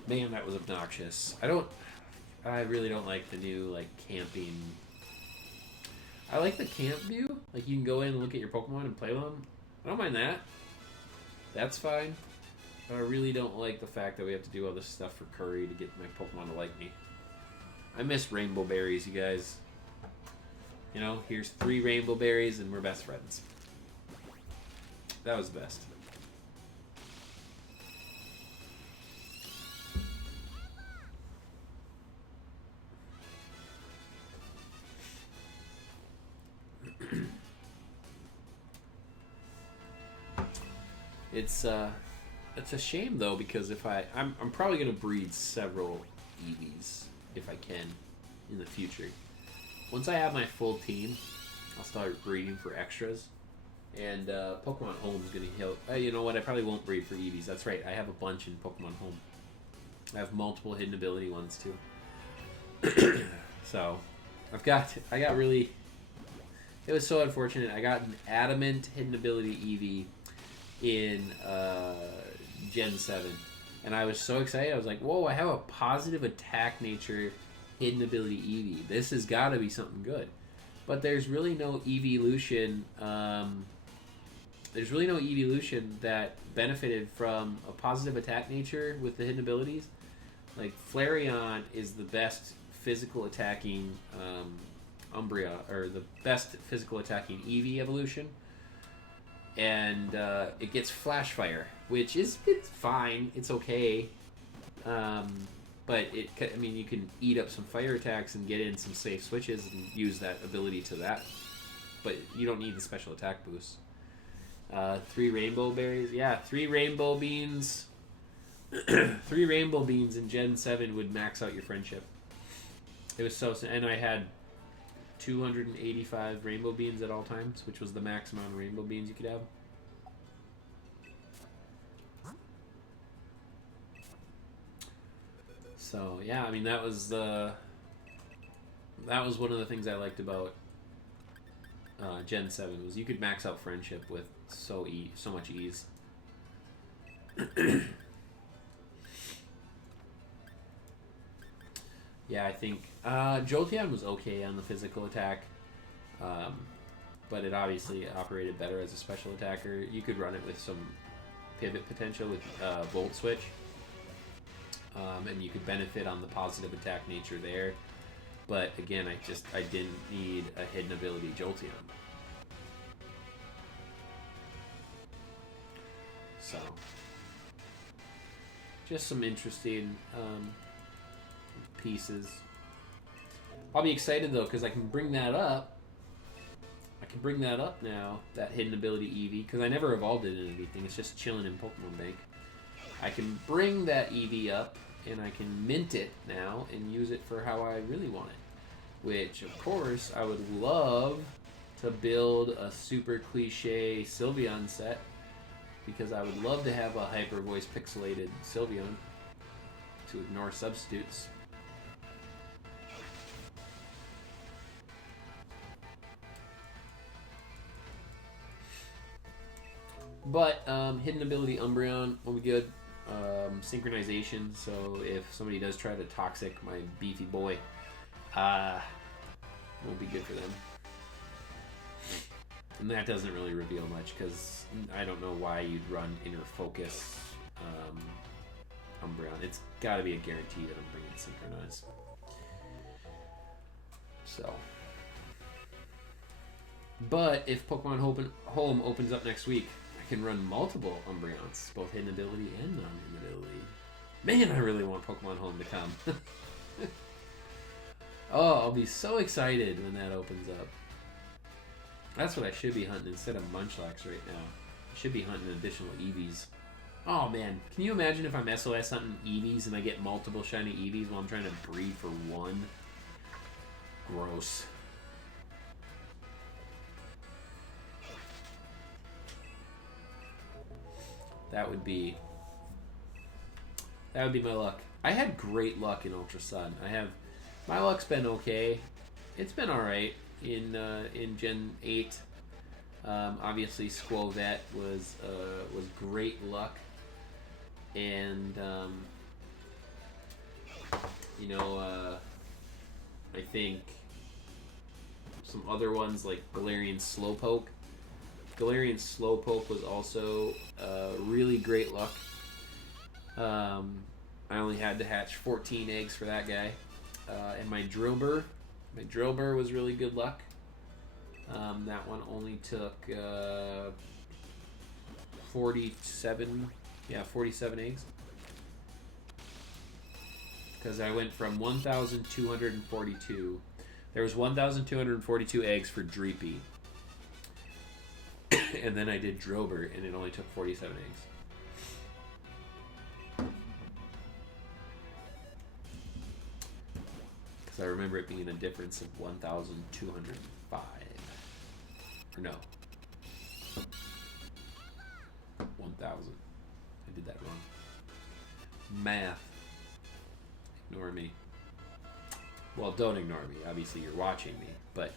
Man, that was obnoxious. I really don't like the new like camping. I like the camp view. Like you can go in and look at your Pokemon and play with them. I don't mind that. That's fine. But I really don't like the fact that we have to do all this stuff for curry to get my Pokemon to like me. I miss rainbow berries, you guys. You know, here's 3 rainbow berries and we're best friends. That was the best. It's a shame though, because if I'm probably gonna breed several Eevees if I can in the future. Once I have my full team, I'll start breeding for extras. And Pokemon Home's gonna help. You know what? I probably won't breed for Eevees. That's right. I have a bunch in Pokemon Home. I have multiple hidden ability ones too. So, I got really. It was so unfortunate. I got an adamant hidden ability Eevee in Gen 7. And I was so excited. I was like, whoa, I have a positive attack nature hidden ability Eevee. This has got to be something good. But there's really no evolution. There's really no evolution that benefited from a positive attack nature with the hidden abilities. Like, Flareon is the best physical attacking Umbrea, or the best physical attacking Eevee evolution. And it gets Flash Fire, which it's fine. It's okay. But you can eat up some fire attacks and get in some safe switches and use that ability to that. But you don't need the special attack boost. 3 rainbow berries. Yeah, 3 rainbow beans. 3 rainbow beans in Gen 7 would max out your friendship. It was so... And I had 285 rainbow beans at all times, which was the max amount of rainbow beans you could have. So yeah, I mean that was one of the things I liked about Gen 7 was you could max out friendship with so much ease. Yeah, I think Jolteon was okay on the physical attack, but it obviously operated better as a special attacker. You could run it with some pivot potential with Volt Switch, and you could benefit on the positive attack nature there. But again, I didn't need a hidden ability Jolteon. So, just some interesting pieces. I'll be excited though because I can bring that up. I can bring that up now, that hidden ability Eevee, because I never evolved it into anything. It's just chilling in Pokemon Bank. I can bring that Eevee up and I can mint it now and use it for how I really want it. Which, of course, I would love to build a super cliche Sylveon set, because I would love to have a hyper voice pixelated Sylveon to ignore substitutes. But hidden ability Umbreon will be good. Synchronization, so if somebody does try to toxic my beefy boy, won't be good for them. And that doesn't really reveal much, because I don't know why you'd run Inner Focus Umbreon. It's got to be a guarantee that I'm bringing Synchronize. So. But if Pokemon Home opens up next week, I can run multiple Umbreons, both hidden ability and non-hidden ability. Man, I really want Pokemon Home to come. Oh, I'll be so excited when that opens up. That's what I should be hunting instead of Munchlax right now. I should be hunting additional Eevees. Oh man, can you imagine if I'm SOS hunting Eevees and I get multiple shiny Eevees while I'm trying to breed for one? Gross. That would be my luck. I had great luck in Ultra Sun. My luck's been okay. It's been all right in Gen 8. Obviously, Squall Vet was great luck, and I think some other ones like Galarian Slowpoke. Galarian Slowpoke was also really great luck. I only had to hatch 14 eggs for that guy. And my Drillbur was really good luck. That one only took 47 eggs. Because I went from 1,242. There was 1,242 eggs for Dreepy. And then I did Drillbur, and it only took 47 eggs. Because I remember it being a difference of 1,205. Or no. 1,000. I did that wrong. Math. Ignore me. Well, don't ignore me. Obviously, you're watching me, but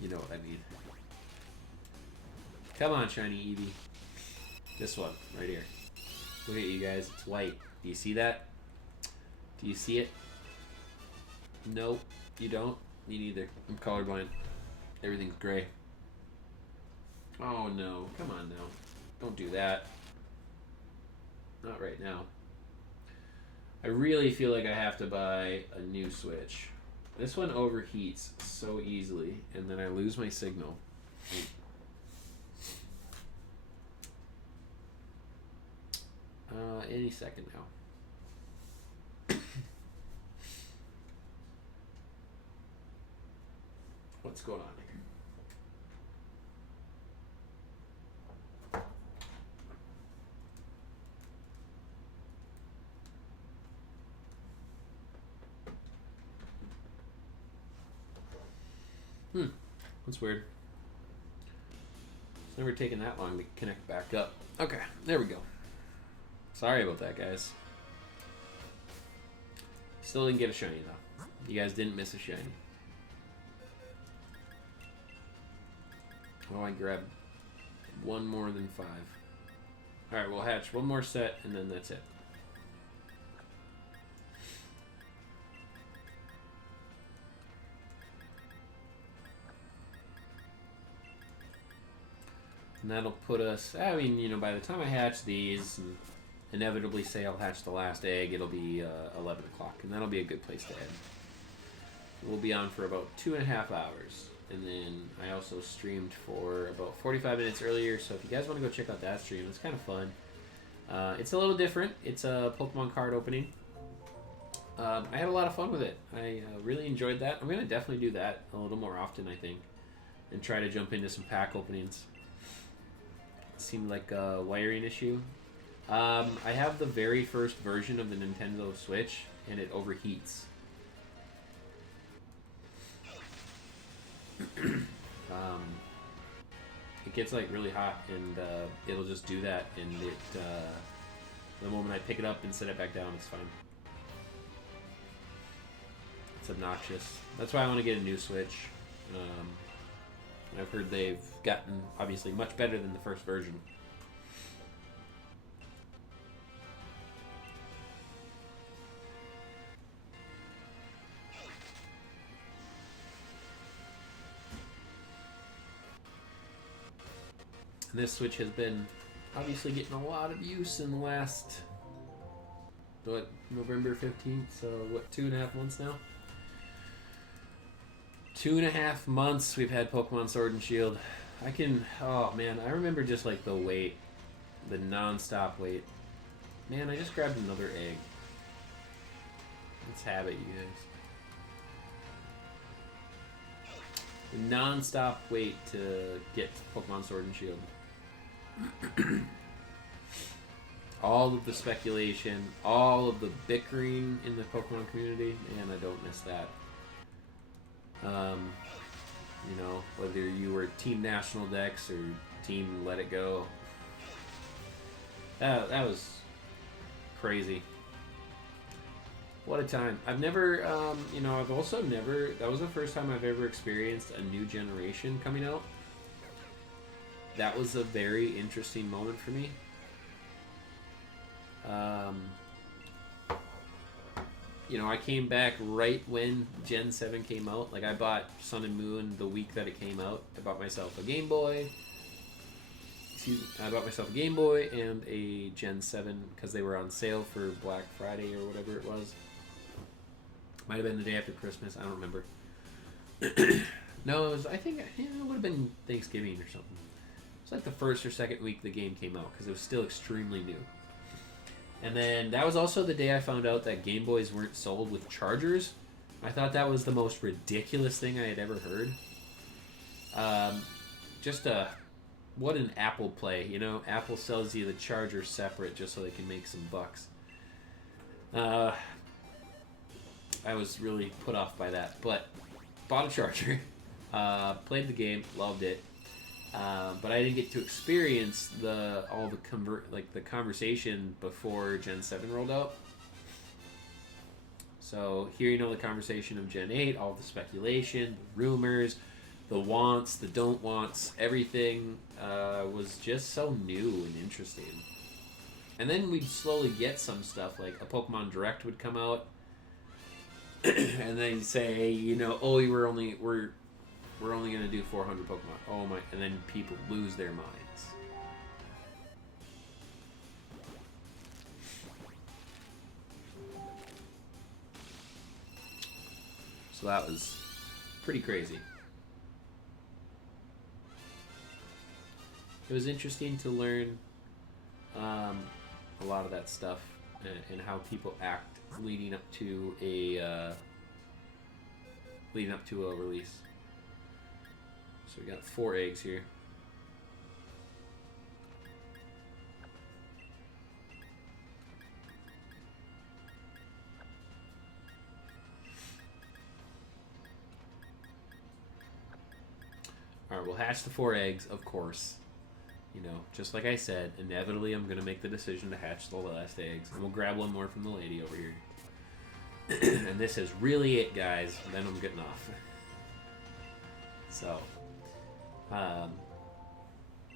you know what I mean. Come on, shiny Eevee. This one, right here. Look at you guys. It's white. Do you see that? Do you see it? Nope, you don't? Me neither. I'm colorblind. Everything's gray. Oh no. Come on now. Don't do that. Not right now. I really feel like I have to buy a new Switch. This one overheats so easily, and then I lose my signal. Any second now. What's going on here? That's weird. It's never taken that long to connect back up. Okay, there we go. Sorry about that, guys. Still didn't get a shiny, though. You guys didn't miss a shiny. Oh, I grabbed one more than 5. Alright, we'll hatch one more set, and then that's it. And that'll put us, I mean, by the time I hatch these, and inevitably say I'll hatch the last egg, it'll be 11 o'clock, and that'll be a good place to end. We'll be on for about 2.5 hours. And then I also streamed for about 45 minutes earlier, so if you guys want to go check out that stream, it's kind of fun. It's a little different. It's a Pokemon card opening. I had a lot of fun with it. I really enjoyed that. I'm going to definitely do that a little more often, I think, and try to jump into some pack openings. It seemed like a wiring issue. I have the very first version of the Nintendo Switch, and it overheats. It gets like really hot, and it'll just do that, and the moment I pick it up and set it back down, it's fine. It's obnoxious. That's why I want to get a new Switch. I've heard they've gotten obviously much better than the first version. And this Switch has been obviously getting a lot of use in the last, November 15th? So, 2.5 months now? 2.5 months we've had Pokemon Sword and Shield. Oh man, I remember just like the wait, the non-stop wait. Man, I just grabbed another egg. Let's have it, you guys. The non-stop wait to get Pokemon Sword and Shield. All of the speculation, all of the bickering in the Pokemon community, man, I don't miss that. Whether you were Team National Dex or Team Let It Go, that was crazy. What a time. I've never, you know, I've also never, that was the first time I've ever experienced a new generation coming out. That was a very interesting moment for me. You know, I came back right when Gen 7 came out. Like, I bought Sun and Moon the week that it came out. I bought myself a Game Boy. I bought myself a Game Boy and a Gen 7 because they were on sale for Black Friday or whatever it was. Might have been the day after Christmas. I don't remember. No, it was, I think it would have been Thanksgiving or something. It's like the first or second week the game came out because it was still extremely new. And then that was also the day I found out that Game Boys weren't sold with chargers. I thought that was the most ridiculous thing I had ever heard. What an Apple play, you know? Apple sells you the charger separate just so they can make some bucks. I was really put off by that, but bought a charger, played the game, loved it. But I didn't get to experience the conversation before Gen 7 rolled out. So hearing all the conversation of Gen 8, all the speculation, the rumors, the wants, the don't wants, everything was just so new and interesting. And then we'd slowly get some stuff, like a Pokemon Direct would come out, and then say, you know, oh, we're only gonna do 400 Pokemon. Oh my! And then people lose their minds. So that was pretty crazy. It was interesting to learn a lot of that stuff and how people act leading up to a release. So we got 4 eggs here. Alright, we'll hatch the 4 eggs, of course. You know, just like I said, inevitably I'm going to make the decision to hatch the last eggs. And we'll grab one more from the lady over here. And this is really it, guys. And then I'm getting off. So,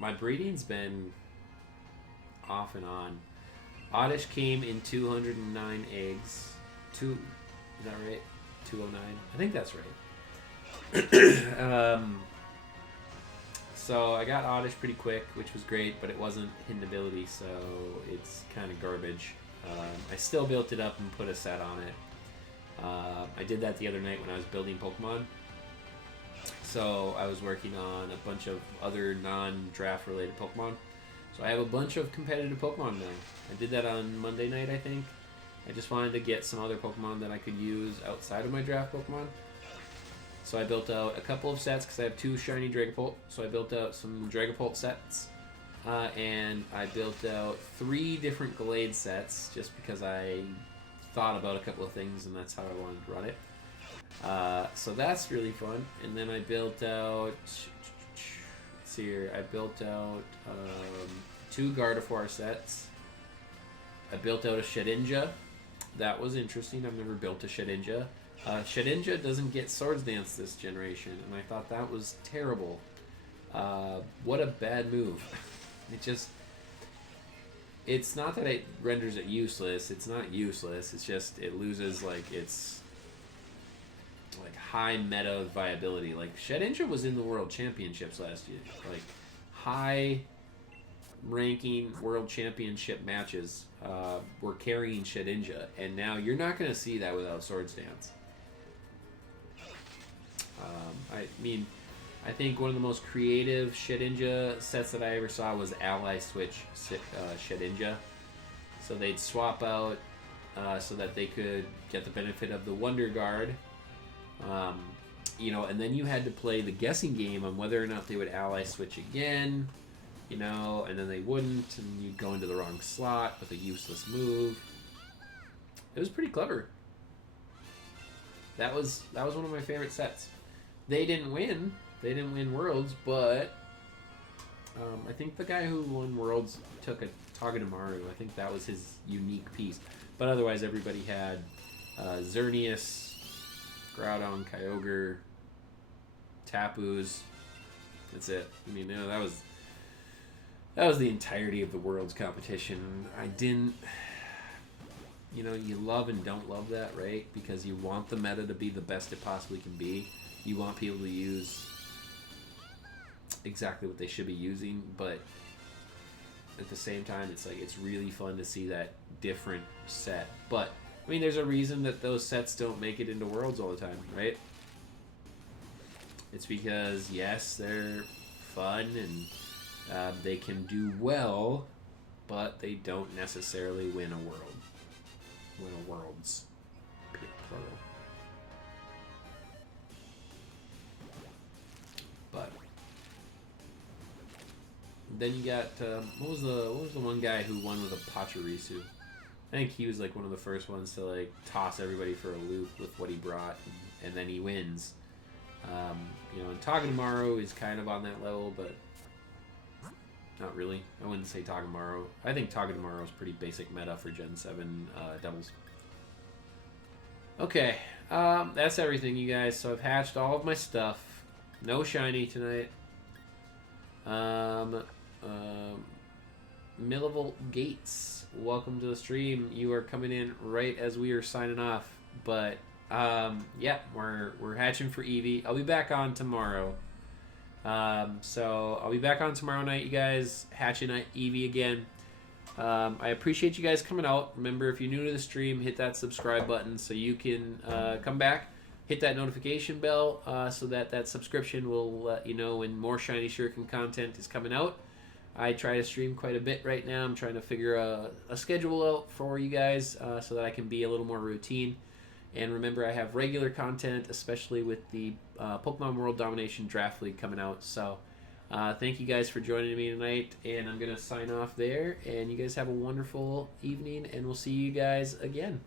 my breeding's been off and on. Oddish came in 209 eggs. Is that right? 209? I think that's right. So I got Oddish pretty quick, which was great, but it wasn't hidden ability, so it's kind of garbage. I still built it up and put a set on it. I did that the other night when I was building Pokemon. So I was working on a bunch of other non-draft related Pokemon. So I have a bunch of competitive Pokemon now. I did that on Monday night, I think. I just wanted to get some other Pokemon that I could use outside of my draft Pokemon. So I built out a couple of sets because I have 2 shiny Dragapult. So I built out some Dragapult sets. And I built out 3 different Gallade sets just because I thought about a couple of things and that's how I wanted to run it. So that's really fun. And then I built out, let's see here, I built out 2 Gardevoir sets. I built out a Shedinja. That was interesting. I've never built a Shedinja. Shedinja doesn't get Swords Dance this generation, and I thought that was terrible. What a bad move. It's not that it renders it useless. It's not useless. It's just it loses like its like high meta viability. Like Shedinja was in the World Championships last year. Like high ranking World Championship matches were carrying Shedinja, and now you're not going to see that without Swords Dance. I mean, I think one of the most creative Shedinja sets that I ever saw was Ally Switch Shedinja. So they'd swap out so that they could get the benefit of the Wonder Guard. You know, and then you had to play the guessing game on whether or not they would Ally Switch again. You know, and then they wouldn't, and you'd go into the wrong slot with a useless move. It was pretty clever. That was one of my favorite sets. They didn't win. They didn't win Worlds, but I think the guy who won Worlds took a Togedemaru. I think that was his unique piece. But otherwise, everybody had Xerneas, Groudon, Kyogre, Tapus. That's it. I mean, that was the entirety of the Worlds competition. I didn't... you love and don't love that, right? Because you want the meta to be the best it possibly can be. You want people to use exactly what they should be using, but at the same time, it's like it's really fun to see that different set. But I mean, there's a reason that those sets don't make it into Worlds all the time, right? It's because yes, they're fun and they can do well, but they don't necessarily win a Worlds. Plural. But then you got what was the one guy who won with a Pachirisu? I think he was like one of the first ones to like toss everybody for a loop with what he brought, and then he wins. And Togedemaru is kind of on that level, but not really. I wouldn't say Togedemaru. I think Togedemaru is pretty basic meta for Gen 7 doubles. Okay, that's everything, you guys. So I've hatched all of my stuff. No shiny tonight. Millivolt Gates, welcome to the stream. You are coming in right as we are signing off. But yeah, we're hatching for Eevee. I'll be back on tomorrow. So I'll be back on tomorrow night, you guys, hatching at Eevee again. I appreciate you guys coming out. Remember, if you're new to the stream, hit that subscribe button so you can come back. Hit that notification bell so that subscription will let you know when more Shiny Shuriken content is coming out. I try to stream quite a bit right now. I'm trying to figure a schedule out for you guys so that I can be a little more routine. And remember, I have regular content, especially with the Pokemon World Domination Draft League coming out. So thank you guys for joining me tonight. And I'm going to sign off there. And you guys have a wonderful evening. And we'll see you guys again.